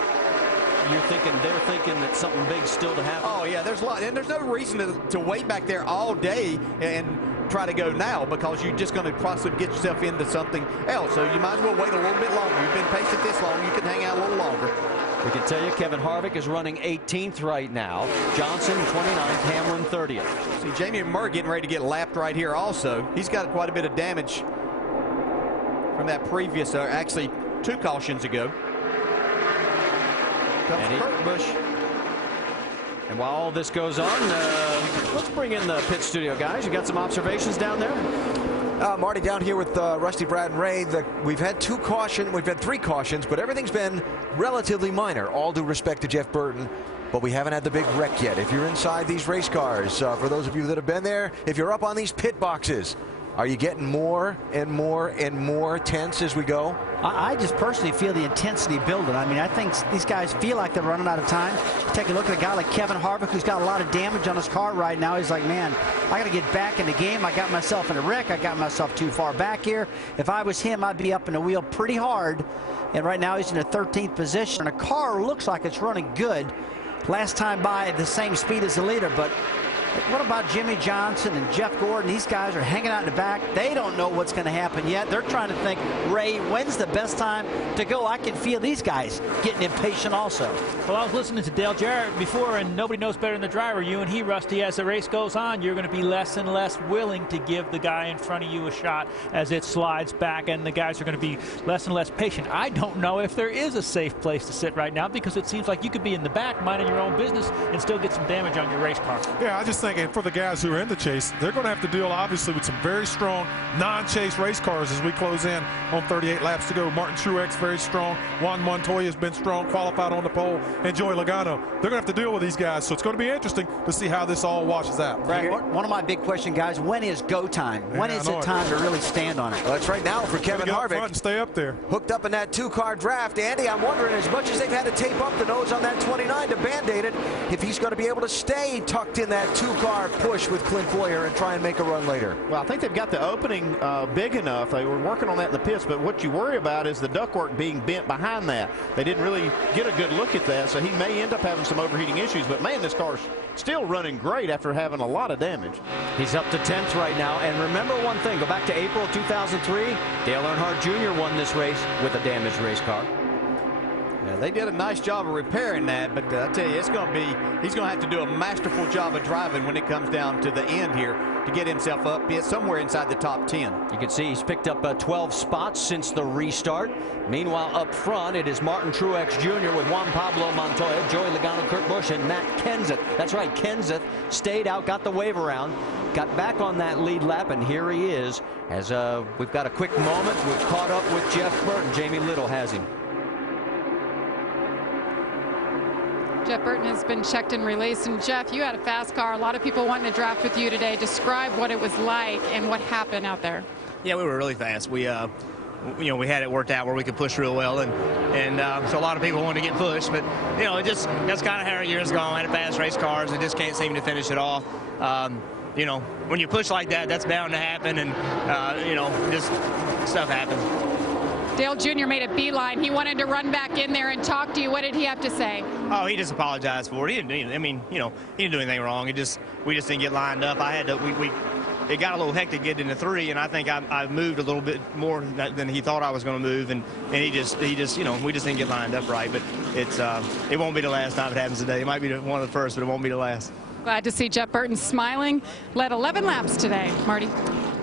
They're thinking that something big's still to happen. Oh yeah, there's a lot, and there's no reason to wait back there all day and try to go now, because you're just going to possibly get yourself into something else. So you might as well wait a little bit longer. You've been patient this long, you can hang out a little longer. We can tell you Kevin Harvick is running 18th right now. Johnson 29th, Hamlin 30th. See, Jamie McMurray getting ready to get lapped right here also. He's got quite a bit of damage from that previous, actually 2 cautions ago. Comes Kurt Busch. And while all this goes on, let's bring in the pit studio guys. You got some observations down there? Marty, down here with Rusty, Brad, and Ray. We've had 3 cautions, but everything's been relatively minor. All due respect to Jeff Burton, but we haven't had the big wreck yet. If you're inside these race cars, for those of you that have been there, if you're up on these pit boxes, are you getting more and more and more tense as we go? I just personally feel the intensity building. I mean, I think these guys feel like they're running out of time. Take a look at a guy like Kevin Harvick, who's got a lot of damage on his car right now. He's like, man, I got to get back in the game. I got myself in a wreck. I got myself too far back here. If I was him, I'd be up in the wheel pretty hard. And right now he's in the 13th position. And the car looks like it's running good. Last time by at the same speed as the leader, but what about Jimmy Johnson and Jeff Gordon? These guys are hanging out in the back. They don't know what's going to happen yet. They're trying to think, Ray, when's the best time to go? I can feel these guys getting impatient also. Well, I was listening to Dale Jarrett before, and nobody knows better than the driver. You and he, Rusty, as the race goes on, you're going to be less and less willing to give the guy in front of you a shot as it slides back, and the guys are going to be less and less patient. I don't know if there is a safe place to sit right now, because it seems like you could be in the back minding your own business and still get some damage on your race car. Yeah, I just think, and for the guys who are in the chase, they're going to have to deal, obviously, with some very strong non-chase race cars as we close in on 38 laps to go. Martin Truex, very strong. Juan Montoya has been strong, qualified on the pole. And Joey Logano. They're going to have to deal with these guys, so it's going to be interesting to see how this all washes out. Brad, one of my big questions, guys, when is go time? When is it time to really stand on it? Well, that's right now for Kevin Harvick. And stay up there. Hooked up in that 2-car draft. Andy, I'm wondering, as much as they've had to tape up the nose on that 29 to Band-Aid it, if he's going to be able to stay tucked in that 2-car push with Clint Boyer and try and make a run later. Well, I think they've got the opening big enough. They were working on that in the pits, but what you worry about is the ductwork being bent behind that. They didn't really get a good look at that, so he may end up having some overheating issues. But man, this car's still running great after having a lot of damage. He's up to 10th right now. And remember one thing, go back to April 2003. Dale Earnhardt Jr. won this race with a damaged race car. Yeah, they did a nice job of repairing that, but I tell you, he's going to have to do a masterful job of driving when it comes down to the end here to get himself up somewhere inside the top 10. You can see he's picked up 12 spots since the restart. Meanwhile, up front, it is Martin Truex Jr. with Juan Pablo Montoya, Joey Logano, Kurt Busch, and Matt Kenseth. That's right, Kenseth stayed out, got the wave around, got back on that lead lap, and here he is. As we've got a quick moment, we've caught up with Jeff Burton. Jamie Little has him. Jeff Burton has been checked and released. And Jeff, you had a fast car. A lot of people wanting to draft with you today. Describe what it was like and what happened out there. Yeah, we were really fast. We had it worked out where we could push real well, and so a lot of people wanted to get pushed. But that's kind of how our year's gone. I had fast race cars and just can't seem to finish it all. When you push like that, that's bound to happen, and just stuff happens. Dale Jr. made a beeline. He wanted to run back in there and talk to you. What did he have to say? Oh, he just apologized for it. He didn't. I mean, he didn't do anything wrong. We just didn't get lined up. It got a little hectic getting into 3, and I think I moved a little bit more than he thought I was going to move, and we just didn't get lined up right. But it won't be the last time it happens today. It might be one of the first, but it won't be the last. Glad to see Jeff Burton smiling. Led 11 laps today, Marty.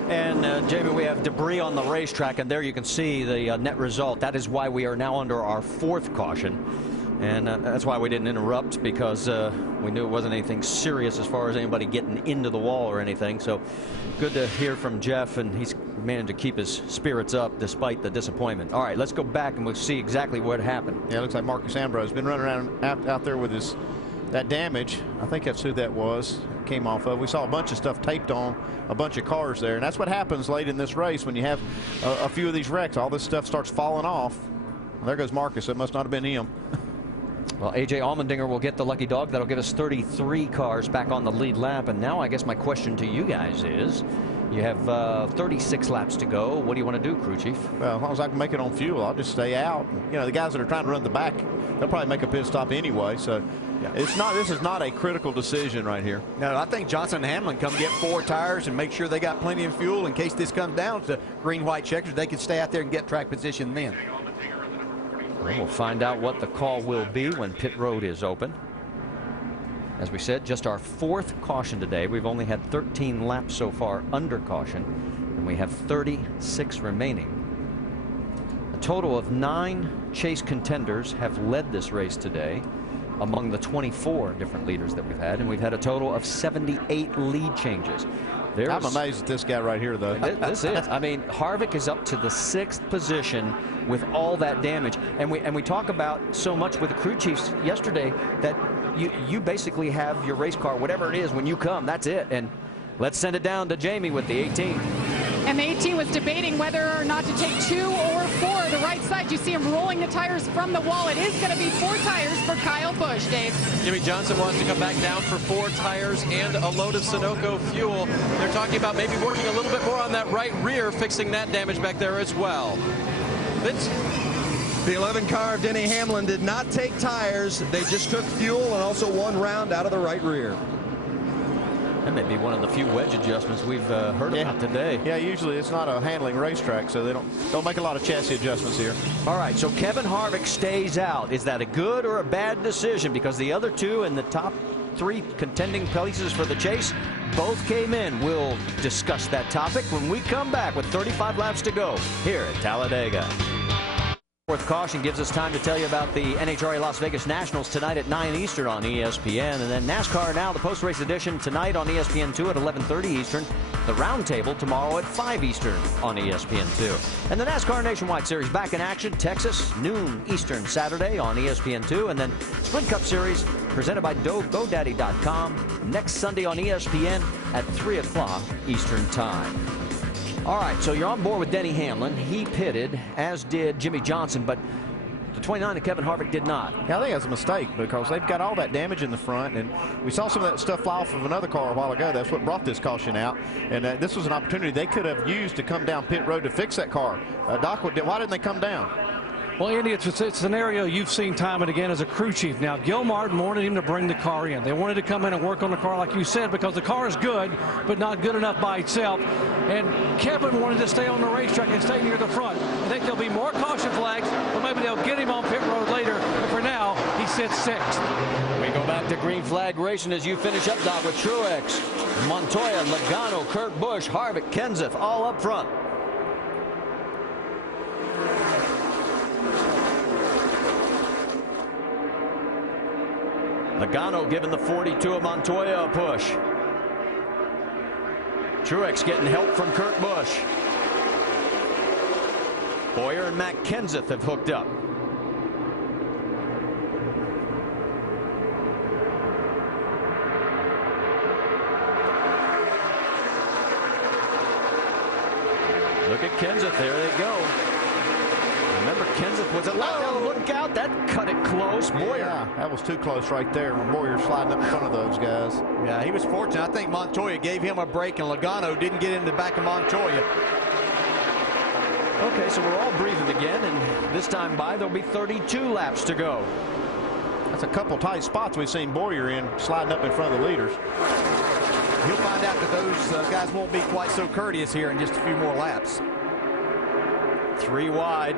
And Jamie, we have debris on the racetrack, and there you can see the net result. That is why we are now under our 4th caution. And that's why we didn't interrupt, because we knew it wasn't anything serious as far as anybody getting into the wall or anything. So good to hear from Jeff, and he's managed to keep his spirits up despite the disappointment. All right, let's go back and we'll see exactly what happened. Yeah, it looks like Marcus Ambrose has been running around out there with that damage. I think that's who that was. Came off of. We saw a bunch of stuff taped on a bunch of cars there, and that's what happens late in this race when you have a few of these wrecks. All this stuff starts falling off. Well, there goes Marcus. It must not have been him. Well, A.J. Allmendinger will get the lucky dog. That'll give us 33 cars back on the lead lap. And now I guess my question to you guys is, you have 36 laps to go. What do you want to do, crew chief? Well, as long as I can make it on fuel, I'll just stay out. You know, the guys that are trying to run the back, they'll probably make a pit stop anyway. So yeah, this is not a critical decision right here. No, I think Johnson and Hamlin come get 4 tires and make sure they got plenty of fuel in case this comes down to green-white checkers. They can stay out there and get track position then. We'll find out what the call will be when pit road is open. As we said, just our 4th caution today. We've only had 13 laps so far under caution, and we have 36 remaining. A total of 9 chase contenders have led this race today among the 24 different leaders that we've had, and we've had a total of 78 lead changes. I'm amazed at this guy right here, though. This is. I mean, Harvick is up to the 6th position with all that damage. And we talk about so much with the crew chiefs yesterday that you basically have your race car, whatever it is, when you come, that's it. And let's send it down to Jamie with the 18. And the 18 was debating whether or not to take 2 or 4. The right side, you see him rolling the tires from the wall. It is going to be 4 tires for Kyle Busch, Dave. Jimmie Johnson wants to come back down for 4 tires and a load of Sunoco fuel. They're talking about maybe working a little bit more on that right rear, fixing that damage back there as well. The 11 car of Denny Hamlin did not take tires. They just took fuel and also 1 round out of the right rear. That may be one of the few wedge adjustments we've heard about today. Yeah, usually it's not a handling racetrack, so they don't make a lot of chassis adjustments here. All right, so Kevin Harvick stays out. Is that a good or a bad decision? Because the other 2 in the top 3 contending places for the chase both came in. We'll discuss that topic when we come back with 35 laps to go here at Talladega. 4th caution gives us time to tell you about the NHRA Las Vegas Nationals tonight at 9 Eastern on ESPN. And then NASCAR Now, the post-race edition tonight on ESPN2 at 11:30 Eastern. The Roundtable tomorrow at 5 Eastern on ESPN2. And the NASCAR Nationwide Series back in action. Texas, noon Eastern Saturday on ESPN2. And then Sprint Cup Series presented by GoDaddy.com next Sunday on ESPN at 3 o'clock Eastern Time. All right, so you're on board with Denny Hamlin. He pitted, as did Jimmie Johnson, but the 29 of Kevin Harvick did not. Yeah, I think that's a mistake because they've got all that damage in the front, and we saw some of that stuff fly off of another car a while ago. That's what brought this caution out, and this was an opportunity they could have used to come down pit road to fix that car. Doc, why didn't they come down? Well, Andy, it's a scenario you've seen time and again as a crew chief. Now, Gil Martin wanted him to bring the car in. They wanted to come in and work on the car, like you said, because the car is good, but not good enough by itself. And Kevin wanted to stay on the racetrack and stay near the front. I think there'll be more caution flags, but maybe they'll get him on pit road later. But for now, he sits 6th. We go back to green flag racing as you finish up, Doc, with Truex, Montoya, Logano, Kurt Busch, Harvick, Kenseth, all up front. Logano giving the 42 of Montoya a push. Truex getting help from Kurt Busch. Bowyer and Matt Kenseth have hooked up. Look at Kenseth. There they go. Remember, Kenseth was allowed. Look out. That cut it close. Bowyer. Yeah, that was too close right there when Bowyer sliding up in front of those guys. Yeah, he was fortunate. I think Montoya gave him a break, and Logano didn't get in the back of Montoya. Okay, so we're all breathing again, and this time there'll be 32 laps to go. That's a couple tight spots we've seen Bowyer in, sliding up in front of the leaders. He'll find out that those guys won't be quite so courteous here in just a few more laps. 3 wide.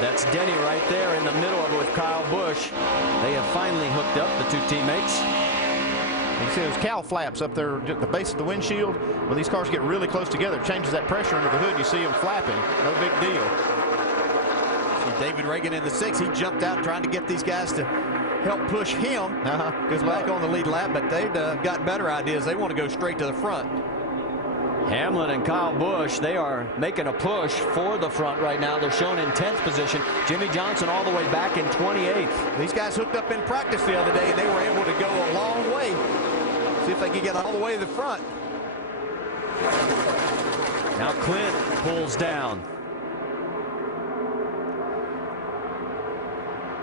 That's Denny right there in the middle of it with Kyle Busch. They have finally hooked up, the 2 teammates. You see those cowl flaps up there at the base of the windshield. When these cars get really close together, it changes that pressure under the hood. You see them flapping. No big deal. David Reagan in the 6. He jumped out trying to get these guys to help push him. Goes back on the lead lap, but they've got better ideas. They want to go straight to the front. Hamlin and Kyle Busch, they are making a push for the front right now. They're shown in 10th position. Jimmy Johnson all the way back in 28th. These guys hooked up in practice the other day, and they were able to go a long way. See if they can get all the way to the front. Now Clint pulls down.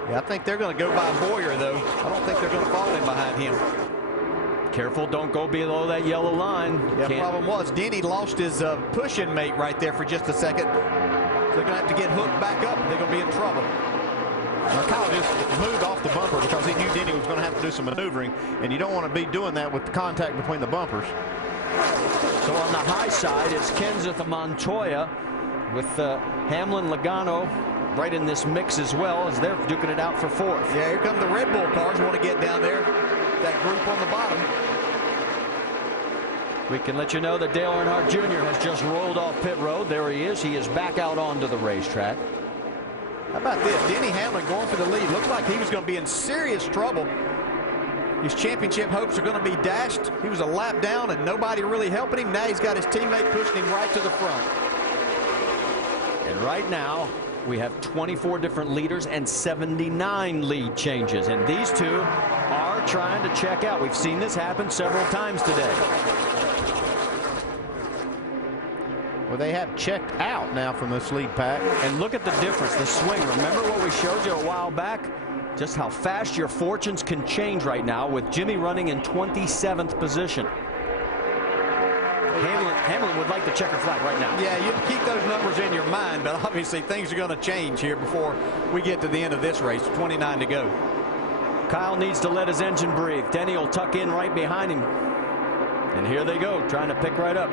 Yeah, I think they're going to go by Boyer, though. I don't think they're going to fall in behind him. Careful, don't go below that yellow line. Yeah, the problem was Denny lost his pushing mate right there for just a second. So they're going to have to get hooked back up. They're going to be in trouble. Now, Kyle just moved off the bumper because he knew Denny was going to have to do some maneuvering, and you don't want to be doing that with the contact between the bumpers. So on the high side, it's Kenseth Montoya with Hamlin, Logano right in this mix as well as they're duking it out for 4th. Yeah, here come the Red Bull cars. Want to get down there. That group on the bottom. We can let you know that Dale Earnhardt Jr. has just rolled off pit road. There he is. He is back out onto the racetrack. How about this? Denny Hamlin going for the lead. Looks like he was going to be in serious trouble. His championship hopes are going to be dashed. He was a lap down and nobody really helping him. Now he's got his teammate pushing him right to the front. And right now, we have 24 different leaders and 79 lead changes. And these two are trying to check out. We've seen this happen several times today. Well, they have checked out now from this lead pack. And look at the difference, the swing. Remember what we showed you a while back? Just how fast your fortunes can change right now with Jimmy running in 27th position. Hamlin would like the checker flag right now. Yeah, you keep those numbers in your mind, but obviously things are going to change here before we get to the end of this race. 29 to go. Kyle needs to let his engine breathe. Denny will tuck in right behind him. And here they go, trying to pick right up.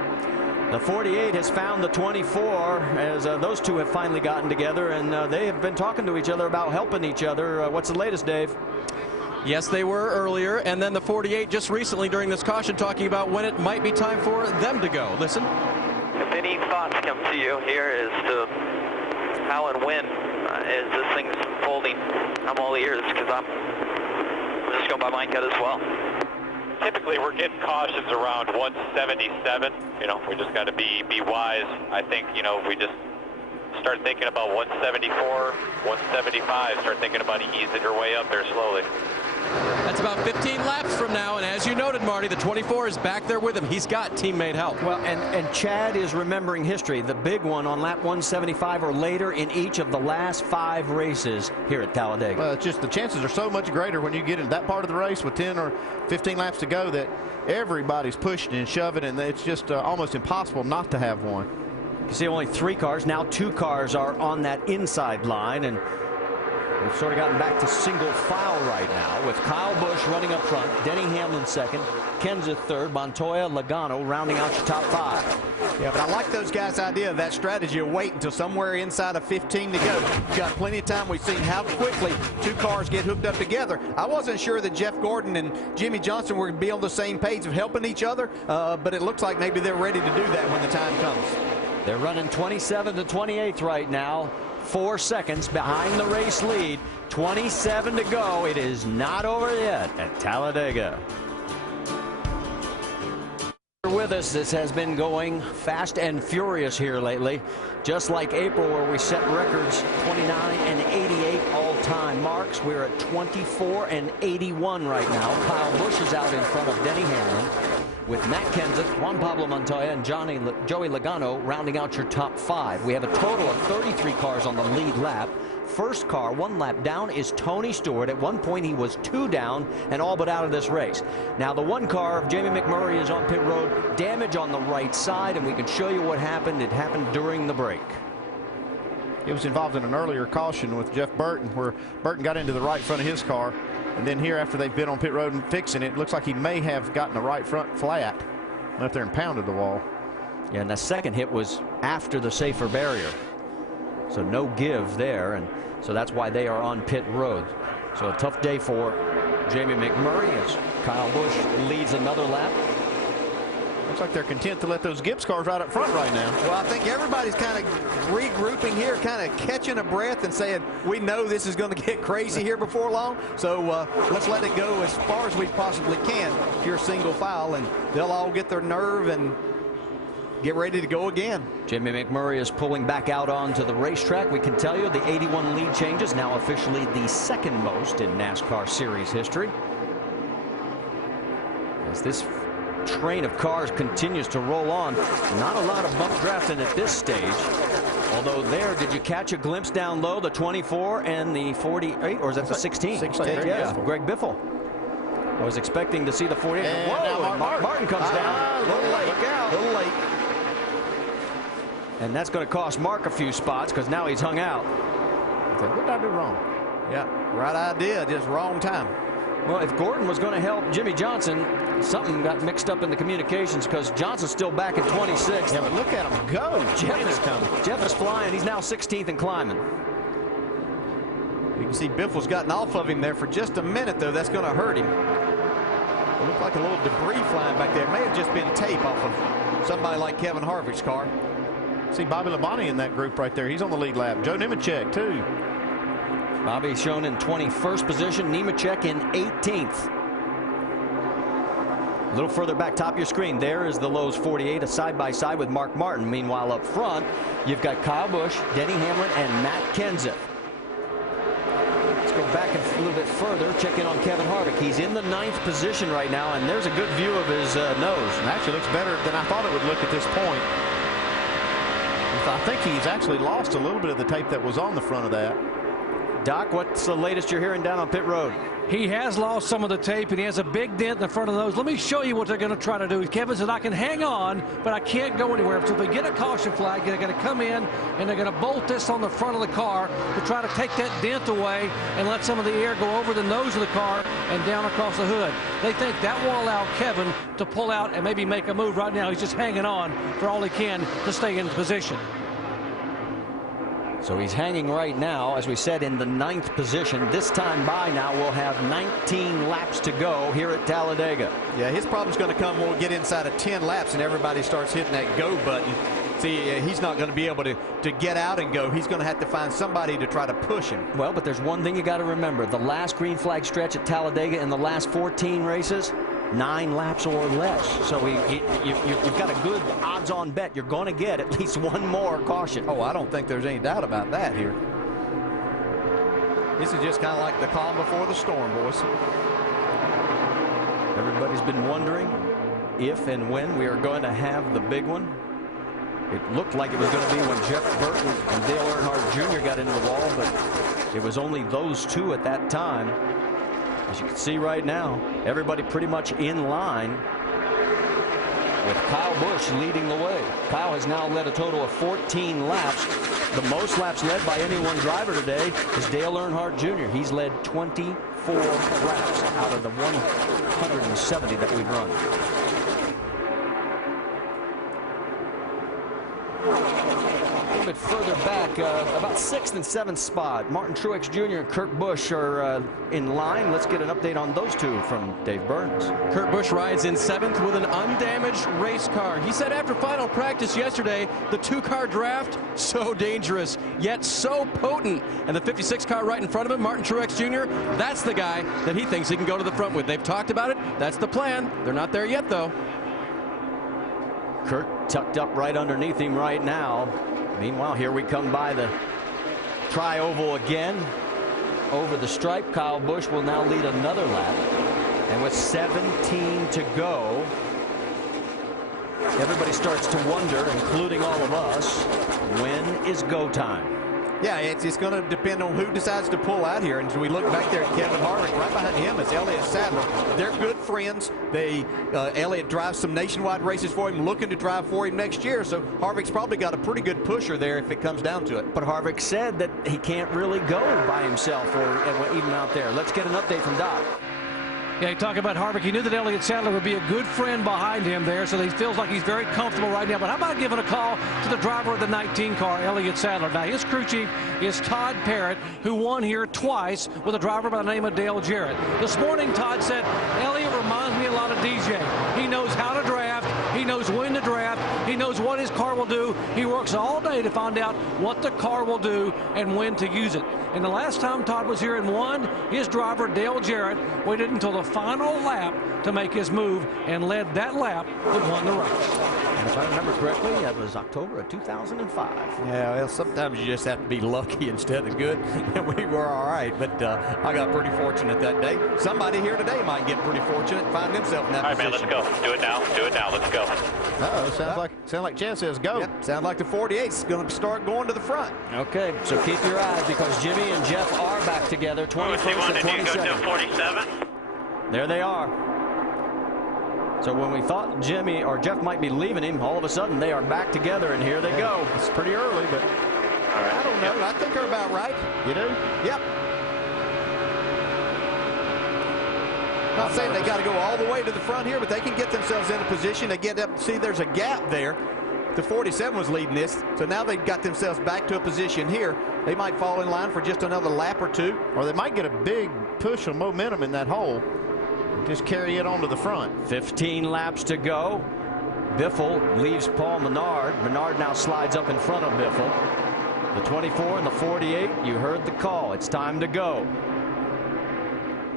The 48 has found the 24 as those two have finally gotten together, and they have been talking to each other about helping each other. What's the latest, Dave? Yes, they were earlier, and then the 48 just recently during this caution talking about when it might be time for them to go. Listen. If any thoughts come to you here as to how and when as this thing's unfolding, I'm all ears because I'm just going by my gut as well. Typically, we're getting cautions around 177. We just got to be wise. I think, if we just start thinking about 174, 175, start thinking about easing your way up there slowly. That's about 15 laps from now, and as you noted, Marty, the 24 is back there with him. He's got teammate help. Well, and Chad is remembering history. The big one on lap 175 or later in each of the last 5 races here at Talladega. Well, it's just the chances are so much greater when you get into that part of the race with 10 or 15 laps to go that everybody's pushing and shoving, and it's just almost impossible not to have one. You see only 3 cars. Now 2 cars are on that inside line, and we've sort of gotten back to single file right now with Kyle Busch running up front, Denny Hamlin second, Kenseth third, Montoya, Logano rounding out your top 5. Yeah, but I like those guys' idea of that strategy of wait until somewhere inside of 15 to go. You've got plenty of time. We've seen how quickly 2 cars get hooked up together. I wasn't sure that Jeff Gordon and Jimmy Johnson were going to be on the same page of helping each other, but it looks like maybe they're ready to do that when the time comes. They're running 27 to 28th right now. 4 seconds behind the race lead. 27 to go. It is not over yet at Talladega. With us, this has been going fast and furious here lately. Just like April, where we set records 29 and 88 all-time marks. We're at 24 and 81 right now. Kyle Busch is out in front of Denny Hamlin, with Matt Kenseth, Juan Pablo Montoya, and Joey Logano rounding out your top 5. We have a total of 33 cars on the lead lap. First car 1 lap down is Tony Stewart. At one point he was 2 down and all but out of this race. Now the 1 car of Jamie McMurray is on pit road, damage on the right side, and we can show you what happened. It happened during the break. He was involved in an earlier caution with Jeff Burton where Burton got into the right front of his car. And then here, after they've been on pit road and fixing it, looks like he may have gotten the right front flat, went up there and pounded the wall. Yeah, and the second hit was after the safer barrier. So no give there, and so that's why they are on pit road. So a tough day for Jamie McMurray as Kyle Busch leads another lap. Looks like they're content to let those Gibbs cars right up front right now. Well, I think everybody's kind of regrouping here, kind of catching a breath and saying, we know this is going to get crazy here before long, so let's let it go as far as we possibly can here single file, and they'll all get their nerve and get ready to go again. Jamie McMurray is pulling back out onto the racetrack. We can tell you the 81 lead changes, now officially the second most in NASCAR series history. As this train of cars continues to roll on, not a lot of bump drafting at this stage. Although there, did you catch a glimpse down low, the 24 and the 48, or is that the 16? 16, yeah. Greg Biffle. I was expecting to see the 48. And whoa, Martin comes down. A little late. Look out. A little late. And that's going to cost Mark a few spots because now he's hung out. What did I do wrong? Yeah, right idea, just wrong time. Well, if Gordon was going to help Jimmy Johnson, something got mixed up in the communications because Johnson's still back in 26th. Yeah, but look at him go. Jeff is flying. He's now 16th and climbing. You can see Biffle's gotten off of him there for just a minute, though. That's going to hurt him. It looked like a little debris flying back there. It may have just been tape off of somebody like Kevin Harvick's car. See Bobby Labonte in that group right there. He's on the lead lap. Joe Nemechek, too. Bobby shown in 21st position. Nemechek in 18th. A little further back, top of your screen, there is the Lowe's 48, a side-by-side with Mark Martin. Meanwhile, up front, you've got Kyle Busch, Denny Hamlin, and Matt Kenseth. Let's go back a little bit further, check in on Kevin Harvick. He's in the 9th position right now, and there's a good view of his nose. And actually looks better than I thought it would look at this point. I think he's actually lost a little bit of the tape that was on the front of that. Doc, what's the latest you're hearing down on pit road? He has lost some of the tape, and he has a big dent in the front of those. Let me show you what they're going to try to do. Kevin said, I can hang on, but I can't go anywhere. So if they get a caution flag, they're going to come in, and they're going to bolt this on the front of the car to try to take that dent away and let some of the air go over the nose of the car and down across the hood. They think that will allow Kevin to pull out and maybe make a move. Right now, he's just hanging on for all he can to stay in position. So he's hanging right now, as we said, in the 9th position. This time by now, we'll have 19 laps to go here at Talladega. Yeah, his problem's going to come when we get inside of 10 laps and everybody starts hitting that go button. See, he's not going to be able to get out and go. He's going to have to find somebody to try to push him. Well, but there's one thing you got to remember. The last green flag stretch at Talladega in the last 14 races, 9 laps or less. So you've got a good odds-on bet. You're going to get at least one more caution. Oh, I don't think there's any doubt about that here. This is just kind of like the calm before the storm, boys. Everybody's been wondering if and when we are going to have the big one. It looked like it was going to be when Jeff Burton and Dale Earnhardt Jr. got into the wall, but it was only those two at that time. As you can see right now, everybody pretty much in line with Kyle Busch leading the way. Kyle has now led a total of 14 laps. The most laps led by any one driver today is Dale Earnhardt Jr. He's led 24 laps out of the 170 that we've run. A little bit further back, about 6th and 7th spot. Martin Truex Jr. and Kurt Busch are in line. Let's get an update on those two from Dave Burns. Kurt Busch rides in 7th with an undamaged race car. He said after final practice yesterday, the 2-car draft, so dangerous, yet so potent. And the 56 car right in front of him, Martin Truex Jr., that's the guy that he thinks he can go to the front with. They've talked about it. That's the plan. They're not there yet, though. Kurt tucked up right underneath him right now. Meanwhile, here we come by the tri-oval again. Over the stripe, Kyle Busch will now lead another lap. And with 17 to go, everybody starts to wonder, including all of us, when is go time? Yeah, it's going to depend on who decides to pull out here. And as we look back there at Kevin Harvick, right behind him is Elliott Sadler. They're good friends. Elliott drives some nationwide races for him, looking to drive for him next year. So Harvick's probably got a pretty good pusher there if it comes down to it. But Harvick said that he can't really go by himself or even out there. Let's get an update from Doc. Yeah, you talk about Harvick. He knew that Elliott Sadler would be a good friend behind him there, so he feels like he's very comfortable right now. But how about giving a call to the driver of the 19 car, Elliott Sadler? Now, his crew chief is Todd Parrott, who won here twice with a driver by the name of Dale Jarrett. This morning, Todd said, Elliott reminds me a lot of DJ. He knows how to draft. He knows do. He works all day to find out what the car will do and when to use it. And the last time Todd was here and won, his driver, Dale Jarrett, waited until the final lap to make his move and led that lap that won the race. And if I remember correctly, that was October of 2005. Yeah, well, sometimes you just have to be lucky instead of good, and we were all right, but I got pretty fortunate that day. Somebody here today might get pretty fortunate and find themselves in that position. position. All right, man, let's go. Do it now. Do it now. Let's go. Uh-oh, sound like Chad says go. Yep, sounds like the 48's going to start going to the front. Okay, so keep your eyes because Jimmy and Jeff are back together, 21st and 22nd. Go to 47? There they are. So when we thought Jimmy or Jeff might be leaving him, all of a sudden they are back together, and here they go. It's pretty early, but I don't know. I think they're about right. You do? Yep. Not saying they got to go all the way to the front here, but they can get themselves in a position to get up. See, there's a gap there. The 47 was leading this, so now they've got themselves back to a position here. They might fall in line for just another lap or two. Or they might get a big push of momentum in that hole. Just carry it on to the front. 15 laps to go. Biffle leaves Paul Menard. Menard now slides up in front of Biffle. The 24 and the 48, you heard the call. It's time to go.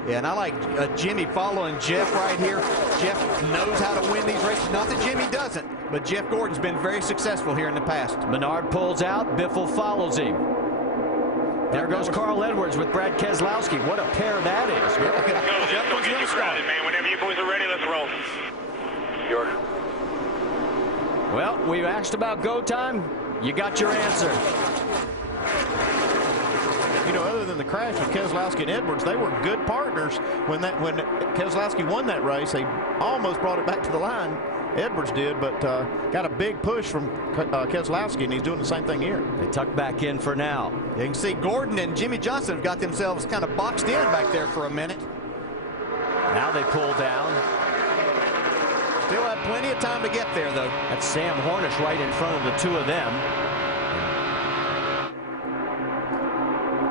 Yeah, and I like Jimmy following Jeff right here. Jeff knows how to win these races. Not that Jimmy doesn't, but Jeff Gordon's been very successful here in the past. Menard pulls out. Biffle follows him. There goes Carl Edwards with Brad Keselowski. What a pair that is. Jeff was going to start it, man. Whenever you boys are ready, let's roll. York. Well, we asked about go time. You got your answer. You know, other than the crash with Keselowski and Edwards, they were good partners. When Keselowski won that race, they almost brought it back to the line. Edwards did, but got a big push from Keselowski, and he's doing the same thing here. They tuck back in for now. You can see Gordon and Jimmy Johnson have got themselves kind of boxed in back there for a minute. Now they pull down. Still have plenty of time to get there, though. That's Sam Hornish right in front of the two of them.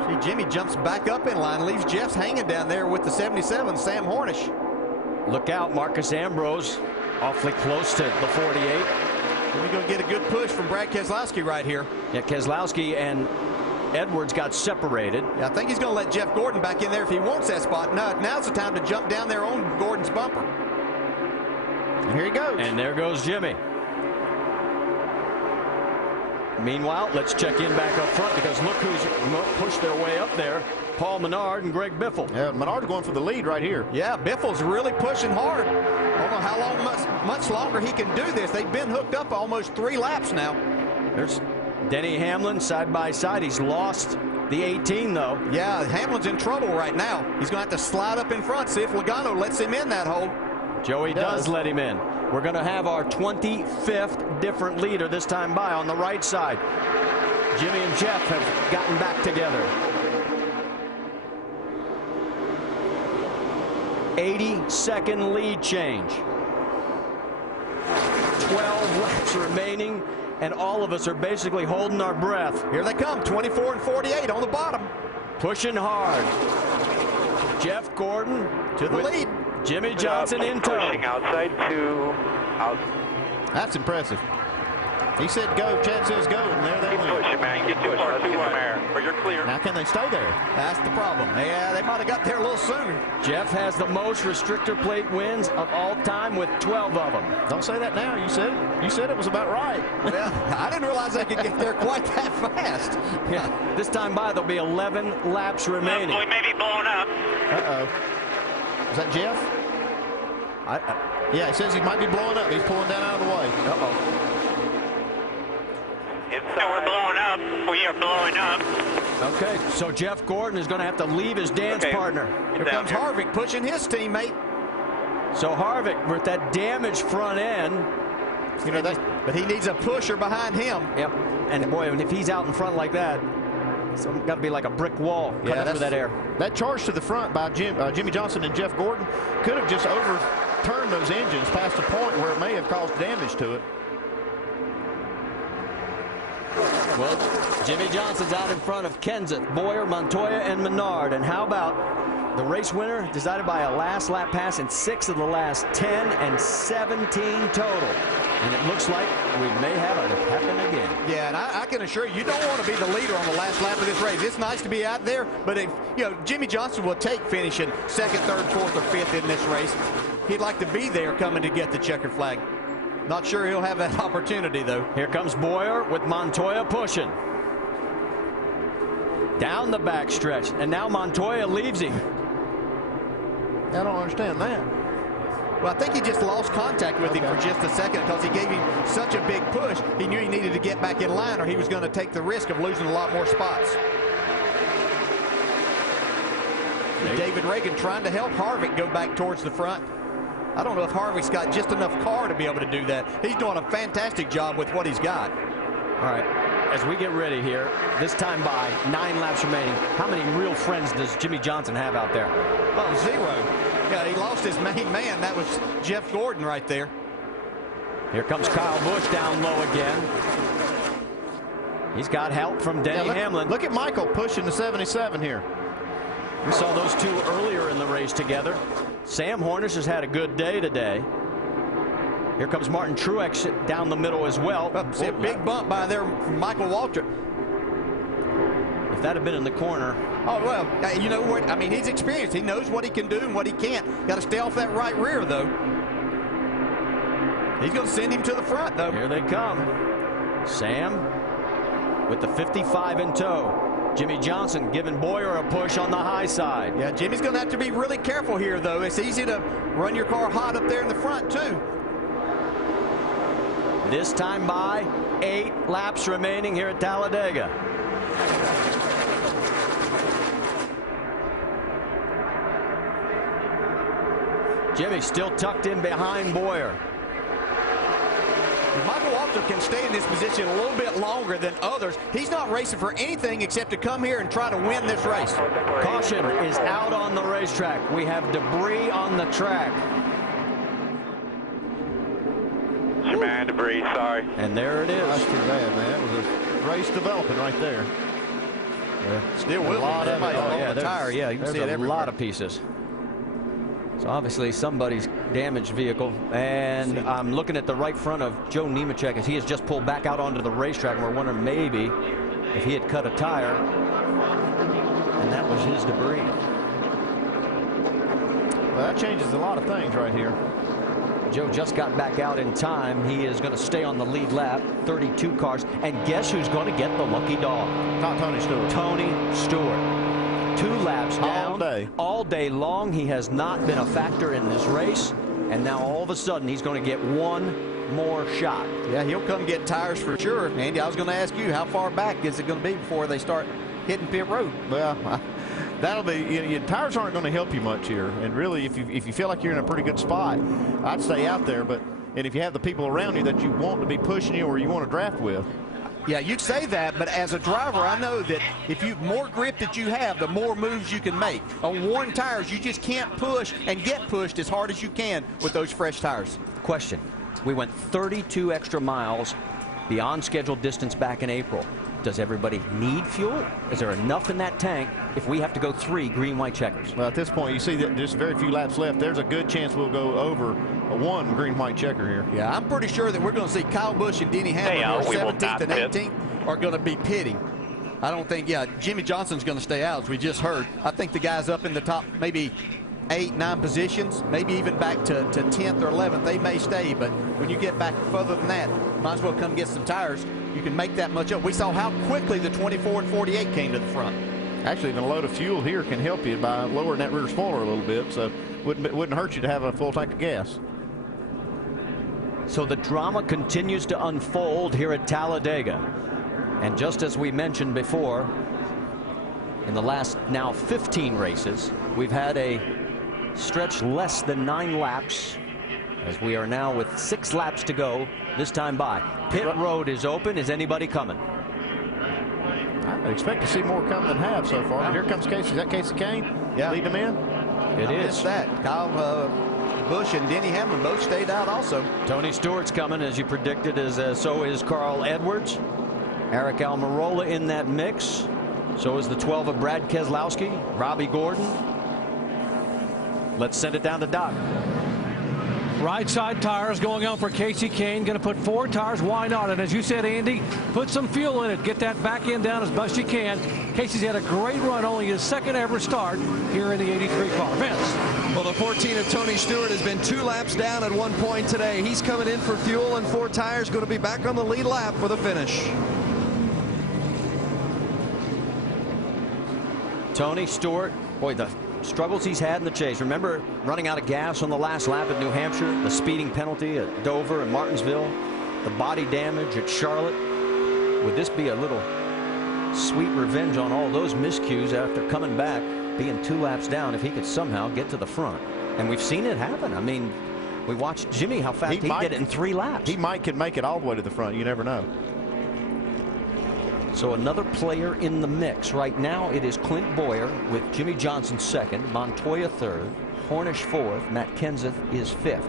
See, Jimmy jumps back up in line, leaves Jeff's hanging down there with the 77, Sam Hornish. Look out, Marcus Ambrose. Awfully close to the 48. We're going to get a good push from Brad Keselowski right here. Yeah, Keselowski and Edwards got separated. Yeah, I think he's going to let Jeff Gordon back in there if he wants that spot. Now's the time to jump down there on Gordon's bumper. And here he goes. And there goes Jimmy. Meanwhile, let's check in back up front because look who's pushed their way up there. Paul Menard and Greg Biffle. Yeah, Menard's going for the lead right here. Yeah, Biffle's really pushing hard. I don't know how long, much longer he can do this. They've been hooked up almost 3 laps now. There's Denny Hamlin side by side. He's lost the 18, though. Yeah, Hamlin's in trouble right now. He's going to have to slide up in front, see if Logano lets him in that hole. Joey does let him in. We're going to have our 25th different leader this time by on the right side. Jimmy and Jeff have gotten back together. 80-second lead change. 12 laps remaining, and all of us are basically holding our breath. Here they come, 24 and 48 on the bottom. Pushing hard. Jeff Gordon to the lead. Jimmy Johnson in tow. Pushing outside to out. That's impressive. He said go, Chad says go, and there they went. Pushing, man. Get too far, too air, or you're clear. Now can they stay there? That's the problem. Yeah, they might have got there a little sooner. Jeff has the most restrictor plate wins of all time with 12 of them. Don't say that now. You said it was about right. Well, I didn't realize they could get there quite that fast. Yeah, this time by there'll be 11 laps remaining. We may be blowing up. Uh-oh. Is that Jeff? Yeah, he says he might be blowing up. He's pulling down out of the way. Uh-oh. Yeah, we're blowing up. We are blowing up. Okay, so Jeff Gordon is going to have to leave his dance partner. Here comes Harvick pushing his teammate. So Harvick with that damaged front end. You know, but he needs a pusher behind him. Yep. And boy, if he's out in front like that, it's got to be like a brick wall cutting through that air. That charge to the front by Jimmy Johnson and Jeff Gordon could have just overturned those engines past the point where it may have caused damage to it. Well, Jimmy Johnson's out in front of Kenseth, Boyer, Montoya, and Menard. And how about the race winner decided by a last lap pass in 6 of the last 10 and 17 total? And it looks like we may have it happen again. Yeah, and I can assure you, you don't want to be the leader on the last lap of this race. It's nice to be out there, but if Jimmy Johnson will take finishing second, third, fourth, or fifth in this race. He'd like to be there coming to get the checkered flag. Not sure he'll have that opportunity, though. Here comes Boyer with Montoya pushing. Down the backstretch, and now Montoya leaves him. I don't understand that. Well, I think he just lost contact with him for just a second because he gave him such a big push. He knew he needed to get back in line or he was going to take the risk of losing a lot more spots. David Reagan trying to help Harvick go back towards the front. I don't know if Harvick's got just enough car to be able to do that. He's doing a fantastic job with what he's got. All right, as we get ready here, this time by 9 laps remaining, how many real friends does Jimmy Johnson have out there? Oh, 0. Yeah, he lost his main man. That was Jeff Gordon right there. Here comes Kyle Busch down low again. He's got help from Denny Hamlin. Look at Michael pushing the 77 here. We saw those two earlier in the race together. Sam Hornish has had a good day today. Here comes Martin Truex down the middle as well. See a big bump by there from Michael Waltrip. If that had been in the corner. Oh, well, you know what? I mean, he's experienced. He knows what he can do and what he can't. Got to stay off that right rear, though. He's going to send him to the front, though. Here they come. Sam with the 55 in tow. Jimmy Johnson giving Boyer a push on the high side. Yeah, Jimmy's going to have to be really careful here, though. It's easy to run your car hot up there in the front, too. This time by 8 laps remaining here at Talladega. Jimmy still tucked in behind Boyer. If Michael Waltrip can stay in this position a little bit longer than others, he's not racing for anything except to come here and try to win this race. Caution is out on the racetrack. We have debris on the track. Man, debris, sorry. And there it is. That's too bad, man. That was a race developing right there. Yeah. Still with a lot of the tire. Yeah, you can see it everywhere. A lot of pieces. So obviously somebody's damaged vehicle, and I'm looking at the right front of Joe Nemechek as he has just pulled back out onto the racetrack, and we're wondering maybe if he had cut a tire, and that was his debris. Well, that changes a lot of things right here. Joe just got back out in time. He is going to stay on the lead lap, 32 cars, and guess who's going to get the lucky dog? Not Tony Stewart. Tony Stewart. 2 laps down all day long. He has not been a factor in this race, and now all of a sudden he's going to get one more shot. Yeah, he'll come get tires for sure. Andy, I was going to ask you, how far back is it going to be before they start hitting pit road? Well, that'll be, your tires aren't going to help you much here, and really if you feel like you're in a pretty good spot, I'd stay out there. And if you have the people around you that you want to be pushing you or you want to draft with. Yeah, you'd say that, but as a driver, I know that if you more grip that you have, the more moves you can make. On worn tires, you just can't push and get pushed as hard as you can with those fresh tires. Question. We went 32 extra miles beyond scheduled distance back in April. Does everybody need fuel? Is there enough in that tank if we have to go 3 green, white checkers? Well, at this point, you see that there's very few laps left. There's a good chance we'll go over a 1 green, white checker here. Yeah, I'm pretty sure that we're going to see Kyle Busch and Denny Hamlin, who are 17th and 18th, are going to be pitting. I don't think, Jimmy Johnson's going to stay out, as we just heard. I think the guys up in the top maybe 8, 9 positions, maybe even back to 10th or 11th, they may stay. But when you get back further than that, might as well come get some tires. You can make that much up. We saw how quickly the 24 and 48 came to the front. Actually, even a load of fuel here can help you by lowering that rear spoiler a little bit, so wouldn't hurt you to have a full tank of gas. So the drama continues to unfold here at Talladega. And just as we mentioned before, in the last now 15 races, we've had a stretch less than 9 laps, as we are now with 6 laps to go, this time by. Pit road is open. Is anybody coming? I expect to see more come than have so far. Here comes Casey. Is that Casey Kane? Yeah. Leading them in? It is. Missed that. Kyle Busch and Denny Hamlin both stayed out also. Tony Stewart's coming, as you predicted, so is Carl Edwards. Eric Almirola in that mix. So is the 12 of Brad Keselowski, Robbie Gordon. Let's send it down to Doc. Right side tires going on for Casey Kane. Going to put 4 tires. Why not? And as you said, Andy, put some fuel in it. Get that back end down as best you can. Casey's had a great run, only his second ever start here in the 83 car. Vince. Well, the 14 of Tony Stewart has been 2 laps down at one point today. He's coming in for fuel and 4 tires. Going to be back on the lead lap for the finish. Tony Stewart, boy, the struggles he's had in the chase. Remember running out of gas on the last lap at New Hampshire, the speeding penalty at Dover and Martinsville, the body damage at Charlotte. Would this be a little sweet revenge on all those miscues after coming back, being 2 laps down, if he could somehow get to the front? And we've seen it happen. I mean, we watched Jimmy, how fast he did it in 3 laps. He could make it all the way to the front. You never know. So another player in the mix. Right now it is Clint Boyer with Jimmy Johnson second, Montoya third, Hornish fourth, Matt Kenseth is fifth.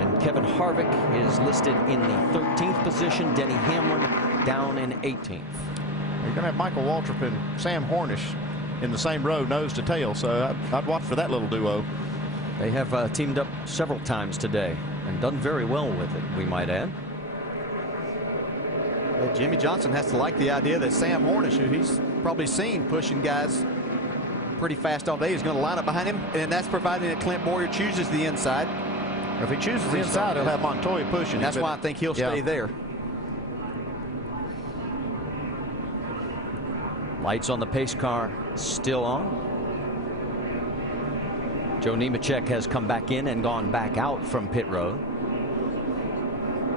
And Kevin Harvick is listed in the 13th position, Denny Hamlin down in 18th. You're going to have Michael Waltrip and Sam Hornish in the same row, nose to tail, so I'd watch for that little duo. They have teamed up several times today and done very well with it, we might add. Well, Jimmy Johnson has to like the idea that Sam Hornish, who he's probably seen pushing guys pretty fast all day, is going to line up behind him, and that's provided that Clint Boyer chooses the inside. If he chooses the inside, he'll have Montoya pushing. That's why I think he'll stay there. Lights on the pace car still on. Joe Nemechek has come back in and gone back out from pit road.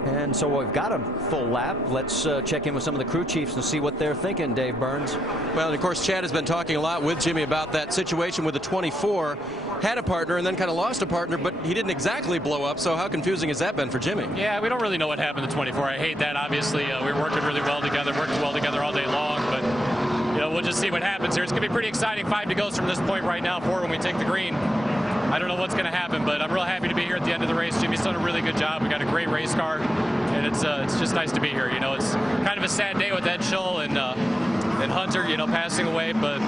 And so we've got a full lap. Let's check in with some of the crew chiefs and see what they're thinking, Dave Burns. Well, and of course, Chad has been talking a lot with Jimmy about that situation with the 24. Had a partner and then kind of lost a partner, but he didn't exactly blow up. So how confusing has that been for Jimmy? Yeah, we don't really know what happened to 24. I hate that. Obviously, we were working really well together, worked well together all day long, but you know, we'll just see what happens here. It's going to be pretty exciting. 5 to go from this point right now, 4 when we take the green. I don't know what's going to happen, but I'm real happy to be here at the end of the race. Jimmy's done a really good job. We got a great race car, and it's just nice to be here. You know, it's kind of a sad day with Ed Schull and Hunter, you know, passing away, but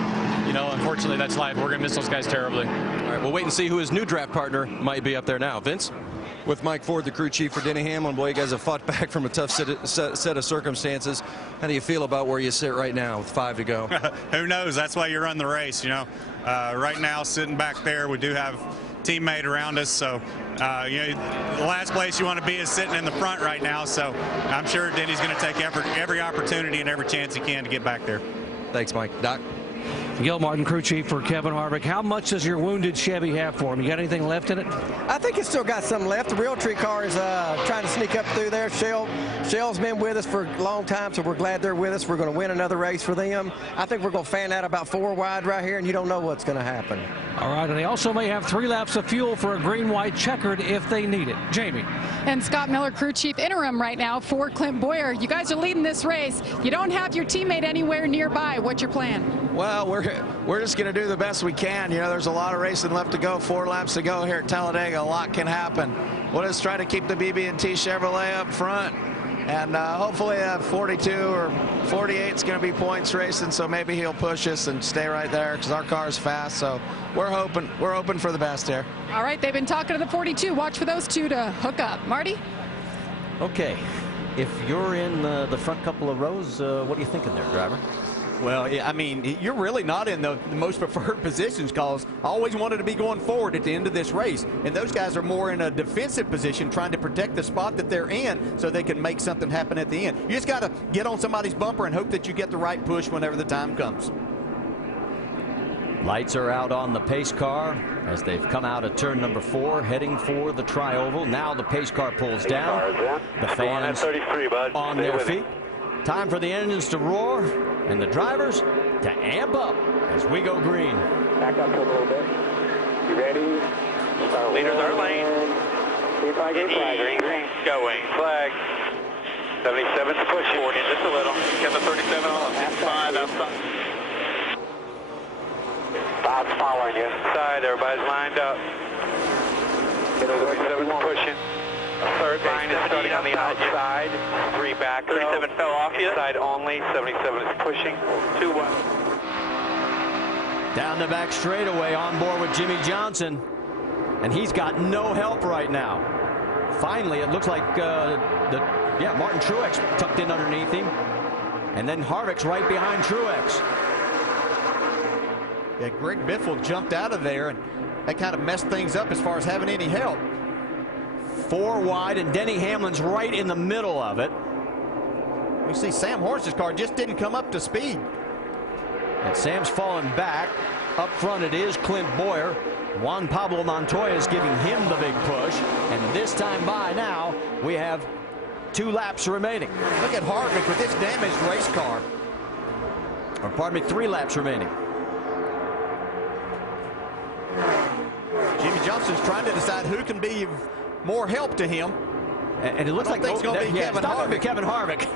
you know, unfortunately, that's life. We're going to miss those guys terribly. All right, we'll wait and see who his new draft partner might be up there now. Vince? With Mike Ford, the crew chief for Denny Hamlin. Boy, you guys have fought back from a tough set of circumstances. How do you feel about where you sit right now with 5 to go? Who knows? That's why you run the race, you know. Right now, sitting back there, we do have a teammate around us, so you know, the last place you want to be is sitting in the front right now, so I'm sure Denny's going to take every opportunity and every chance he can to get back there. Thanks, Mike. Doc? Gil Martin, crew chief for Kevin Harvick. How much does your wounded Chevy have for him? You got anything left in it? I think it's still got some left. The Realtree car is trying to sneak up through there. Shell's been with us for a long time, so we're glad they're with us. We're going to win another race for them. I think we're going to fan out about 4 wide right here, and you don't know what's going to happen. All right, and they also may have 3 laps of fuel for a green-white checkered if they need it. Jamie. And Scott Miller, crew chief interim right now for Clint Boyer. You guys are leading this race. You don't have your teammate anywhere nearby. What's your plan? Well, we're just going to do the best we can. You know, there's a lot of racing left to go. 4 laps to go here at Talladega. A lot can happen. We'll just try to keep the BB&T Chevrolet up front. And hopefully 42 or 48 is going to be points racing, so maybe he'll push us and stay right there because our car's fast. So we're hoping for the best here. All right, they've been talking to the 42. Watch for those 2 to hook up. Marty? Okay, if you're in the front couple of rows, what are you thinking there, driver? Well, yeah, I mean, you're really not in the most preferred positions because I always wanted to be going forward at the end of this race. And those guys are more in a defensive position trying to protect the spot that they're in so they can make something happen at the end. You just got to get on somebody's bumper and hope that you get the right push whenever the time comes. Lights are out on the pace car as they've come out of turn number 4, heading for the tri-oval. Now the pace car pulls down. The fans on their feet. Time for the engines to roar and the drivers to amp up as we go green. Back up a little bit. You ready? Start Leaders are lane. See if I get flag. Green, going. Flag. 77's pushing. 40 just a little. Get the 37 on. 5 outside. 5's following you. Side, everybody's lined up. 37's pushing. Third line is starting on the outside. 3 back. 37 fell off you. Side only. 77 is pushing. 2-1. Down the back straightaway on board with Jimmy Johnson. And he's got no help right now. Finally, it looks like Martin Truex tucked in underneath him. And then Harvick's right behind Truex. Yeah, Greg Biffle jumped out of there, and that kind of messed things up as far as having any help. 4 wide, and Denny Hamlin's right in the middle of it. We see Sam Horse's car just didn't come up to speed. And Sam's falling back. Up front it is Clint Boyer. Juan Pablo Montoya is giving him the big push. And this time by now, we have 2 laps remaining. Look at Harvick with this damaged race car. Or pardon me, 3 laps remaining. Jimmy Johnson's trying to decide who can be more help to him. And it looks like it's going to be Kevin Harvick. Kevin Harvick.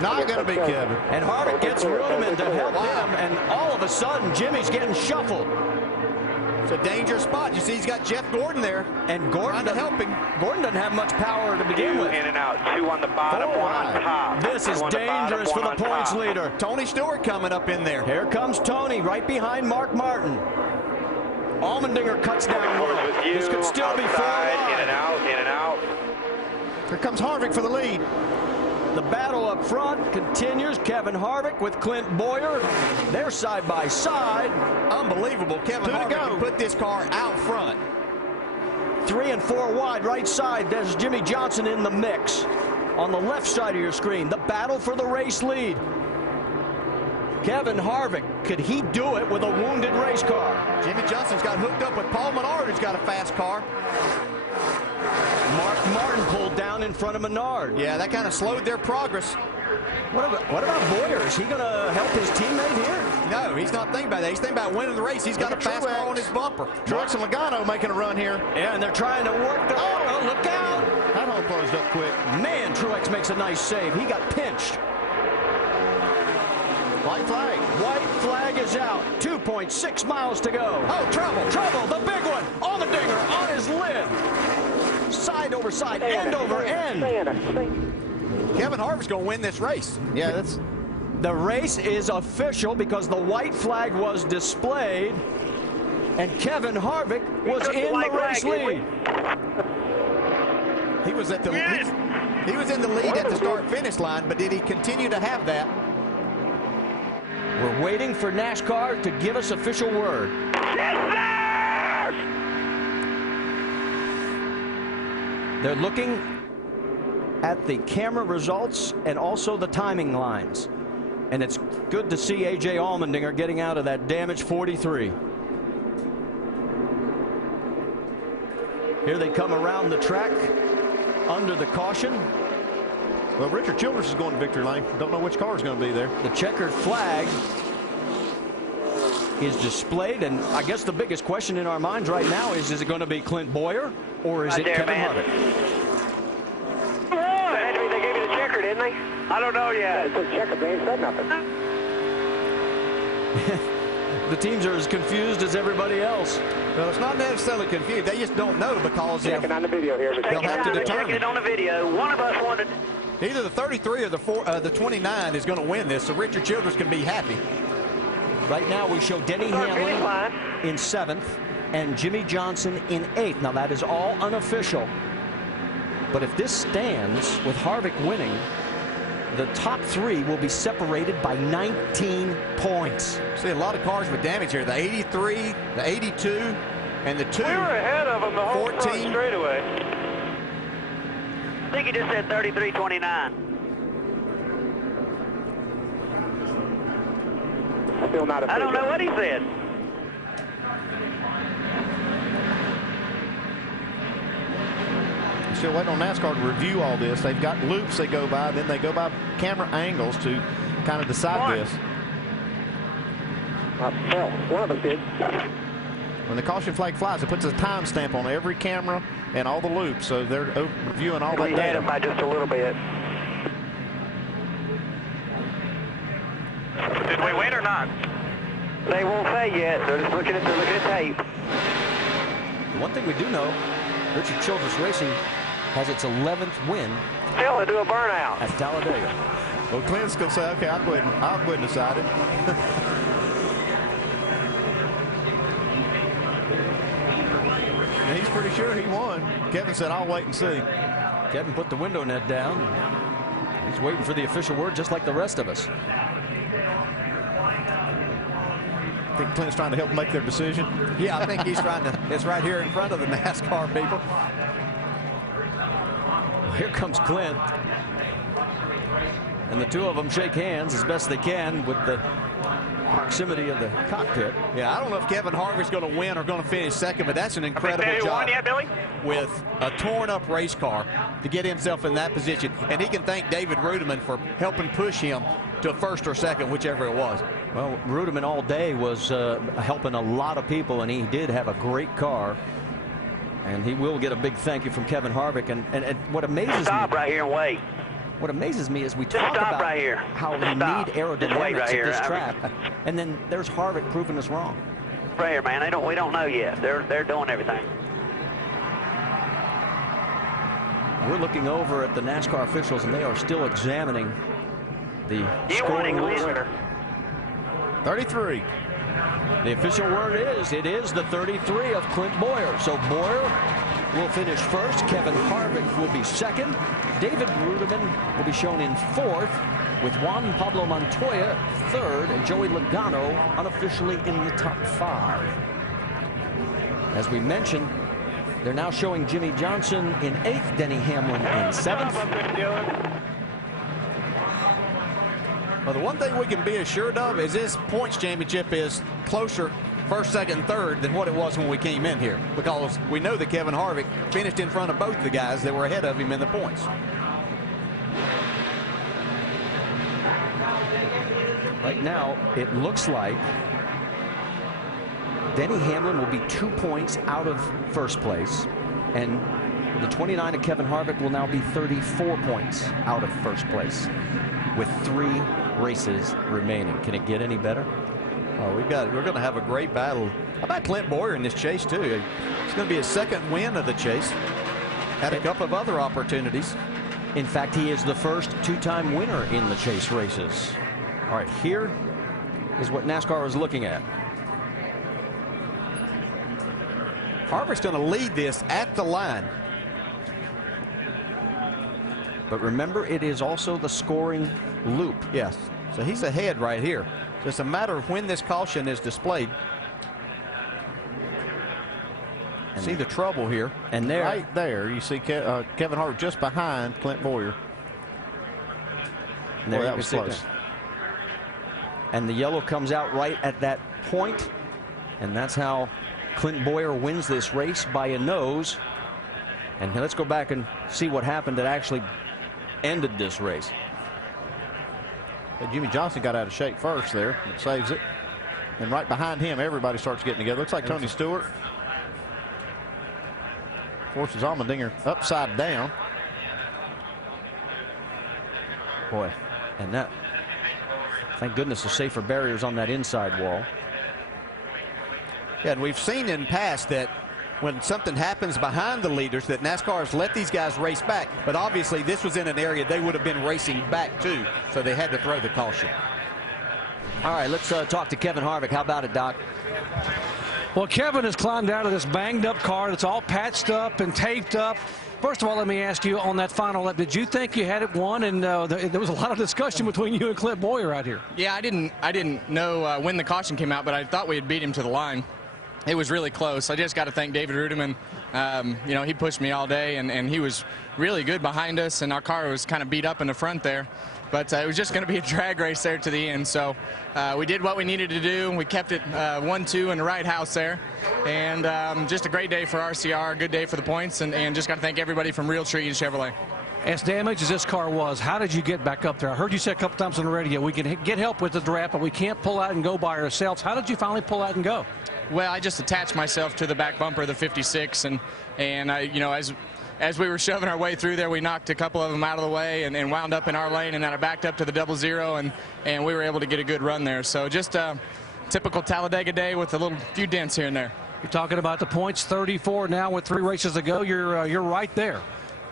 Not going to be Kevin. And Harvick gets Ruderman to help him, and all of a sudden, Jimmy's getting shuffled. It's a dangerous spot. You see, he's got Jeff Gordon there, and Gordon trying to help him. Gordon doesn't have much power to begin with. In and out, 2 on the bottom, 1 on top. This is dangerous for the points leader. Tony Stewart coming up in there. Here comes Tony, right behind Mark Martin. Allmendinger cuts down low. This could still be 4 wide. In and out, in and out. Here comes Harvick for the lead. The battle up front continues. Kevin Harvick with Clint Boyer. They're side by side. Unbelievable. Kevin Harvick can put this car out front. 3 and 4 wide right side. There's Jimmy Johnson in the mix. On the left side of your screen, the battle for the race lead. Kevin Harvick, could he do it with a wounded race car? Jimmy Johnson's got hooked up with Paul Menard, who's got a fast car. Mark Martin pulled down in front of Menard. Yeah, that kind of slowed their progress. What about Boyer? Is he going to help his teammate here? No, he's not thinking about that. He's thinking about winning the race. He's got a fast car on his bumper. Truex and Logano making a run here. Yeah, and they're trying to work the... Oh, look out! That hole closed up quick. Man, Truex makes a nice save. He got pinched. White flag. White flag is out. 2.6 miles to go. Oh, trouble. Trouble, the big one. Allmendinger on his lid. Side over side, end over end. Kevin Harvick's going to win this race. Yeah, that's... The race is official because the white flag was displayed, and Kevin Harvick was in the race lead. He was at the he was in the lead at the start-finish line, but did he continue to have that? We're waiting for NASCAR to give us official word. They're looking at the camera results and also the timing lines. And it's good to see A.J. Allmendinger getting out of that damaged 43. Here they come around the track under the caution. Well, Richard Childress is going to victory lane. Don't know which car is going to be there. The checkered flag is displayed, and I guess the biggest question in our minds right now is it going to be Clint Boyer or is it Kevin Harvick? They gave you the checker, didn't they? I don't know yet. It's a checker. They ain't said nothing. The teams are as confused as everybody else. Well, it's not necessarily confused. They just don't know because checking on the video here. They'll have to determine. Checking it on the video. One of us wanted. Either the 33 or the 29 is going to win this, so Richard Childress can be happy. Right now we show Denny Hamlin in 7th and Jimmy Johnson in 8th. Now that is all unofficial. But if this stands with Harvick winning, the top 3 will be separated by 19 points. See a lot of cars with damage here. The 83, the 82, and the 2. We were ahead of them the whole 14 straightaway. I think he just said 33-29. Still not official. I don't know what he said. Still waiting on NASCAR to review all this. They've got loops they go by, then they go by camera angles to kind of decide this. One of us did. When the caution flag flies, it puts a timestamp on every camera and all the loops, so they're reviewing all that data. We had him by just a little bit. Did we win or not? They won't say yet. They're just looking at tape. One thing we do know, Richard Childress Racing has its 11th win. Still, they do a burnout at Talladega. Well, Clint's gonna say, okay, I'll go ahead and decide it. pretty sure he won. Kevin said, I'll wait and see. Kevin put the window net down. He's waiting for the official word just like the rest of us. I think Clint's trying to help make their decision. Yeah, I think he's trying to. It's right here in front of the NASCAR people. Here comes Clint. And the two of them shake hands as best they can with the proximity of the cockpit. Yeah, I don't know if Kevin Harvick's going to win or going to finish second, but that's an incredible job with a torn-up race car to get himself in that position. And he can thank David Rudiman for helping push him to first or second, whichever it was. Well, Rudiman all day was helping a lot of people, and he did have a great car. And he will get a big thank you from Kevin Harvick. And what amazes me... Stop right here and wait. What amazes me is we talk about right here. how we need aerodynamics right at this track, and then there's Harvick proving us wrong. Right here, man. We don't know yet. They're doing everything. We're looking over at the NASCAR officials, and they are still examining the scoring rules. 33. The official word is it is the 33 of Clint Boyer. So Boyer will finish first. Kevin Harvick will be second. David Rudiman will be shown in fourth, with Juan Pablo Montoya third, and Joey Logano unofficially in the top 5. As we mentioned, they're now showing Jimmy Johnson in 8th, Denny Hamlin in 7th. Well, the one thing we can be assured of is this points championship is closer first, second, third than what it was when we came in here, because we know that Kevin Harvick finished in front of both the guys that were ahead of him in the points. Right now, it looks like Denny Hamlin will be 2 points out of first place, and the 29 of Kevin Harvick will now be 34 points out of first place with 3 races remaining. Can it get any better? Oh, we're going to have a great battle. How about Clint Boyer in this chase too? It's going to be his second win of the chase. Had a couple of other opportunities. In fact, he is the first 2-time winner in the chase races. All right, here is what NASCAR is looking at. Harvick's going to lead this at the line. But remember, it is also the scoring loop. Yes. So he's ahead right here. So it's a matter of when this caution is displayed. And see the trouble here. And there, right there, you see Kevin Harvick just behind Clint Boyer. And there, that was close. And the yellow comes out right at that point, and that's how Clint Boyer wins this race, by a nose. And let's go back and see what happened that actually ended this race. Jimmy Johnson got out of shape first there. It saves it. And right behind him, everybody starts getting together. Looks like Tony Stewart forces Allmendinger upside down. Boy, and that, thank goodness, the safer barriers on that inside wall. Yeah, and we've seen in past that when something happens behind the leaders, that NASCAR's let these guys race back. But obviously, this was in an area they would have been racing back to, so they had to throw the caution. All right, let's talk to Kevin Harvick. How about it, Doc? Well, Kevin has climbed out of this banged-up car that's all patched up and taped up. First of all, let me ask you, on that final lap, did you think you had it won? And there was a lot of discussion between you and Clint Boyer right here. Yeah, I didn't know when the caution came out, but I thought we had beat him to the line. It was really close. I just got to thank David Rudiman. You know, he pushed me all day, and he was really good behind us, and our car was kind of beat up in the front there. But it was just going to be a drag race there to the end. So we did what we needed to do. We kept it 1-2 in the right house there. And just a great day for RCR, a good day for the points, and just got to thank everybody from Realtree and Chevrolet. As damaged as this car was, how did you get back up there? I heard you say a couple times on the radio, we can get help with the draft, but we can't pull out and go by ourselves. How did you finally pull out and go? Well, I just attached myself to the back bumper of the 56, and I, you know, as we were shoving our way through there, we knocked a couple of them out of the way and wound up in our lane, and then I backed up to the 00, and we were able to get a good run there. So just a typical Talladega day with a few dents here and there. You're talking about the points, 34 now with 3 races to go. You're right there.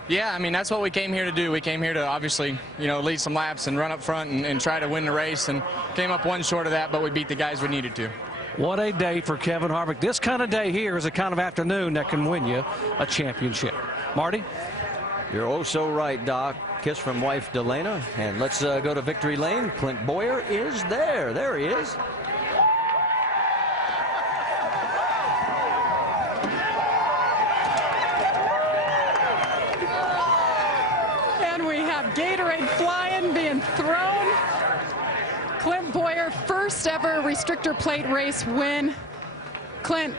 Yeah, I mean, that's what we came here to do. We came here to obviously, you know, lead some laps and run up front and try to win the race, and came up 1 short of that, but we beat the guys we needed to. What a day for Kevin Harvick. This kind of day here is a kind of afternoon that can win you a championship. Marty? You're oh so right, Doc. Kiss from wife Delana. And let's go to victory lane. Clint Boyer is there. There he is. And we have Gatorade flying, being thrown. Clint Boyer, first ever restrictor plate race win. Clint,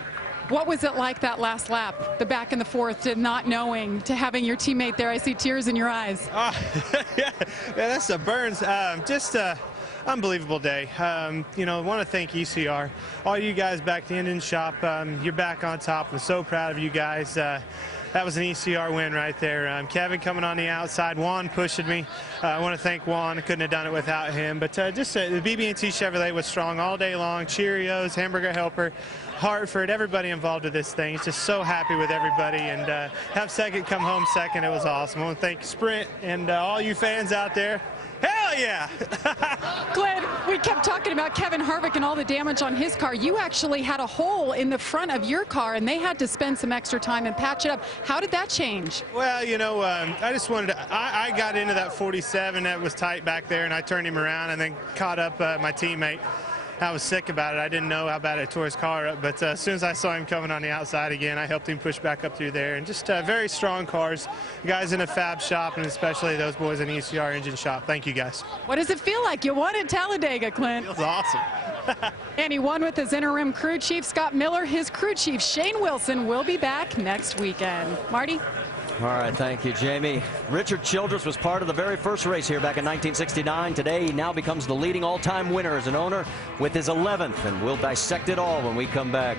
what was it like that last lap, the back and the forth, to not knowing, to having your teammate there? I see tears in your eyes. Yeah, that's the burns. Just unbelievable day. You know, I want to thank ECR, all you guys back at the engine shop. You're back on top. I'm so proud of you guys. That was an ECR win right there. Kevin coming on the outside, Juan pushing me. I want to thank Juan. I couldn't have done it without him. But just the BB&T Chevrolet was strong all day long. Cheerios, Hamburger Helper, Hartford, everybody involved with this thing. Just so happy with everybody. And have second come home second. It was awesome. I want to thank Sprint and all you fans out there. Hell yeah! Glenn, we kept talking about Kevin Harvick and all the damage on his car. You actually had a hole in the front of your car, and they had to spend some extra time and patch it up. How did that change? Well, you know, I just wanted to, I got into that 47 that was tight back there, and I turned him around and then caught up my teammate. I was sick about it. I didn't know how bad it tore his car up, but as soon as I saw him coming on the outside again, I helped him push back up through there. And just very strong cars, guys in a fab shop, and especially those boys in ECR engine shop. Thank you, guys. What does it feel like? You won at Talladega, Clint. Feels awesome. And he won with his interim crew chief, Scott Miller. His crew chief, Shane Wilson, will be back next weekend. Marty? All right, thank you, Jamie. Richard Childress was part of the very first race here back in 1969. Today, he now becomes the leading all-time winner as an owner with his 11th, and we'll dissect it all when we come back.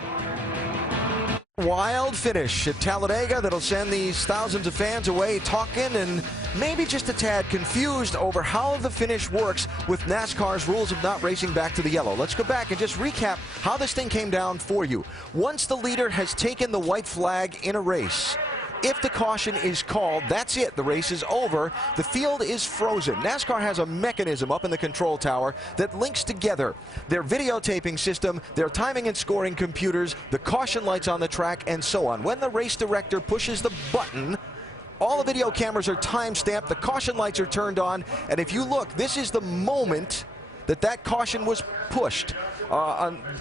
Wild finish at Talladega that'll send these thousands of fans away talking and maybe just a tad confused over how the finish works with NASCAR's rules of not racing back to the yellow. Let's go back and just recap how this thing came down for you. Once the leader has taken the white flag in a race, if the caution is called, that's it. The race is over. The field is frozen. NASCAR has a mechanism up in the control tower that links together their videotaping system, their timing and scoring computers, the caution lights on the track, and so on. When the race director pushes the button, all the video cameras are time-stamped, the caution lights are turned on, and if you look, this is the moment that caution was pushed.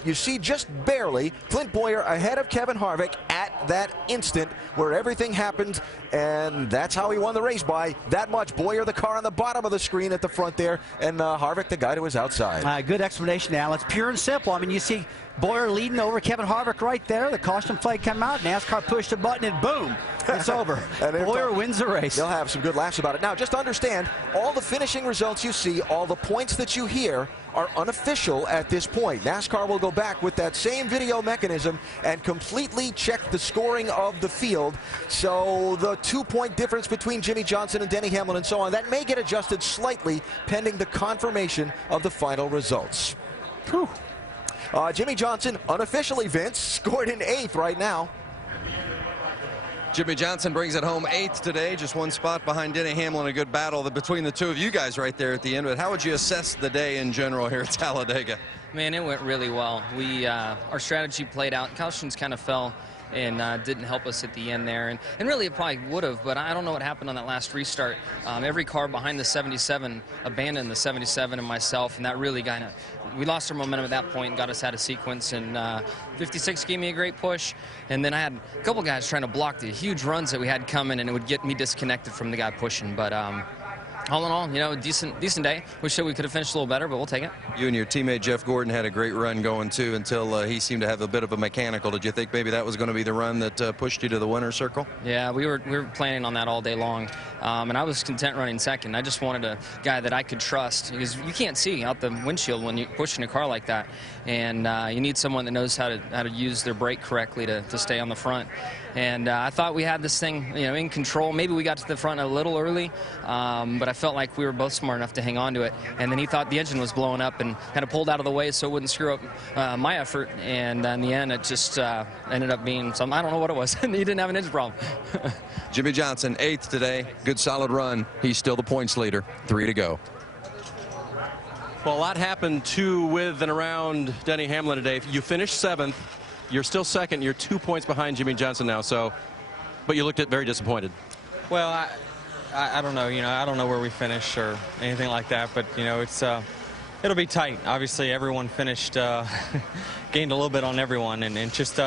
You see just barely Clint Boyer ahead of Kevin Harvick at that instant where everything happened, and that's how he won the race by that much. Boyer, the car on the bottom of the screen at the front there, and Harvick, the guy to his outside. Good explanation, Al. It's pure and simple. I mean, you see Boyer leading over Kevin Harvick right there. The caution flag come out. NASCAR pushed a button, and boom, it's over. Boyer wins the race. They'll have some good laughs about it. Now, just understand, all the finishing results you see, all the points that you hear are unofficial at this point. NASCAR will go back with that same video mechanism and completely check the scoring of the field. So the 2-point difference between Jimmy Johnson and Denny Hamlin and so on, that may get adjusted slightly pending the confirmation of the final results. Whew. Jimmy Johnson, unofficially, Vince, scored in 8th right now. Jimmy Johnson brings it home 8th today, just one spot behind Denny Hamlin. A good battle between the two of you guys right there at the end. But how would you assess the day in general here at Talladega? Man, it went really well. Our strategy played out. Cautions kind of fell and didn't help us at the end there. And really it probably would have, but I don't know what happened on that last restart. Every car behind the 77 abandoned the 77 and myself, and that really kind of, we lost our momentum at that point and got us out of sequence. And 56 gave me a great push, and then I had a couple guys trying to block the huge runs that we had coming, and it would get me disconnected from the guy pushing. But all in all, you know, decent day. Wish that we could have finished a little better, but we'll take it. You and your teammate Jeff Gordon had a great run going too until he seemed to have a bit of a mechanical. Did you think maybe that was going to be the run that pushed you to the winner's circle? Yeah, we were planning on that all day long, and I was content running second. I just wanted a guy that I could trust, because you can't see out the windshield when you're pushing a car like that, and you need someone that knows how to use their brake correctly to stay on the front. And I thought we had this thing, you know, in control. Maybe we got to the front a little early, but I felt like we were both smart enough to hang on to it. And then he thought the engine was blowing up and kind of pulled out of the way so it wouldn't screw up my effort. And in the end, it just ended up being some, I don't know what it was. He didn't have an engine problem. Jimmy Johnson, 8th today. Good solid run. He's still the points leader. 3 to go. Well, a lot happened too with and around Denny Hamlin today. You finished 7th. You're still 2nd. You're 2 points behind Jimmy Johnson now. So, but you looked very disappointed. Well, I don't know. I don't know where we finish or anything like that. But it's it'll be tight. Obviously, everyone finished gained a little bit on everyone, and just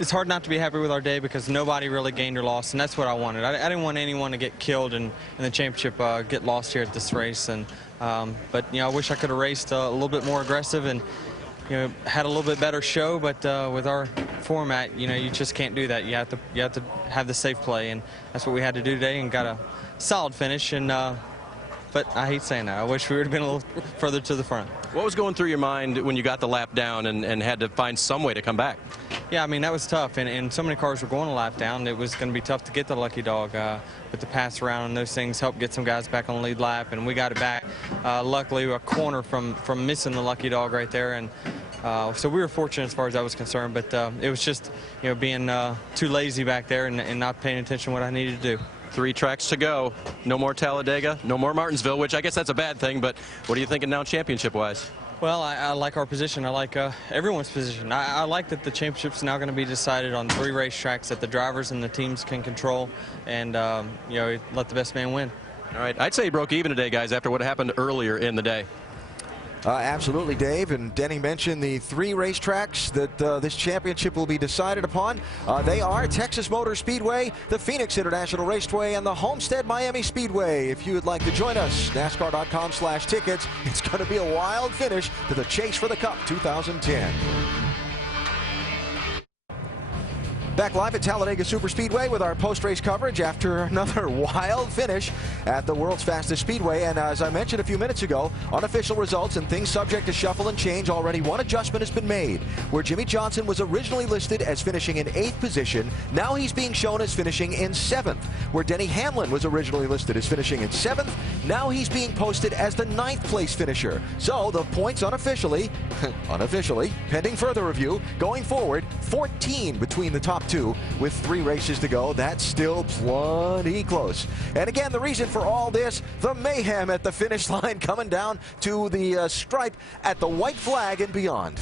it's hard not to be happy with our day because nobody really gained or lost, and that's what I wanted. I didn't want anyone to get killed in the championship, get lost here at this race. And but I wish I could have raced a little bit more aggressive and had a little bit better show. But with our format, you just can't do that. You have to have the safe play, and that's what we had to do today, and got a solid finish. And but I hate saying that. I wish we would have been a little further to the front. What was going through your mind when you got the lap down and had to find some way to come back? Yeah, I mean, that was tough, and so many cars were going a lap down. It was going to be tough to get the lucky dog, but the pass around and those things helped get some guys back on the lead lap, and we got it back. Luckily, a corner from missing the lucky dog right there, and so we were fortunate as far as that was concerned. But it was just being too lazy back there and not paying attention to what I needed to do. 3 tracks to go. No more Talladega, no more Martinsville, which I guess that's a bad thing, but what are you thinking now championship-wise? Well, I like our position. I like everyone's position. I like that the championship's now going to be decided on 3 racetracks that the drivers and the teams can control, and let the best man win. All right, I'd say he broke even today, guys, after what happened earlier in the day. Absolutely, Dave. And Denny mentioned the 3 racetracks that this championship will be decided upon. They are Texas Motor Speedway, the Phoenix International Raceway, and the Homestead Miami Speedway. If you would like to join us, NASCAR.com/tickets. It's going to be a wild finish to the Chase for the Cup 2010. Back live at Talladega Superspeedway with our post-race coverage after another wild finish at the world's fastest speedway. And as I mentioned a few minutes ago, unofficial results and things subject to shuffle and change, already one adjustment has been made. Where Jimmy Johnson was originally listed as finishing in 8th position, now he's being shown as finishing in 7th. Where Denny Hamlin was originally listed as finishing in 7th, now he's being posted as the 9th place finisher. So the points unofficially, pending further review, going forward, 14 between the top 2 with 3 races to go. That's still plenty close. And again, the reason for all this, the mayhem at the finish line, coming down to the stripe at the white flag and beyond.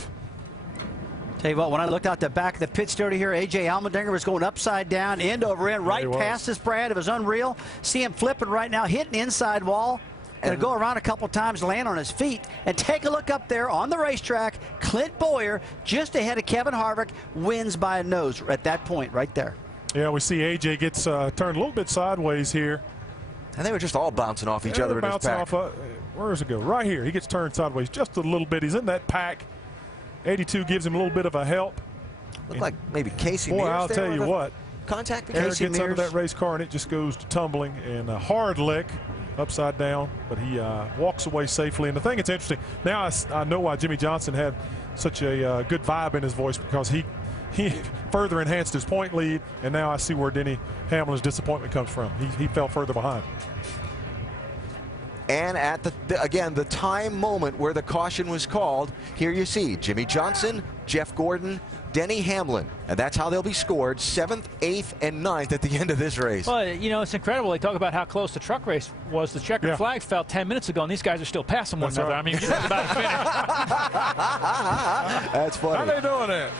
Tell you what, when I looked out the back of the pit steward here, A.J. Allmendinger was going upside down, end over end, right past us, Brad. It was unreal. See him flipping right now, hitting the inside wall. Going to go around a couple times, land on his feet, and take a look up there on the racetrack. Clint Bowyer, just ahead of Kevin Harvick, wins by a nose at that point right there. Yeah, we see AJ gets turned a little bit sideways here. And they were just all bouncing off each other in his pack. Where does it go? Right here. He gets turned sideways just a little bit. He's in that pack. 82 gives him a little bit of a help. Looked like maybe Casey Boy, Mears. I'll tell you what. Contact with Aaron Casey gets Mears. under that race car and it just goes to tumbling, and a hard lick upside down, but he walks away safely. And the thing that's interesting, now I know why Jimmy Johnson had such a good vibe in his voice, because he further enhanced his point lead, and now I see where Denny Hamlin's disappointment comes from. He fell further behind. And at the time moment where the caution was called, here you see Jimmy Johnson, Jeff Gordon, Denny Hamlin, and that's how they'll be scored, 7th, 8th, and 9th at the end of this race. Well, it's incredible. They talk about how close the truck race was. The checkered flag fell 10 minutes ago, and these guys are still passing one another. Right. I mean, you're about to finish. That's funny. How are they doing it?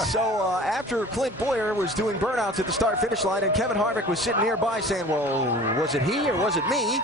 So after Clint Bowyer was doing burnouts at the start-finish line, and Kevin Harvick was sitting nearby saying, well, was it he or was it me?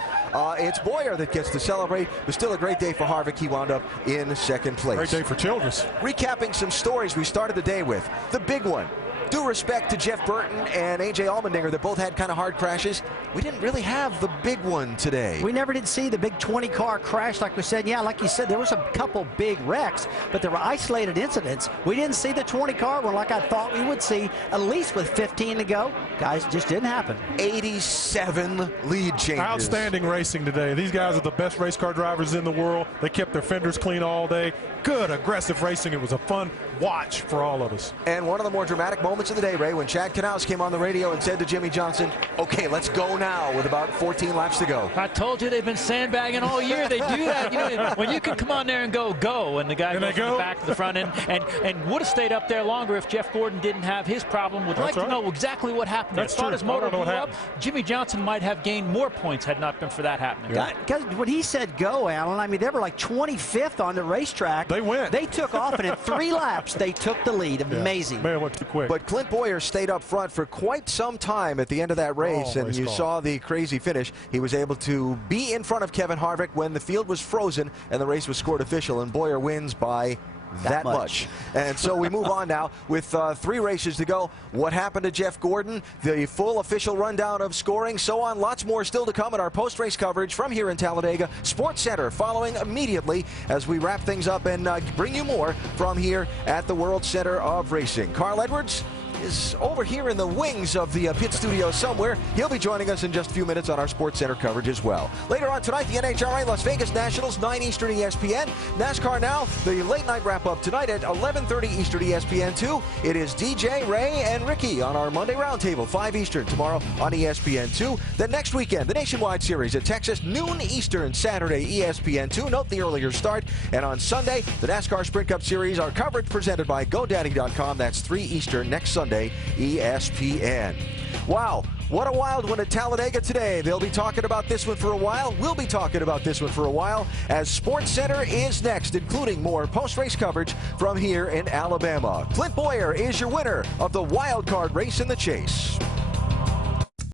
It's Bowyer that gets to celebrate. It was still a great day for Harvick. He wound up in 2nd place. Great day for Childress. Recapping some stories we started the day with. The big one. Due respect to Jeff Burton and A.J. Allmendinger that both had kind of hard crashes, we didn't really have the big one today. We never did see the big 20-car crash like we said. Yeah, like you said, there was a couple big wrecks, but there were isolated incidents. We didn't see the 20-car one like I thought we would see, at least with 15 to go. Guys, just didn't happen. 87 lead changes. Outstanding racing today. These guys are the best race car drivers in the world. They kept their fenders clean all day. good, aggressive racing. It was a fun watch for all of us. And one of the more dramatic moments of the day, Ray, when Chad Knaus came on the radio and said to Jimmy Johnson, okay, let's go now with about 14 laps to go. I told you they've been sandbagging all year. They do that. You know, when you can come on there and go, and the guy goes from the back to the front end, and would have stayed up there longer if Jeff Gordon didn't have his problem. Would like to know exactly what happened. That's thought true. his motor blew up. Happened. Jimmy Johnson might have gained more points had not been for that happening. Because when he said go, Alan, I mean, they were like 25th on the racetrack. They went. They took off, and in 3 laps, they took the lead. Amazing. Man, went too quick. But Clint Boyer stayed up front for quite some time at the end of that race, and you saw the crazy finish. He was able to be in front of Kevin Harvick when the field was frozen and the race was scored official, and Boyer wins by that much. And so we move on now with 3 races to go. What happened to Jeff Gordon? The full official rundown of scoring, so on. Lots more still to come in our post-race coverage from here in Talladega Sports Center, following immediately as we wrap things up and bring you more from here at the World Center of Racing. Carl Edwards is over here in the wings of the pit studio somewhere. He'll be joining us in just a few minutes on our Sports Center coverage as well. Later on tonight, the NHRA Las Vegas Nationals, 9 Eastern ESPN. NASCAR Now, the late night wrap-up tonight at 11:30 Eastern ESPN2. It is DJ, Ray, and Ricky on our Monday Roundtable, 5 Eastern tomorrow on ESPN2. Then next weekend, the Nationwide Series at Texas, noon Eastern, Saturday, ESPN2. Note the earlier start. And on Sunday, the NASCAR Sprint Cup Series, our coverage presented by GoDaddy.com. That's 3 Eastern next Sunday, ESPN. Wow, what a wild one at Talladega today. They'll be talking about this one for a while. We'll be talking about this one for a while as Sports Center is next, including more post-race coverage from here in Alabama. Clint Boyer is your winner of the wild card race in the chase.